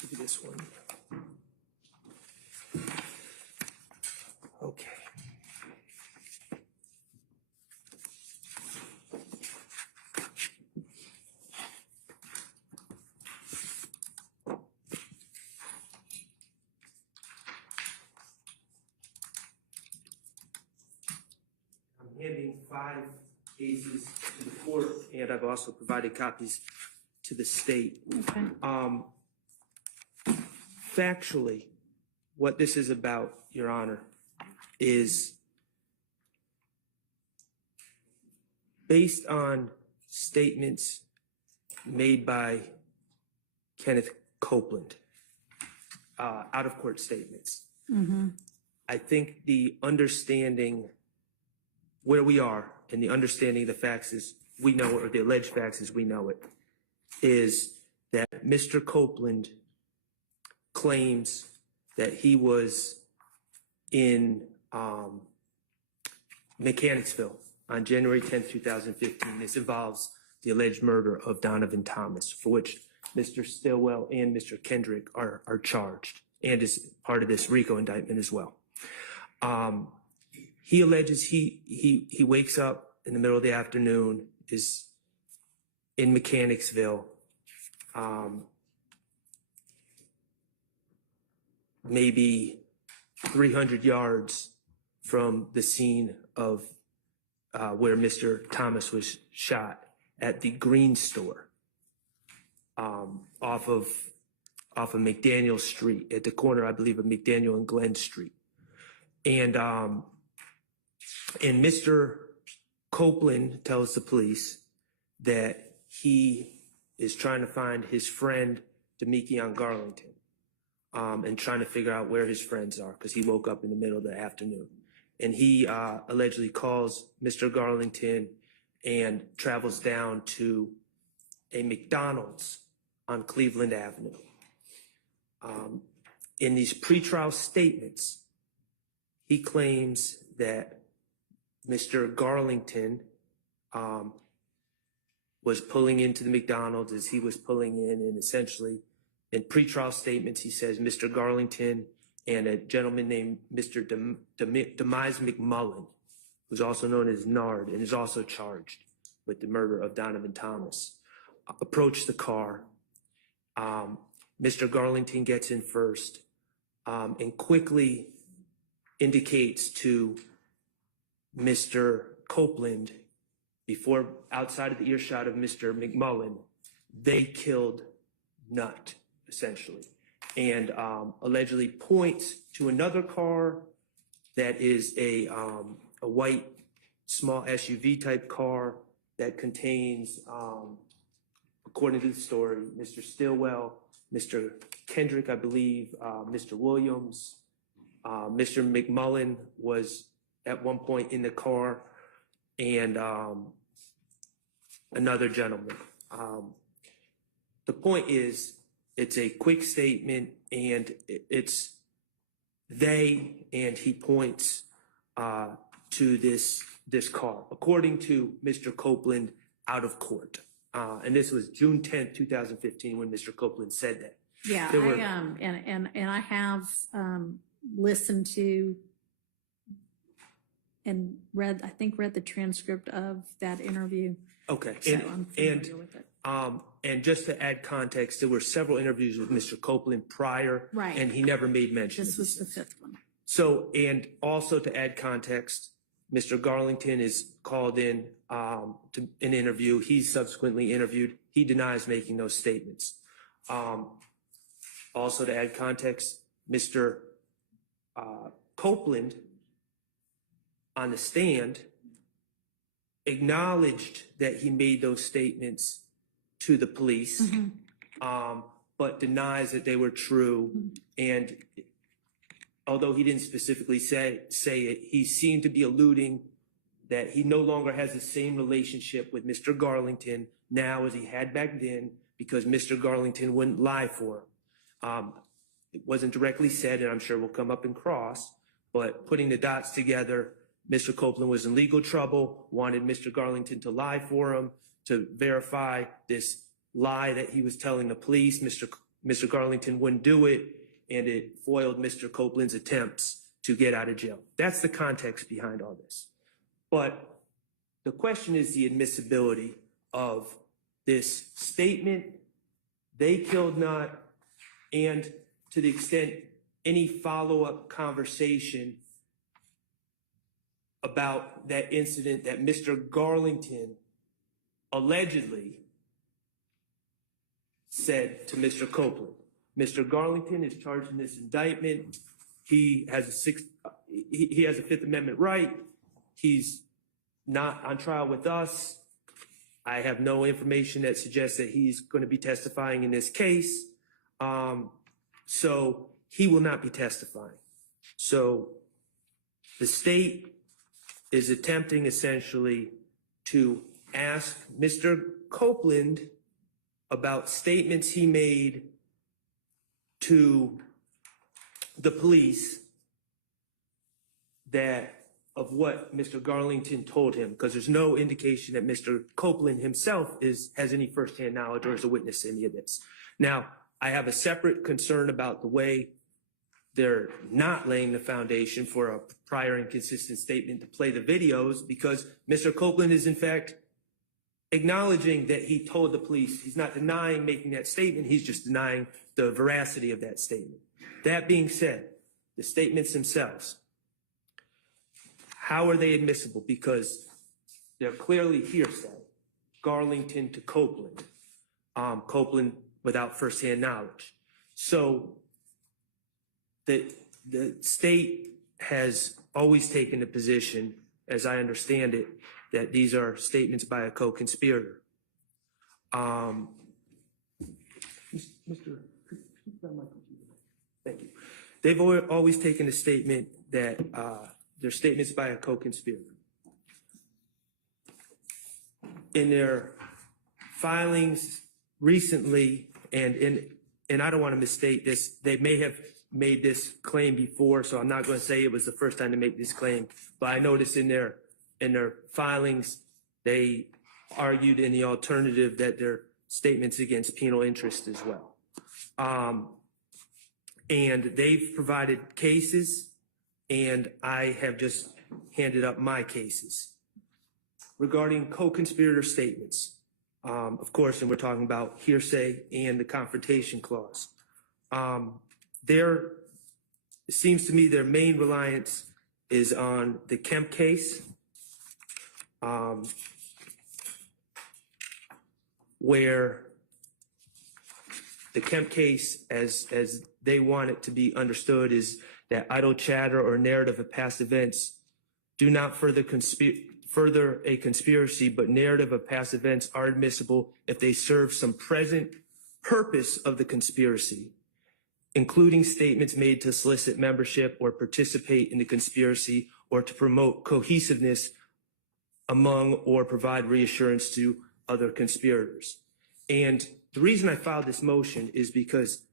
Give you this one. Okay. 5 cases to the court, and I've also provided copies to the state. Okay. Factually, what this is about, Your Honor, is based on statements made by Kenneth Copeland, out-of-court statements. I think the understanding where we are and the understanding of the facts as we know it, or the alleged facts as we know it, is that Mr. Copeland claims that he was in Mechanicsville on January 10th, 2015. This involves the alleged murder of Donovan Thomas, for which Mr. Stillwell and Mr. Kendrick are charged, and is part of this RICO indictment as well. He alleges he wakes up in the middle of the afternoon, is in Mechanicsville, maybe 300 yards from the scene of where Mr. Thomas was shot, at the Green Store, off of McDaniel Street, at the corner, I believe, of McDaniel and Glenn Street. And Mr. Copeland tells the police that he is trying to find his friend Demekion Garlington, and trying to figure out where his friends are, because he woke up in the middle of the afternoon. And he allegedly calls Mr. Garlington and travels down to a McDonald's on Cleveland Avenue. In these pretrial statements, he claims that Mr. Garlington was pulling into the McDonald's as he was pulling in, and essentially in pretrial statements, he says Mr. Garlington and a gentleman named Mr. Demise McMullen, who's also known as Nard and is also charged with the murder of Donovan Thomas, approached the car. Mr. Garlington gets in first, and quickly indicates to Mr. Copeland, before outside of the earshot of Mr. McMullen, they killed Nutt, essentially, and allegedly points to another car that is a white small SUV type car that contains, according to the story, Mr. Stillwell, Mr. Kendrick, I believe, Mr. Williams, Mr. McMullen was at one point in the car, and another gentleman. The point is, it's a quick statement, and it's they, and he points to this car, according to Mr. Copeland, out of court. And this was June 10th, 2015, when Mr. Copeland said that. Yeah, There were- and I have listened to and read the transcript of that interview. Okay, So I'm familiar with it. and just to add context, there were several interviews with Mr. Copeland prior, Right. and he never made mention This of was these the things. 5th one. So, and also to add context, Mr. Garlington is called in to an interview. He's subsequently interviewed. He denies making those statements. Also to add context, Mr. Copeland on the stand acknowledged that he made those statements to the police, but denies that they were true. And although he didn't specifically say it, he seemed to be alluding that he no longer has the same relationship with Mr. Garlington now as he had back then, because Mr. Garlington wouldn't lie for him. It wasn't directly said, and I'm sure will come up in cross, but putting the dots together, Mr. Copeland was in legal trouble, wanted Mr. Garlington to lie for him, to verify this lie that he was telling the police. Mr. Garlington wouldn't do it, and it foiled Mr. Copeland's attempts to get out of jail. That's the context behind all this. But the question is the admissibility of this statement, they killed Nutt, and to the extent any follow-up conversation about that incident that Mr. Garlington allegedly said to Mr. Copeland. Mr. Garlington is charged in this indictment. He has a Fifth Amendment right. He's not on trial with us. I have no information that suggests that he's going to be testifying in this case. So he will not be testifying. So the state is attempting essentially to ask Mr. Copeland about statements he made to the police of what Mr. Garlington told him, because there's no indication that Mr. Copeland himself has any firsthand knowledge or is a witness to any of this. Now, I have a separate concern about the way they're not laying the foundation for a prior and consistent statement to play the videos, because Mr. Copeland is in fact acknowledging that he told the police. He's not denying making that statement. He's just denying the veracity of that statement. That being said, the statements themselves, how are they admissible? Because they're clearly hearsay. Garlington to Copeland, Copeland without firsthand knowledge. So the state has always taken the position, as I understand it, that these are statements by a co-conspirator. Thank you. They've always taken the statement that they're statements by a co-conspirator. In their filings recently, and I don't want to misstate this, they may have made this claim before, so I'm not going to say it was the first time to make this claim, but I noticed in their filings, they argued in the alternative that they're statements against penal interest as well. And they've provided cases, and I have just handed up my cases. Regarding co-conspirator statements, of course, and we're talking about hearsay and the confrontation clause. It seems to me their main reliance is on the Kemp case, where the Kemp case, as they want it to be understood, is that idle chatter or narrative of past events do not further a conspiracy, but narrative of past events are admissible if they serve some present purpose of the conspiracy, including statements made to solicit membership or participate in the conspiracy or to promote cohesiveness among or provide reassurance to other conspirators. And the reason I filed this motion is because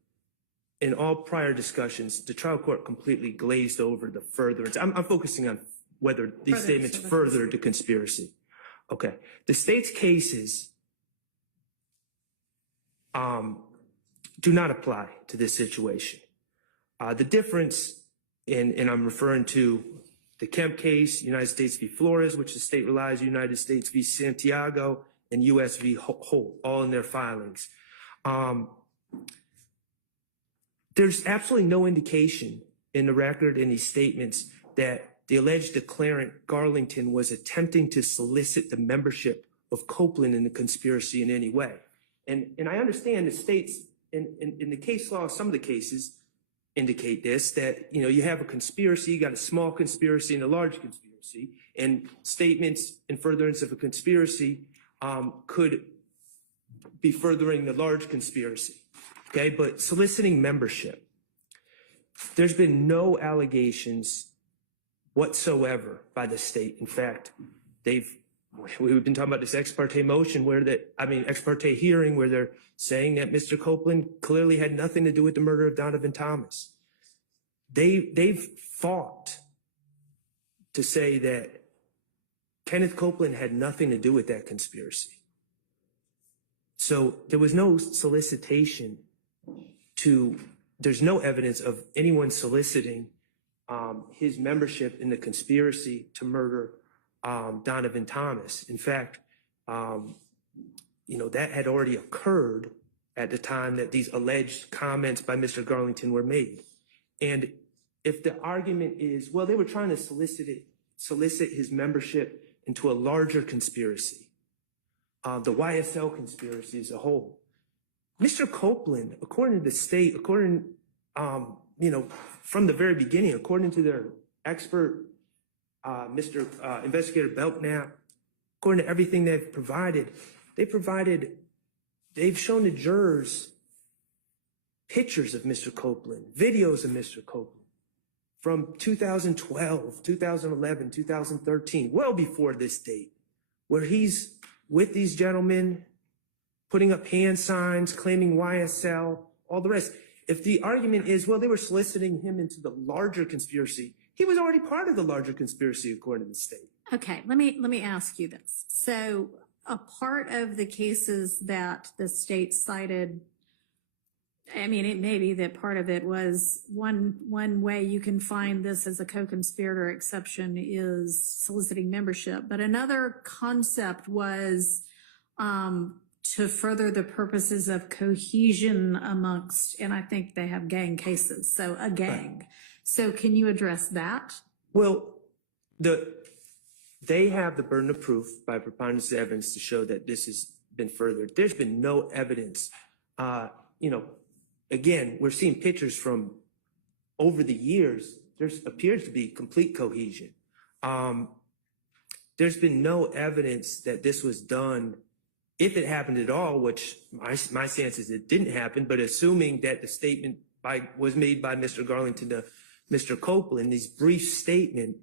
in all prior discussions, the trial court completely glazed over the furtherance. I'm focusing on whether these statements furthered the conspiracy. Okay. The state's cases do not apply to this situation. The difference, and I'm referring to the Kemp case, United States v. Flores, which the state relies, United States v. Santiago, and U.S. v. Holt, all in their filings. There's absolutely no indication in the record in these statements that the alleged declarant Garlington was attempting to solicit the membership of Copeland in the conspiracy in any way. And I understand the states in the case law, some of the cases indicate this, that, you know, you have a conspiracy, you got a small conspiracy and a large conspiracy, and statements in furtherance of a conspiracy could be furthering the large conspiracy. Okay, but soliciting membership, there's been no allegations whatsoever by the state. In fact, we've been talking about this ex parte motion ex parte hearing where they're saying that Mr. Copeland clearly had nothing to do with the murder of Donovan Thomas. They've fought to say that Kenneth Copeland had nothing to do with that conspiracy. So there was no solicitation there's no evidence of anyone soliciting his membership in the conspiracy to murder Donovan Thomas. In fact, that had already occurred at the time that these alleged comments by Mr. Garlington were made. And if the argument is, well, they were trying to solicit it solicit his membership into a larger conspiracy, the YSL conspiracy as a whole. Mr. Copeland, according to the state, according, from the very beginning, according to their expert, Mr. Investigator Belknap, according to everything they've shown the jurors pictures of Mr. Copeland, videos of Mr. Copeland from 2012, 2011, 2013, well before this date, where he's with these gentlemen, putting up hand signs, claiming YSL, all the rest. If the argument is, well, they were soliciting him into the larger conspiracy, he was already part of the larger conspiracy according to the state. Okay, let me ask you this. So a part of the cases that the state cited, I mean, it may be that part of it was one way you can find this as a co-conspirator exception is soliciting membership, but another concept was to further the purposes of cohesion amongst, and I think they have gang cases, so a gang. Right. So can you address that? Well, they have the burden of proof by preponderance of evidence to show that this has been furthered. There's been no evidence. Again, we're seeing pictures from over the years. There appears to be complete cohesion. There's been no evidence that this was done, if it happened at all, which my sense is it didn't happen, but assuming that the statement was made by Mr. Garlington to Mr. Copeland, this brief statement,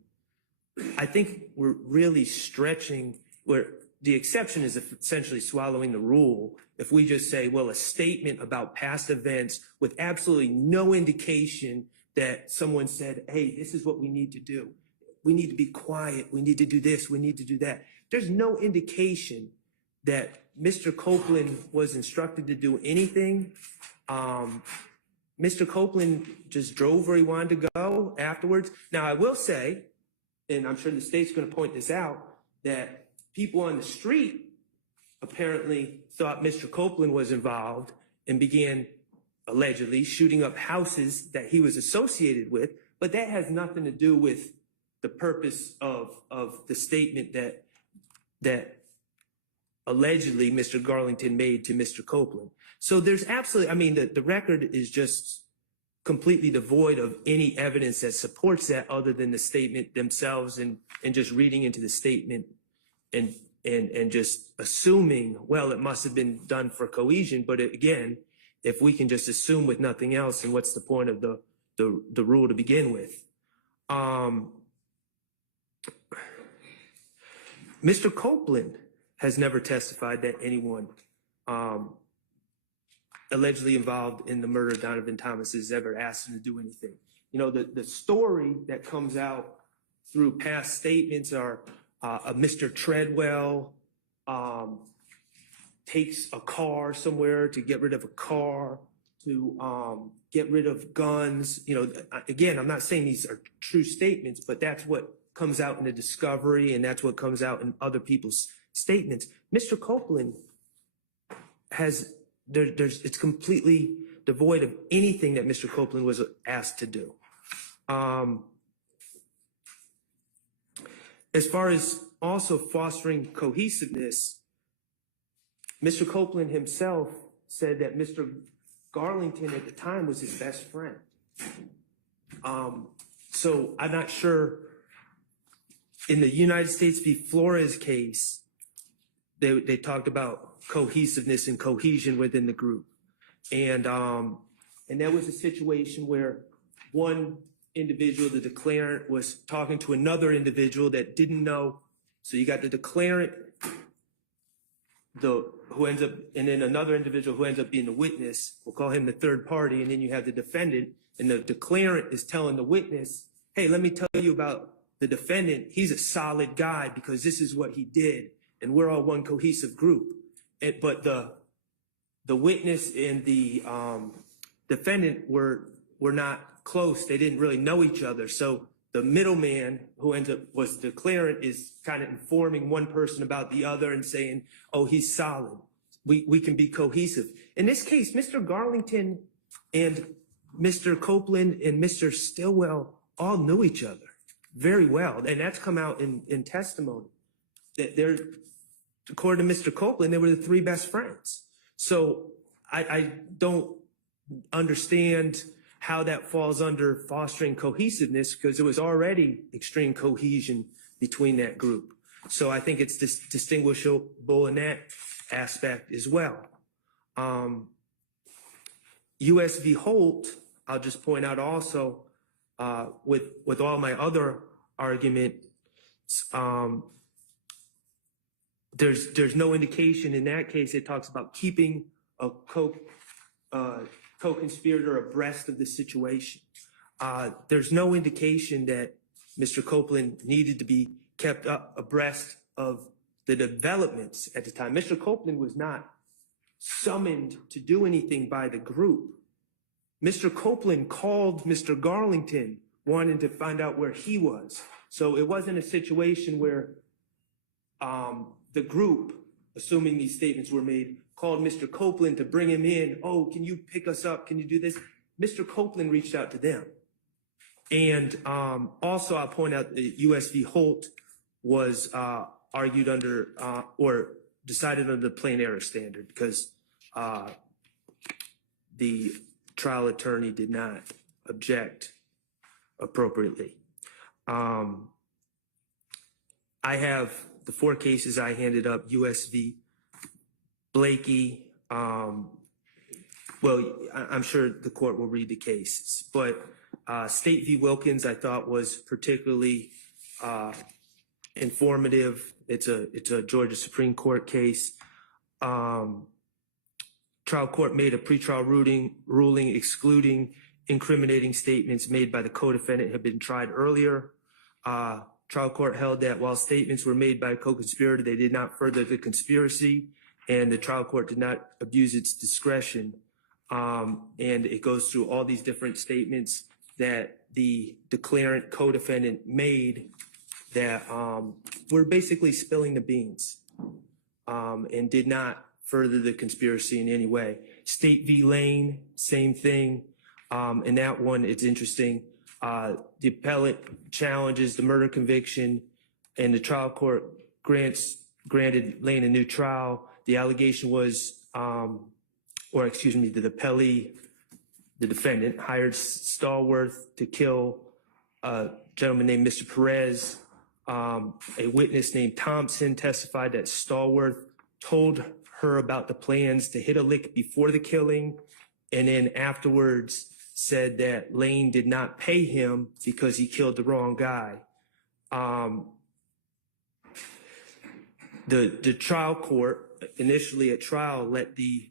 I think we're really stretching where the exception is essentially swallowing the rule. If we just say, well, a statement about past events with absolutely no indication that someone said, hey, this is what we need to do. We need to be quiet. We need to do this. We need to do that. There's no indication that Mr. Copeland was instructed to do anything. Mr. Copeland just drove where he wanted to go afterwards. Now, I will say, and I'm sure the state's going to point this out, that people on the street apparently thought Mr. Copeland was involved and began allegedly shooting up houses that he was associated with, but that has nothing to do with the purpose of the statement that allegedly Mr. Garlington made to Mr. Copeland. So there's absolutely, I mean, the record is just completely devoid of any evidence that supports that other than the statement themselves and just reading into the statement and just assuming, well, it must have been done for cohesion. But again, if we can just assume with nothing else, then what's the point of the rule to begin with? Mr. Copeland has never testified that anyone allegedly involved in the murder of Donovan Thomas has ever asked him to do anything. You know, the story that comes out through past statements are Mr. Treadwell takes a car somewhere to get rid of a car, to get rid of guns. You know, again, I'm not saying these are true statements, but that's what comes out in the discovery, and that's what comes out in other people's statements. Mr. Copeland has, it's completely devoid of anything that Mr. Copeland was asked to do. As far as also fostering cohesiveness, Mr. Copeland himself said that Mr. Garlington at the time was his best friend. So I'm not sure. In the United States v. Flores case, they talked about cohesiveness and cohesion within the group. And that was a situation where one individual, the declarant, was talking to another individual that didn't know. So you got the declarant, who ends up, and then another individual who ends up being the witness. We'll call him the third party. And then you have the defendant, and the declarant is telling the witness, hey, let me tell you about the defendant. He's a solid guy because this is what he did, and we're all one cohesive group. But the witness and the defendant were not close. They didn't really know each other. So the middleman, who ends up was the declarant, is kind of informing one person about the other and saying, oh, he's solid. We can be cohesive. In this case, Mr. Garlington and Mr. Copeland and Mr. Stillwell all knew each other. very well, and that's come out in testimony, that they're, according to Mr. Copeland, they were the three best friends. So I don't understand how that falls under fostering cohesiveness, because there was already extreme cohesion between that group. So I think it's distinguishable in that aspect as well. US v. Holt, I'll just point out also, with all my other arguments, there's no indication in that case. It talks about keeping a co-conspirator abreast of the situation. There's no indication that Mr. Copeland needed to be kept up abreast of the developments at the time. Mr. Copeland was not summoned to do anything by the group. Mr. Copeland called Mr. Garlington wanting to find out where he was. So it wasn't a situation where the group, assuming these statements were made, called Mr. Copeland to bring him in. Oh, can you pick us up? Can you do this? Mr. Copeland reached out to them. And also I'll point out that US v. Holt was argued under or decided under the plain error standard, because the trial attorney did not object appropriately. I have the 4 cases I handed up: US v. Blakey. Well, I'm sure the court will read the cases, but State v. Wilkins I thought was particularly informative. It's a Georgia Supreme Court case. Trial court made a pretrial ruling excluding incriminating statements made by the co-defendant had been tried earlier. Trial court held that while statements were made by a co-conspirator, they did not further the conspiracy, and the trial court did not abuse its discretion. And it goes through all these different statements that the declarant co-defendant made that were basically spilling the beans and did not further the conspiracy in any way. State v. Lane, same thing. And that one, it's interesting. The appellate challenges the murder conviction, and the trial court granted Lane a new trial. The allegation was, the appellee, the defendant, hired Stallworth to kill a gentleman named Mr. Perez. A witness named Thompson testified that Stallworth told her about the plans to hit a lick before the killing, and then afterwards said that Lane did not pay him because he killed the wrong guy. The trial court initially at trial let the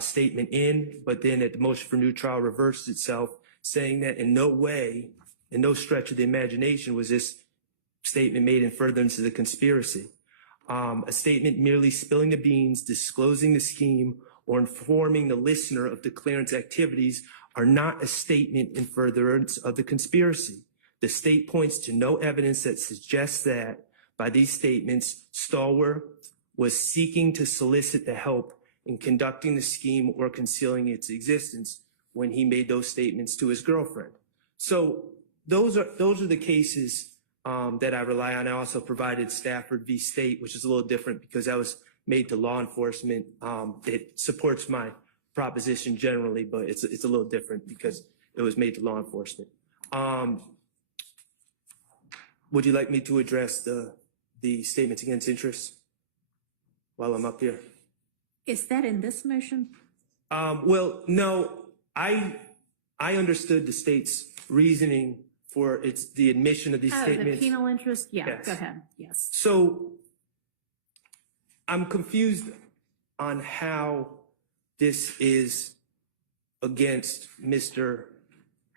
statement in, but then at the motion for new trial reversed itself, saying that in no way, in no stretch of the imagination was this statement made in furtherance of the conspiracy. A statement merely spilling the beans, disclosing the scheme, or informing the listener of the declarant's activities are not a statement in furtherance of the conspiracy. The state points to no evidence that suggests that by these statements, Stallworth was seeking to solicit the help in conducting the scheme or concealing its existence when he made those statements to his girlfriend. So those are the cases that I rely on. I also provided Stafford v. State, which is a little different because that was made to law enforcement. It supports my proposition generally, but it's a little different because it was made to law enforcement. Would you like me to address the statements against interest while I'm up here? Is that in this motion? Well, no, I understood the state's reasoning for the admission of these statements. The penal interest? Yeah, Yes. Go ahead. Yes. So I'm confused on how this is against Mr.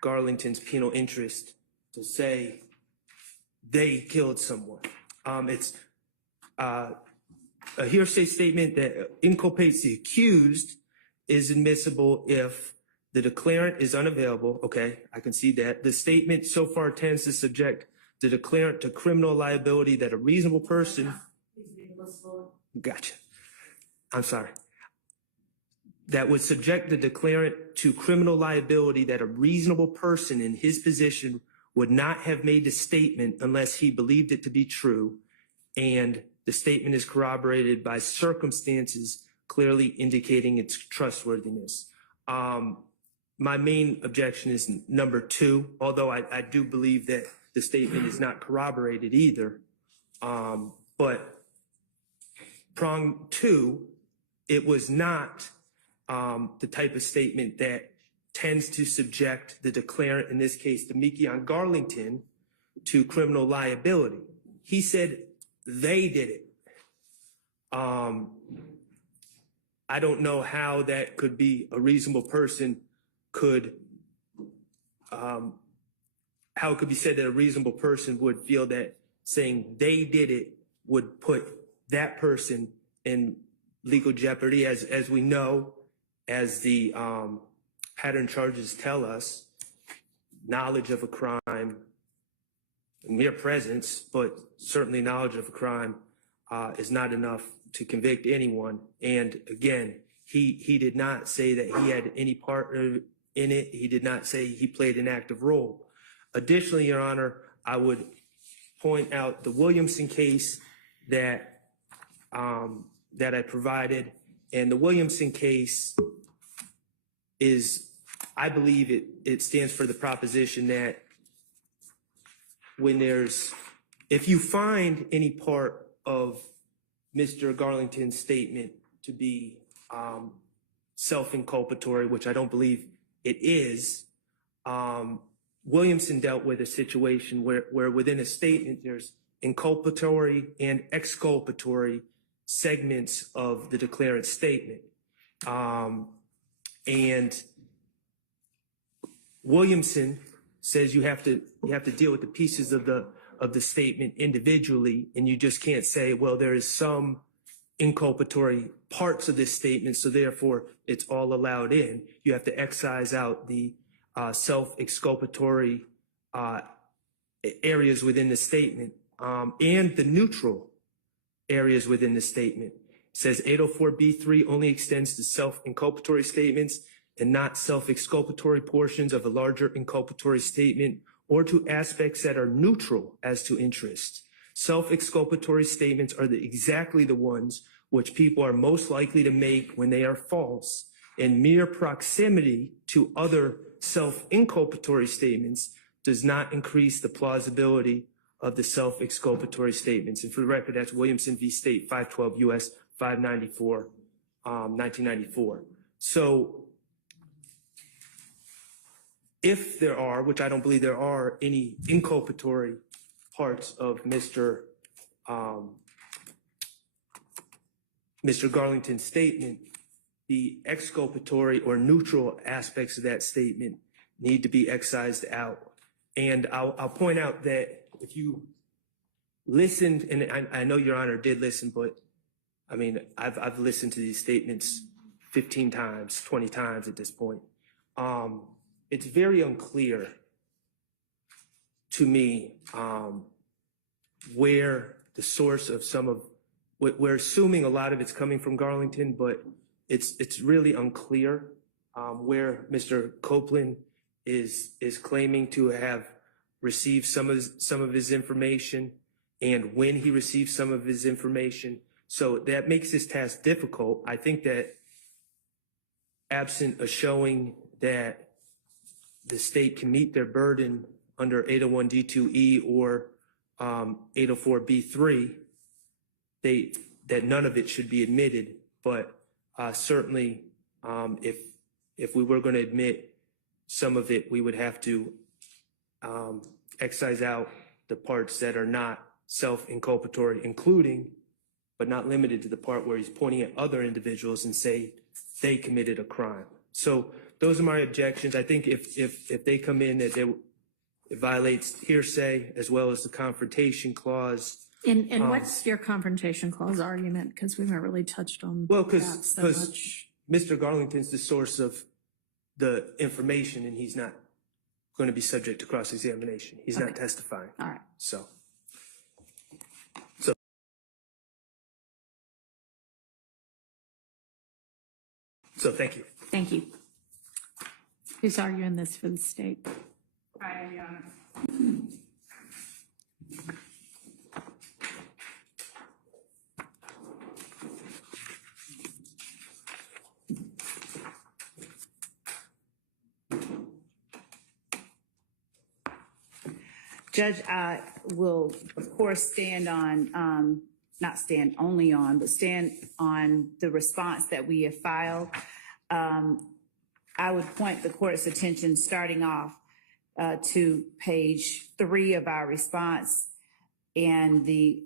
Garlington's penal interest to say they killed someone. It's a hearsay statement that inculpates the accused is admissible if the declarant is unavailable. Okay, I can see that. The statement so far tends to subject the declarant to criminal liability that a reasonable person. Gotcha. I'm sorry. That would subject the declarant to criminal liability that a reasonable person in his position would not have made the statement unless he believed it to be true, and the statement is corroborated by circumstances clearly indicating its trustworthiness. My main objection is number 2, although I do believe that the statement is not corroborated either. But prong 2, it was not the type of statement that tends to subject the declarant, in this case, Demekion Garlington, to criminal liability. He said they did it. I don't know how that could be a reasonable person could, how it could be said that a reasonable person would feel that saying they did it would put that person in legal jeopardy. As we know, as the pattern charges tell us, knowledge of a crime, mere presence, but certainly knowledge of a crime is not enough to convict anyone. And again, he did not say that he had any part in it. He did not say he played an active role. Additionally, Your Honor, I would point out the Williamson case that that I provided. And the Williamson case is, I believe it stands for the proposition that when if you find any part of Mr. Garlington's statement to be self-inculpatory, which I don't believe it is, Williamson dealt with a situation where within a statement there's inculpatory and exculpatory segments of the declarant's statement. And Williamson says you have to deal with the pieces of the statement individually, and you just can't say, well, there is some inculpatory parts of this statement, so therefore it's all allowed in. You have to excise out the self-exculpatory areas within the statement and the neutral areas within the statement. It says 804B3 only extends to self-inculpatory statements and not self-exculpatory portions of a larger inculpatory statement, or to aspects that are neutral as to interest. Self-exculpatory statements are exactly the ones which people are most likely to make when they are false, and mere proximity to other self-inculpatory statements does not increase the plausibility of the self-exculpatory statements. And for the record, that's Williamson v. State, 512 U.S. 594, 1994. So if there are, which I don't believe there are, any inculpatory parts of Mr. Garlington's statement, the exculpatory or neutral aspects of that statement need to be excised out. And I'll point out that if you listened, and I know Your Honor did listen, but I mean, I've listened to these statements 15 times, 20 times at this point. It's very unclear to me where the source of some of, we're assuming a lot of it's coming from Garlington, but it's really unclear where Mr. Copeland is claiming to have received some of his information and when he received some of his information. So that makes this task difficult. I think that absent a showing that the state can meet their burden under 801D2E or 804B3, that none of it should be admitted. But certainly, if we were going to admit some of it, we would have to excise out the parts that are not self-inculpatory, including, but not limited to, the part where he's pointing at other individuals and say they committed a crime. So those are my objections. I think if they come in, that it violates hearsay as well as the confrontation clause. And what's your confrontation clause argument? Because we haven't really touched on Well, that because so much. Mr. Garlington's the source of the information, and he's not going to be subject to cross-examination. He's not testifying. All right. So thank you. Thank you. Who's arguing this for the state? I am, Your Honor. Judge, I will, of course, stand on, not stand only on, but stand on the response that we have filed. I would point the court's attention, starting off to page 3 of our response and the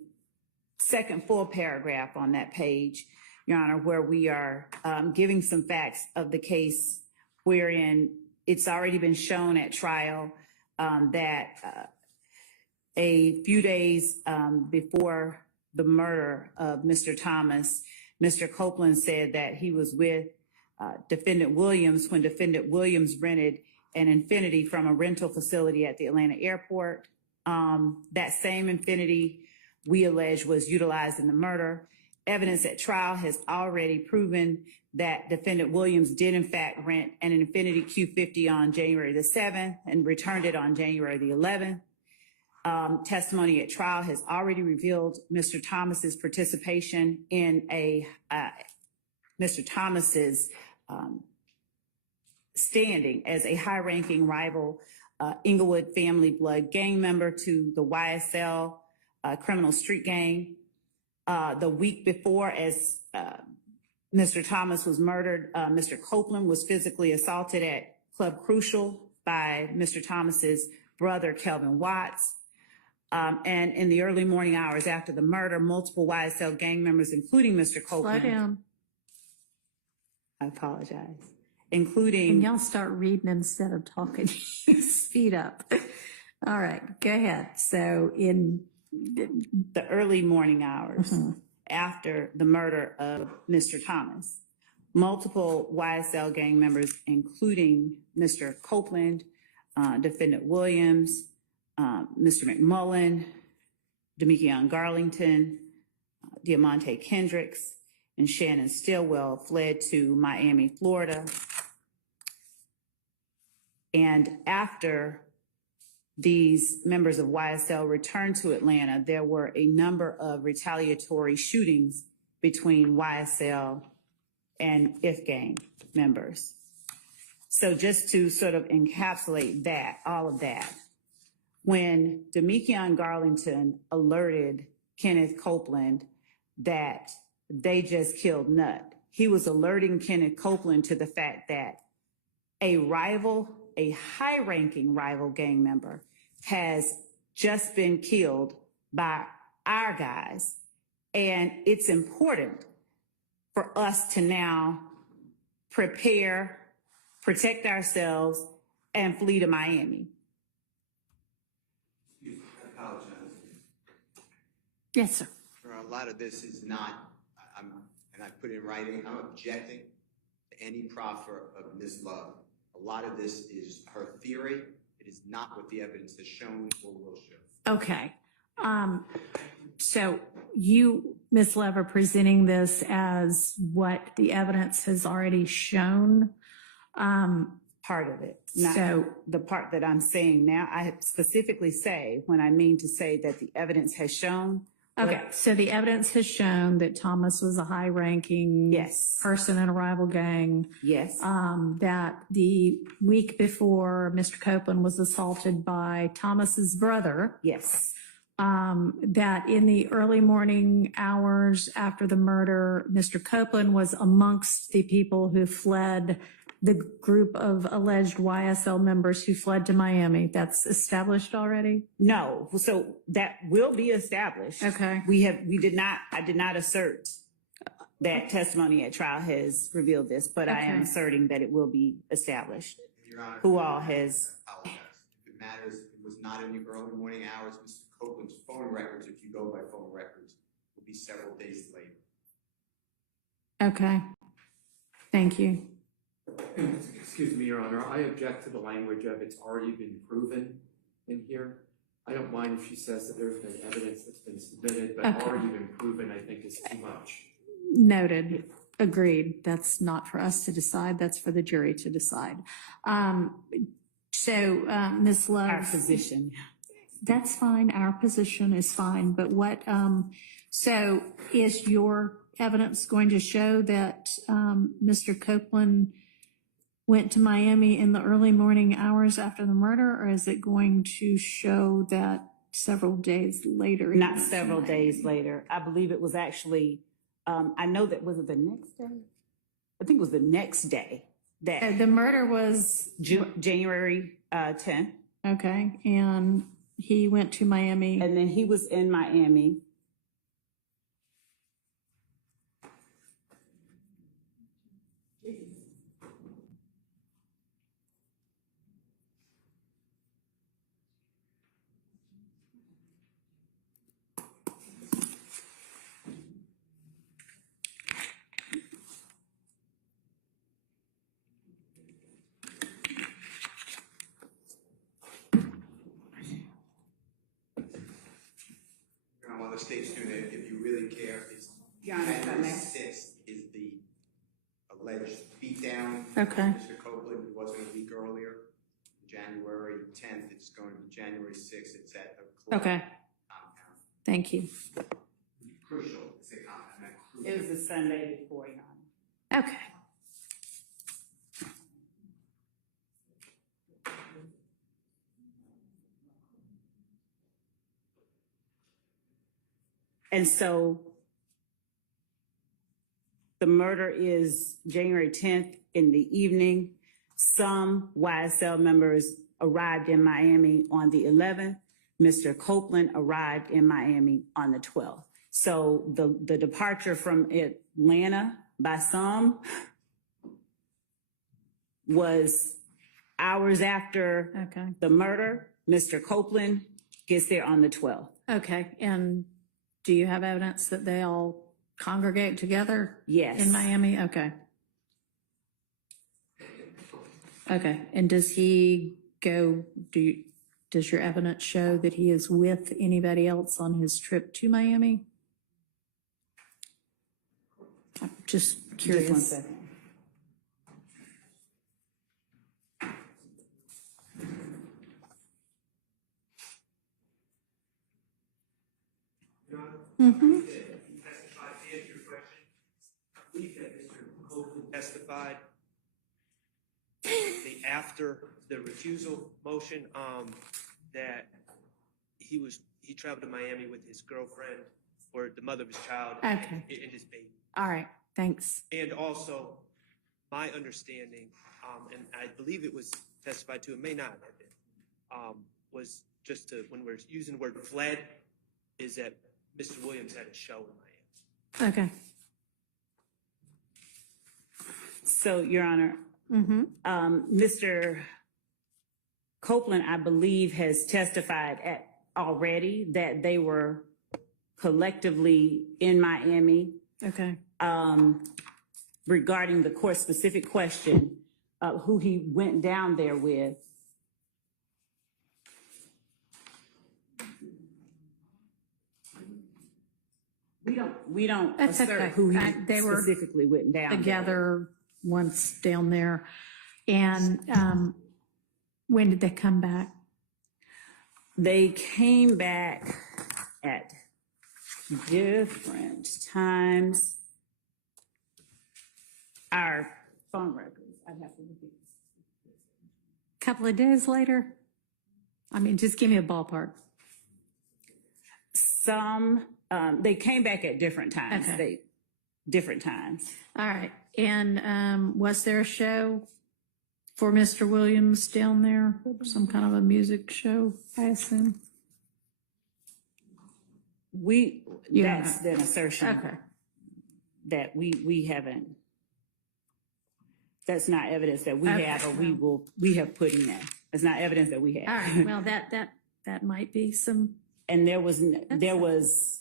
second full paragraph on that page, Your Honor, where we are giving some facts of the case wherein it's already been shown at trial that a few days before the murder of Mr. Thomas, Mr. Copeland said that he was with Defendant Williams when Defendant Williams rented an Infiniti from a rental facility at the Atlanta airport. That same Infiniti, we allege, was utilized in the murder. Evidence at trial has already proven that Defendant Williams did in fact rent an Infiniti Q50 on January the 7th and returned it on January the 11th. Testimony at trial has already revealed Mr. Thomas's participation in Mr. Thomas's standing as a high-ranking rival Inglewood family blood gang member to the YSL criminal street gang. The week before, as Mr. Thomas was murdered, Mr. Copeland was physically assaulted at Club Crucial by Mr. Thomas's brother, Kelvin Watts. And in the early morning hours after the murder, multiple YSL gang members, including Mr. Copeland. Slow down. I apologize. Including. And y'all start reading instead of talking. Speed up. All right, go ahead. So in the early morning hours after the murder of Mr. Thomas, multiple YSL gang members, including Mr. Copeland, Defendant Williams, Mr. McMullen, Demekion Garlington, Diamante Kendricks, and Shannon Stillwell fled to Miami, Florida. And after these members of YSL returned to Atlanta, there were a number of retaliatory shootings between YSL and IF gang members. So just to sort of encapsulate that, all of that, when Demekion Garlington alerted Kenneth Copeland that they just killed Nutt, he was alerting Kenneth Copeland to the fact that a rival, a high-ranking rival gang member, has just been killed by our guys. And it's important for us to now prepare, protect ourselves, and flee to Miami. Excuse me, I apologize. yes, sir. A lot of this is not, and I put in writing, I'm objecting to any proffer of Ms. Love. A lot of this is her theory. It is not what the evidence has shown or will show. Okay. So you, Ms. Love, are presenting this as what the evidence has already shown. Part of it, not So- the part that I'm saying now. I specifically say when I mean to say that the evidence has shown. Okay, so the evidence has shown that Thomas was a high-ranking Yes. person in a rival gang. Yes. That the week before Mr. Copeland was assaulted by Thomas's brother, Yes. that in the early morning hours after the murder, Mr. Copeland was amongst the people who fled, the group of alleged YSL members who fled to Miami. That's established already? No. So that will be established. Okay. I did not assert that testimony at trial has revealed this, but I am Okay. asserting that it will be established. Your Honor, Who all has, I apologize. If it matters, it was not in the early morning hours. Mr. Copeland's phone records, if you go by phone records, will be several days later. Okay. Thank you. Excuse me, Your Honor, I object to the language of it's already been proven in here. I don't mind if she says that there's been evidence that's been submitted, but Okay. already been proven, I think, is too much. Noted. Agreed. That's not for us to decide. That's for the jury to decide. So, Ms. Love. Our position. That's fine, our position is fine, but what, so is your evidence going to show that Mr. Copeland went to Miami in the early morning hours after the murder, or is it going to show that several days later? he Not went to several Miami? days later. I believe it was actually, I know that, was it the next day? I think it was the next day that The murder was, January 10th. okay, and he went to Miami. And then he was in Miami. While the state's doing it, if you really care, it's Your Honor, if I January may. 6th is the alleged beatdown. Okay. Mr. Copeland, it wasn't a week earlier. January 10th, it's going to be January 6th. It's at the club Okay, compound. thank you. Crucial, it's a compound, not crucial. It was the Sunday before, Your Honor. Okay. And so the murder is January 10th in the evening. Some YSL members arrived in Miami on the 11th. Mr. Copeland arrived in Miami on the 12th. So the departure from Atlanta by some was hours after Okay. the murder. Mr. Copeland gets there on the 12th. Okay, and do you have evidence that they all congregate together? Yes. In Miami? Okay. Okay, and does he go, does your evidence show that he is with anybody else on his trip to Miami? I'm just curious. Just 1 second. Testified to answer your question. I believe that Mr. Copeland testified after the recusal motion, that he traveled to Miami with his girlfriend or the mother of his child Okay. and his baby. All right, thanks. And also, my understanding, and I believe it was testified to, it may not have been, was just to, when we're using the word fled, is that Mr. Williams had a show in Miami. Okay. So, Your Honor, Mm-hmm. Mr. Copeland, I believe, has testified already that they were collectively in Miami. Okay. Regarding the court-specific question of who he went down there with. We don't That's assert okay. who he They were specifically went down there with. Together once down there. And when did they come back? They came back at different times. Our phone records, I'd have to look at. Couple of days later? I mean, just give me a ballpark. Some, they came back at different times. Okay. Different times. All right. And was there a show for Mr. Williams down there? Some kind of a music show, I assume? That's an assertion Okay. that we haven't, that's not evidence that we Okay. have or we have put in there. It's not evidence that we All have. right. Well, that might be some, And there was,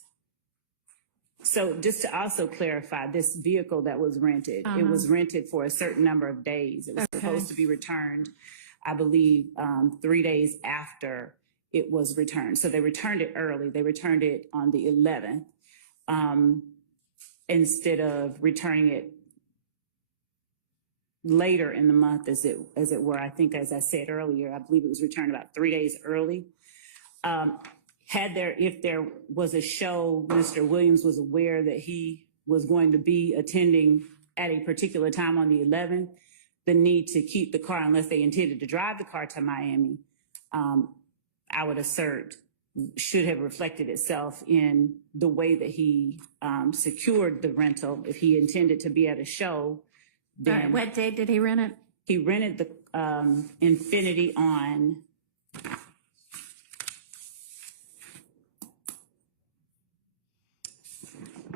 so just to also clarify, this vehicle that was rented, it was rented for a certain number of days. It was supposed to be returned, I believe, 3 days after it was returned. So they returned it early. They returned it on the 11th instead of returning it later in the month, as it were. I think, as I said earlier, I believe it was returned about 3 days early. If there was a show, Mr. Williams was aware that he was going to be attending at a particular time on the 11th. The need to keep the car, unless they intended to drive the car to Miami, I would assert, should have reflected itself in the way that he secured the rental. If he intended to be at a show, then What date did he rent it? he rented the Infinity on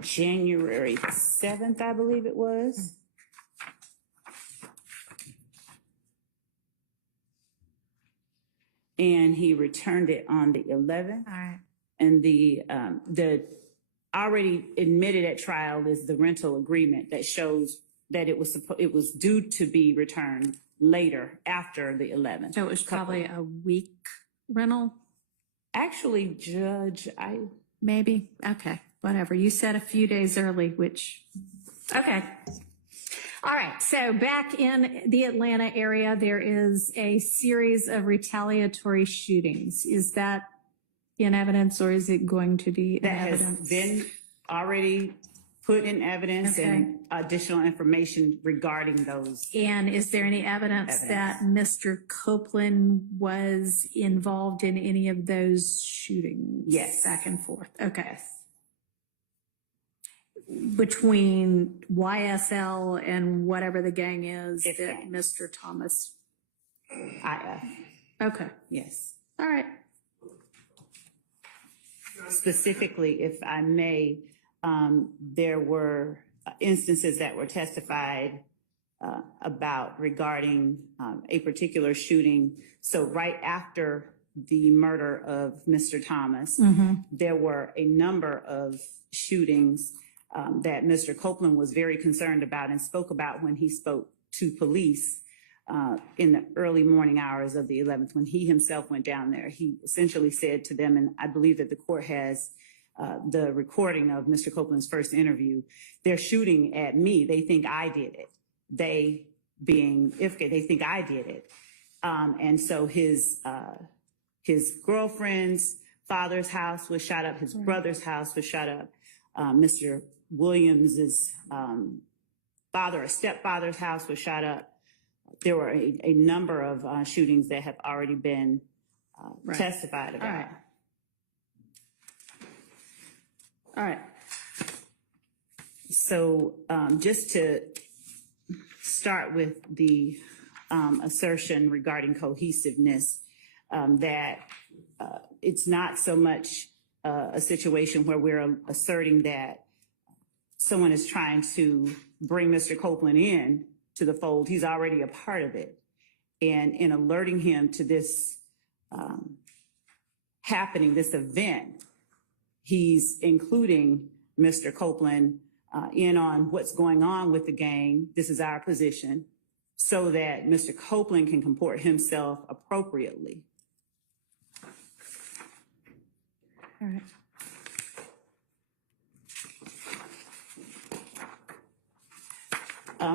January 7th, I believe it was. And he returned it on the 11th. All right. And the already admitted at trial is the rental agreement that shows that it was due to be returned later after the 11th. So it was probably a week rental, Actually, Judge, maybe? Okay, whatever. You said a few days early, which, okay. All right, so back in the Atlanta area, there is a series of retaliatory shootings. Is that in evidence, or is it going to be in that evidence? has been already put in evidence Okay. and additional information regarding those. And is there any evidence that Mr. Copeland was involved in any of those shootings? Yes. Back and forth, okay. Between YSL and whatever the gang is If that gang. Mr. Thomas, IF, okay, yes. all right. Specifically, if I may, there were instances that were testified about regarding a particular shooting. So right after the murder of Mr. Thomas, there were a number of shootings that Mr. Copeland was very concerned about and spoke about when he spoke to police in the early morning hours of the 11th, when he himself went down there. He essentially said to them, and I believe that the court has the recording of Mr. Copeland's first interview, they're shooting at me. They think I did it. They being Ifke, they think I did it. And so his girlfriend's father's house was shot up. His brother's house was shot up. Mr. Williams's father or stepfather's house was shot up. There were a number of shootings that have already been testified about. All right. All right. So just to start with the assertion regarding cohesiveness, that it's not so much a situation where we're asserting that someone is trying to bring Mr. Copeland in to the fold. He's already a part of it. And in alerting him to this happening, this event, he's including Mr. Copeland in on what's going on with the gang. This is our position, so that Mr. Copeland can comport himself appropriately. All right.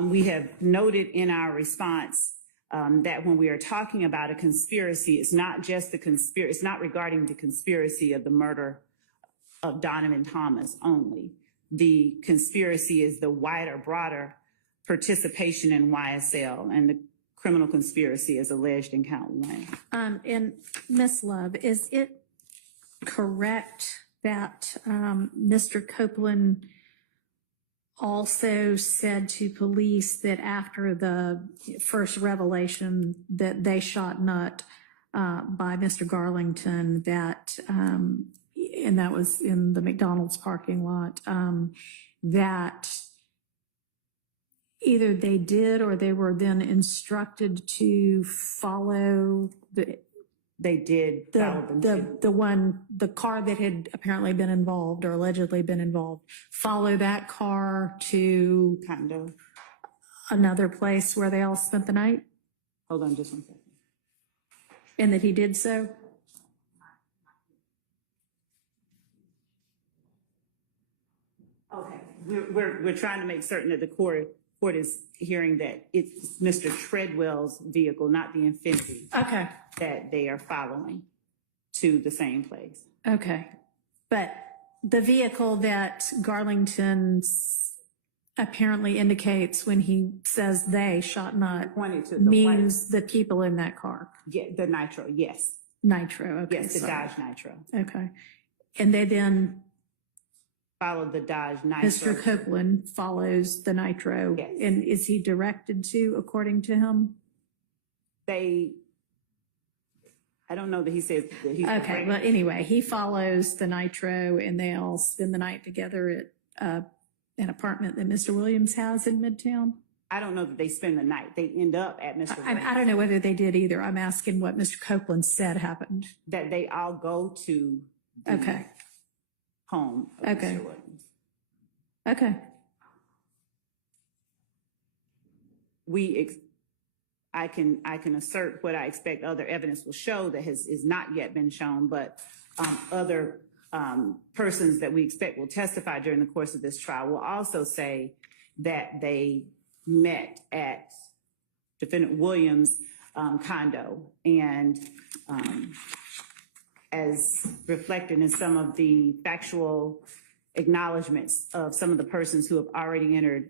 We have noted in our response that when we are talking about a conspiracy, it's not just the conspiracy, it's not regarding the conspiracy of the murder of Donovan Thomas only. The conspiracy is the wider, broader participation in YSL, and the criminal conspiracy is alleged in count 1. And Ms. Love, is it correct that Mr. Copeland also said to police that after the first revelation that they shot Nutt by Mr. Garlington, that, and that was in the McDonald's parking lot, that either they did or they were then instructed to follow They did follow them too. the car that had apparently been involved or allegedly been involved, follow that car to Condo. another place where they all spent the night, Hold on just one second. and that he did so? Okay, we're trying to make certain that the court court is hearing that it's Mr. Treadwell's vehicle, not the Infiniti, Okay, that they are following to the same place. okay. But the vehicle that Garlington's apparently indicates when he says they shot not Pointed to the means the people in that car. Yeah, the Nitro, yes. Nitro, okay. Yes, the sorry. Dodge Nitro. Okay. And they then, Followed the Dodge Nitro. Mr. Copeland follows the Nitro. Yes. And is he directed to, according to him? I don't know that he says that he's. Okay, well, anyway, he follows the Nitro and they all spend the night together at an apartment that Mr. Williams has in Midtown? I don't know that they spend the night. They end up at Mr. I don't know whether they did either. I'm asking what Mr. Copeland said happened. That they all go to the Okay, home of Okay. Mr. Williams. okay. I can assert what I expect other evidence will show that is not yet been shown, but other persons that we expect will testify during the course of this trial will also say that they met at Defendant Williams' condo. And as reflected in some of the factual acknowledgments of some of the persons who have already entered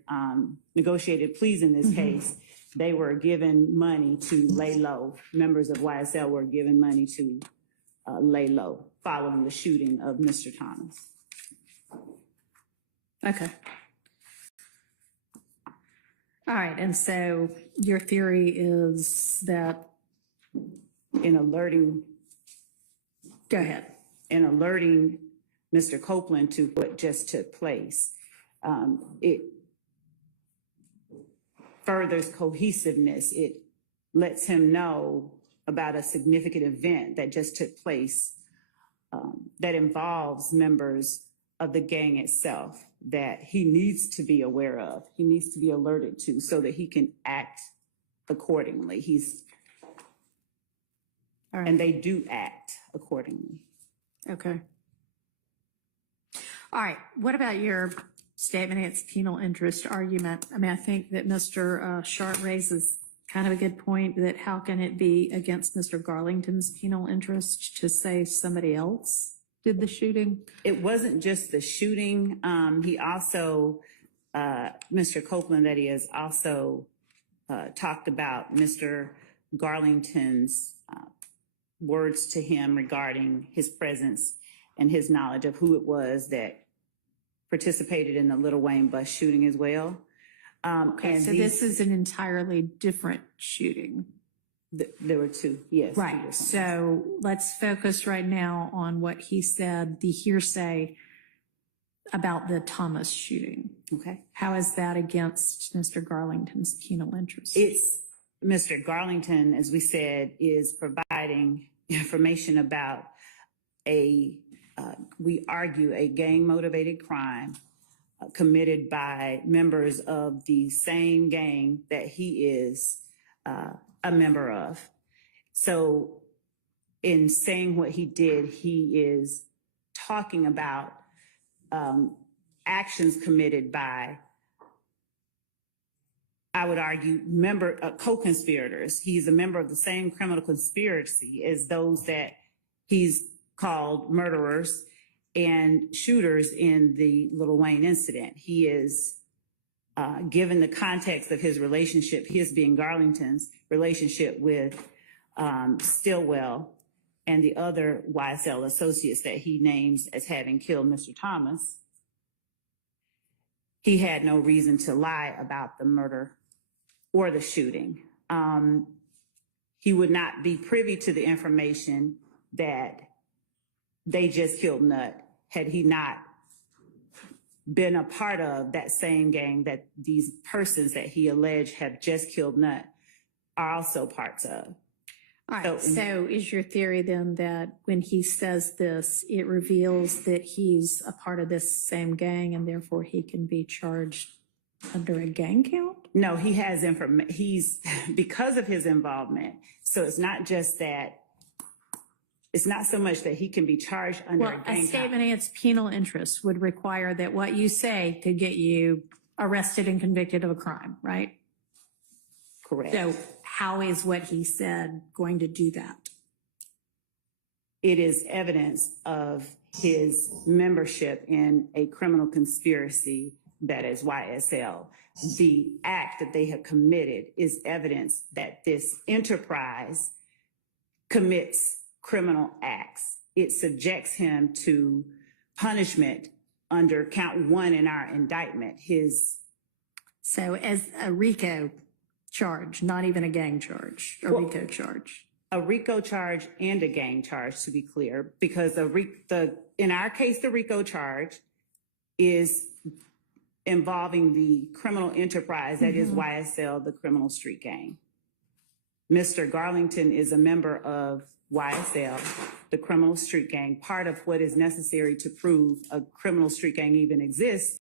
negotiated pleas in this case, they were given money to lay low. Members of YSL were given money to lay low following the shooting of Mr. Thomas. Okay. All right, and so your theory is that, In alerting go ahead. Mr. Copeland to what just took place, it furthers cohesiveness. It lets him know about a significant event that just took place that involves members of the gang itself that he needs to be aware of, he needs to be alerted to so that he can act accordingly. All right. And they do act accordingly. Okay. All right, what about your statement against penal interest argument? I mean, I think that Mr. Sharp raises kind of a good point that how can it be against Mr. Garlington's penal interest to say somebody else did the shooting? It wasn't just the shooting. He also, Mr. Copeland, that he has also talked about Mr. Garlington's words to him regarding his presence and his knowledge of who it was that participated in the Little Wayne bus shooting as well. Okay, and so this is an entirely different shooting. There were two, yes. two Right, different. so let's focus right now on what he said, the hearsay about the Thomas shooting. Okay. How is that against Mr. Garlington's penal interest? It's, Mr. Garlington, as we said, is providing information about we argue, a gang-motivated crime committed by members of the same gang that he is a member of. So in saying what he did, he is talking about actions committed by, I would argue, co-conspirators. He's a member of the same criminal conspiracy as those that he's called murderers and shooters in the Little Wayne incident. He is, given the context of his relationship, his being Garlington's relationship with Stillwell and the other YSL associates that he names as having killed Mr. Thomas, he had no reason to lie about the murder or the shooting. He would not be privy to the information that they just killed Nutt had he not been a part of that same gang that these persons that he alleged have just killed Nutt are also parts of. All right, so is your theory then that when he says this, it reveals that he's a part of this same gang and therefore he can be charged under a gang count? No, he has he's, because of his involvement, so it's not just that, it's not so much that he can be charged under Well, a gang a count. statement against penal interest would require that what you say could get you arrested and convicted of a crime, right? Correct. So how is what he said going to do that? It is evidence of his membership in a criminal conspiracy that is YSL. The act that they have committed is evidence that this enterprise commits criminal acts. It subjects him to punishment under count 1 in our indictment. So as a RICO charge, not even a gang charge, a RICO charge. A RICO charge and a gang charge, to be clear, because in our case, the RICO charge is involving the criminal enterprise that is YSL, the criminal street gang. Mr. Garlington is a member of YSL, the criminal street gang. Part of what is necessary to prove a criminal street gang even exists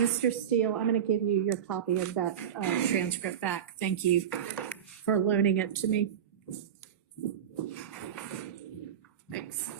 Mr. Steele, I'm going to give you your copy of that transcript back. Thank you for loaning it to me. Thanks.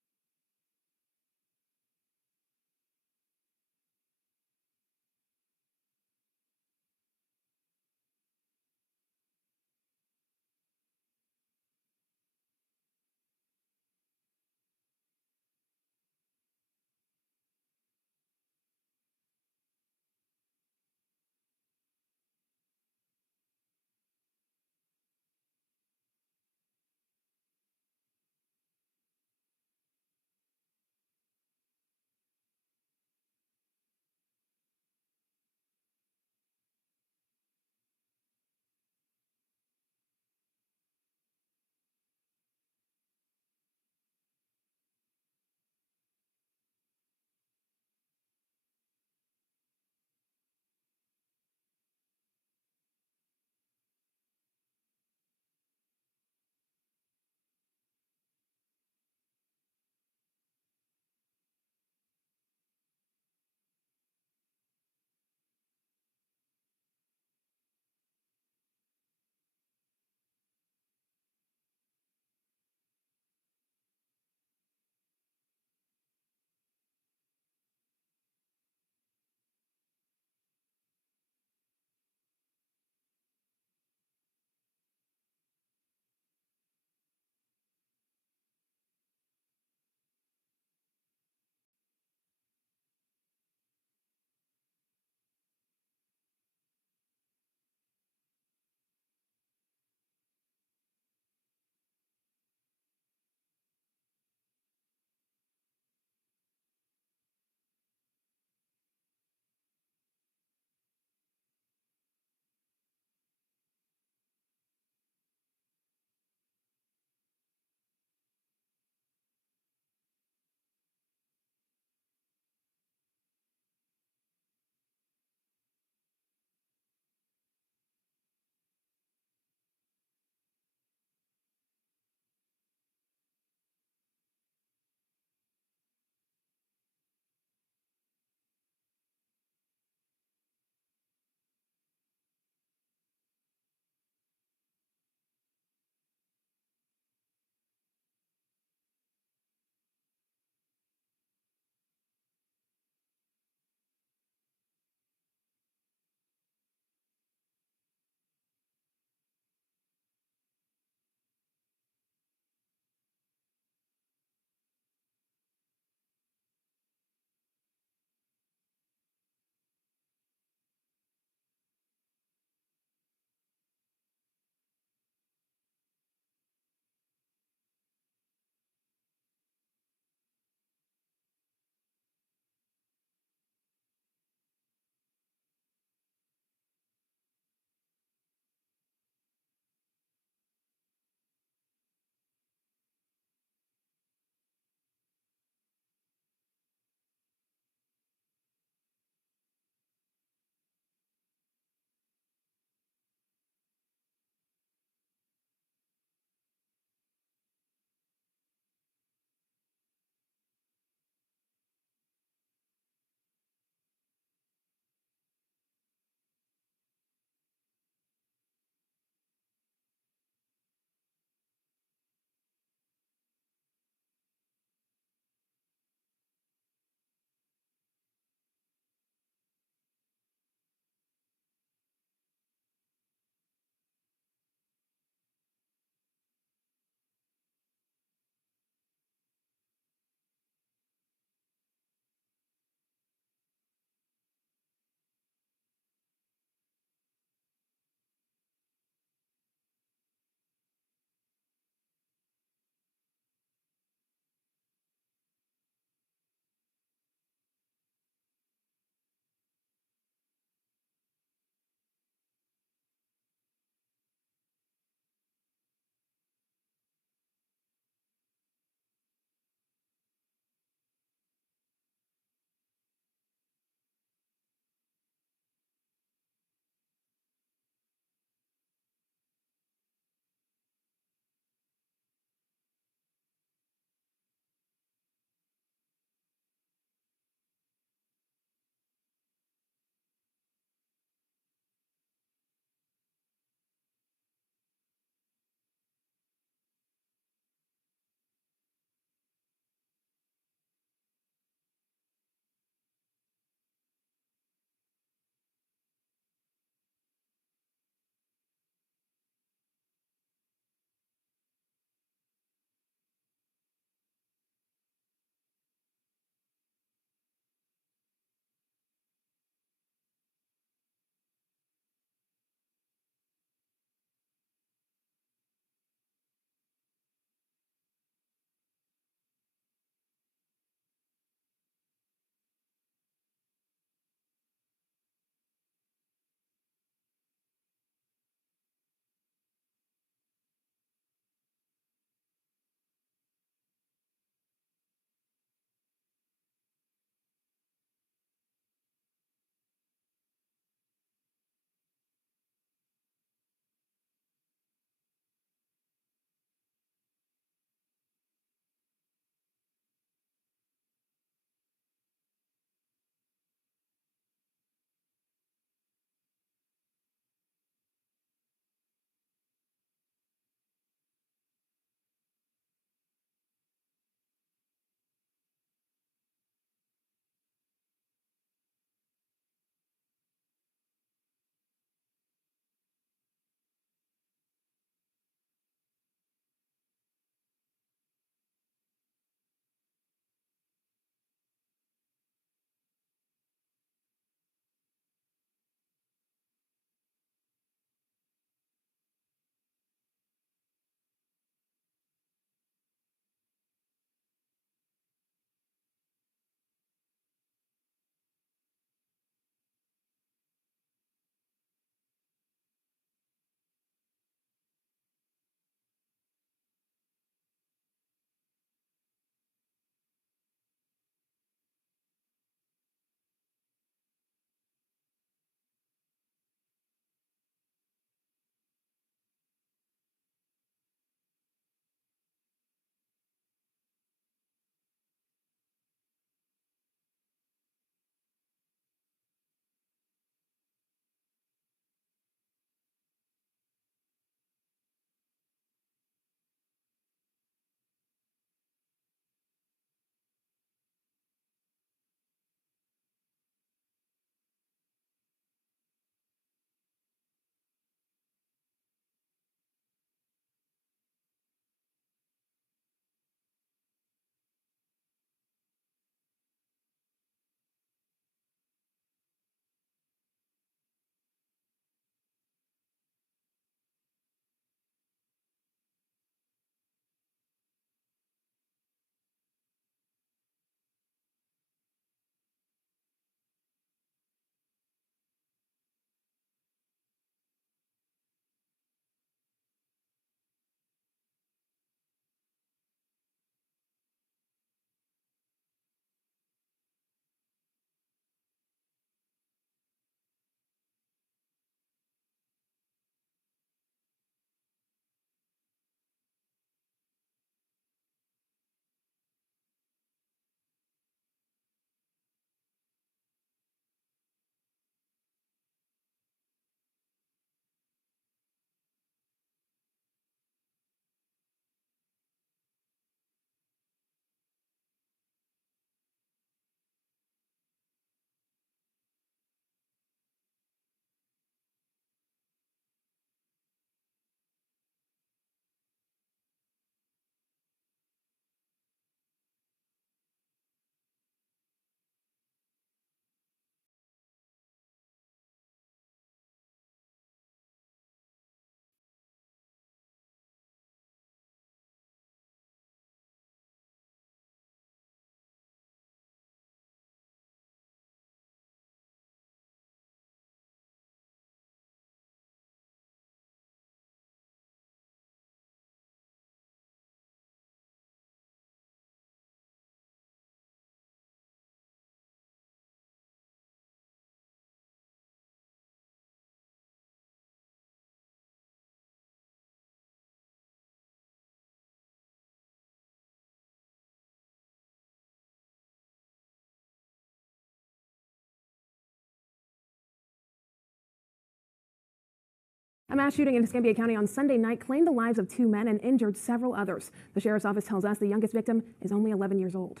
A mass shooting in Escambia County on Sunday night claimed the lives of 2 men and injured several others. The sheriff's office tells us the youngest victim is only 11 years old.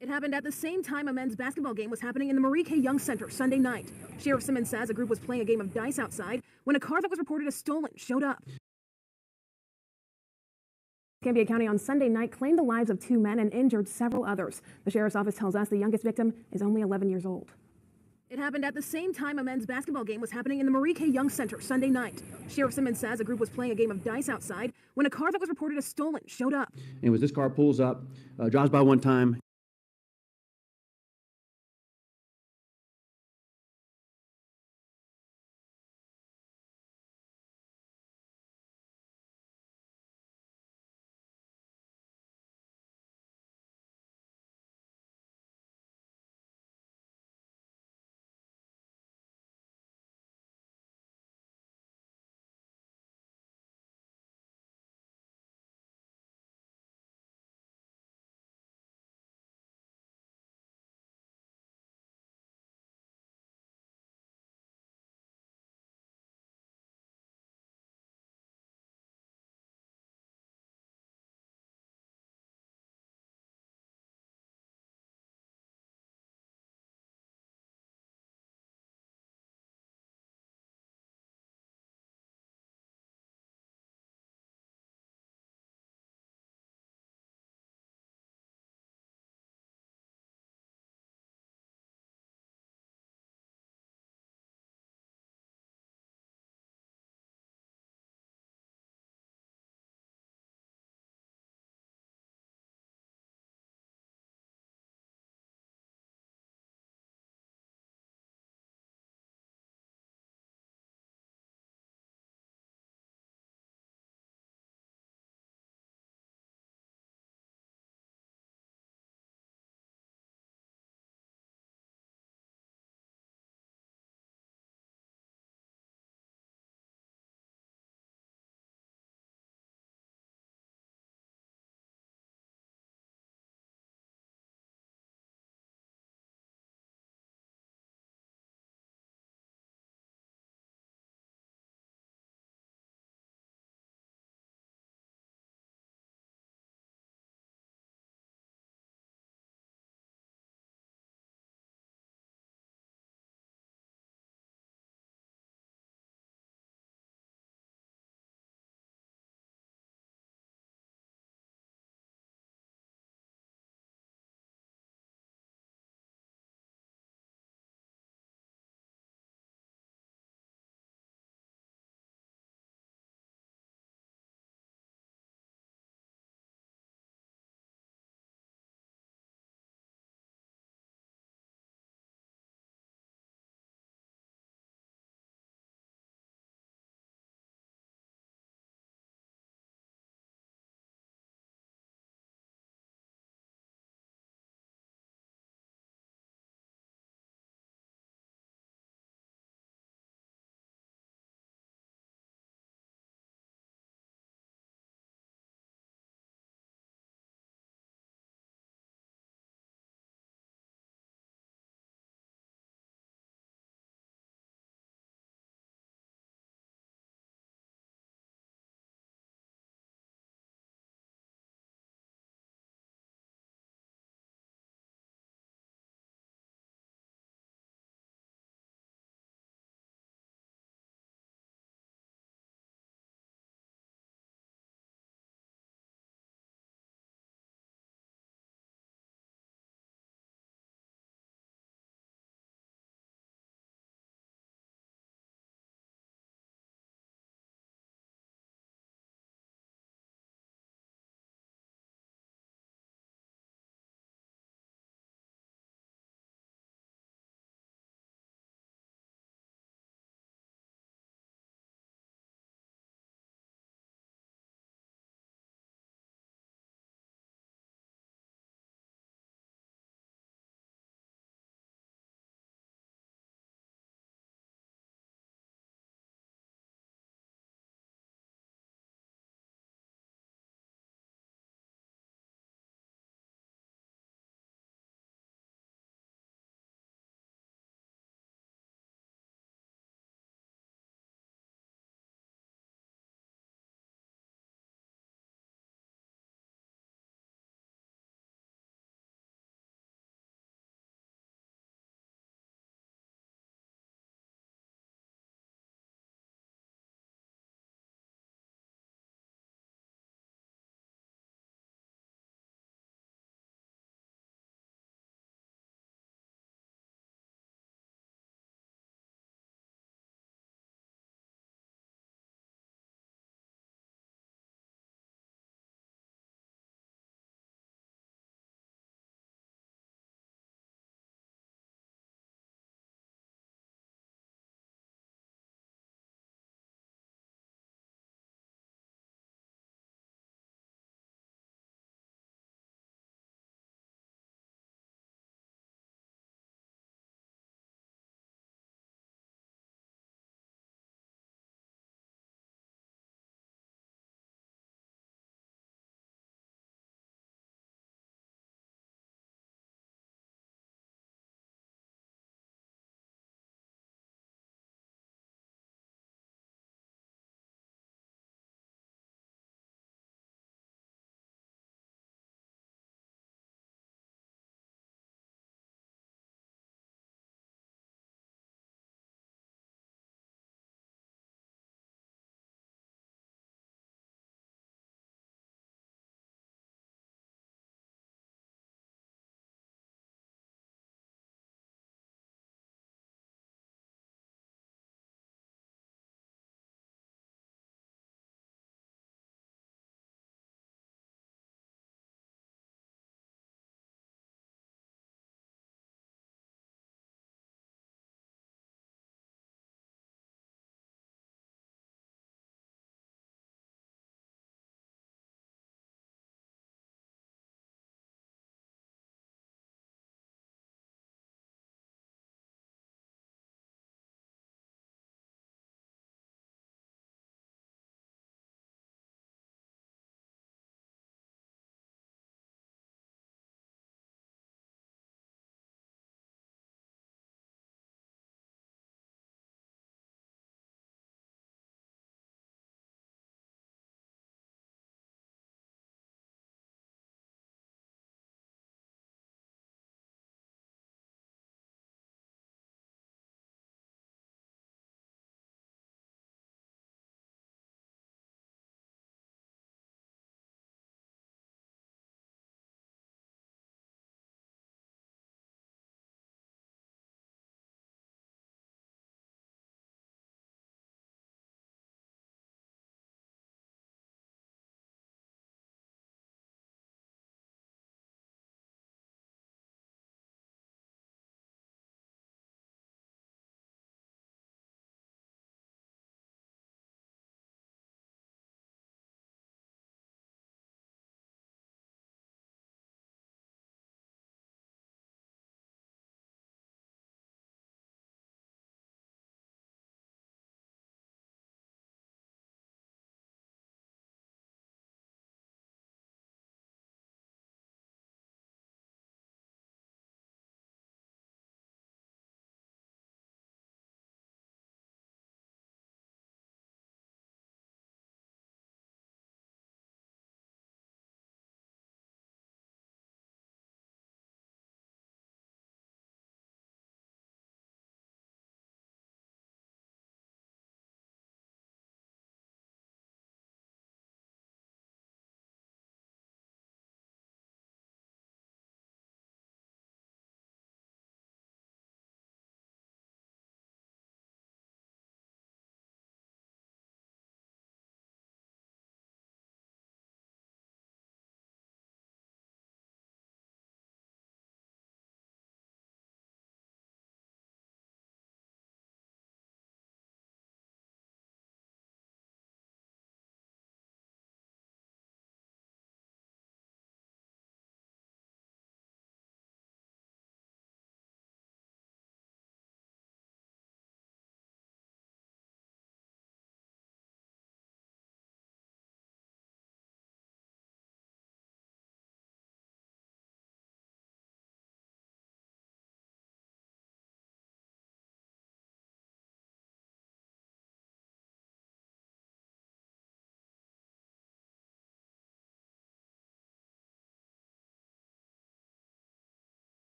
It happened at the same time a men's basketball game was happening in the Marie K. Young Center Sunday night. Sheriff Simmons says a group was playing a game of dice outside when a car that was reported as stolen showed up. Escambia County on Sunday night claimed the lives of 2 men and injured several others. The sheriff's office tells us the youngest victim is only 11 years old. It happened at the same time a men's basketball game was happening in the Marie K. Young Center Sunday night. Sheriff Simmons says a group was playing a game of dice outside when a car that was reported as stolen showed up. And as this car pulls up, drives by one time,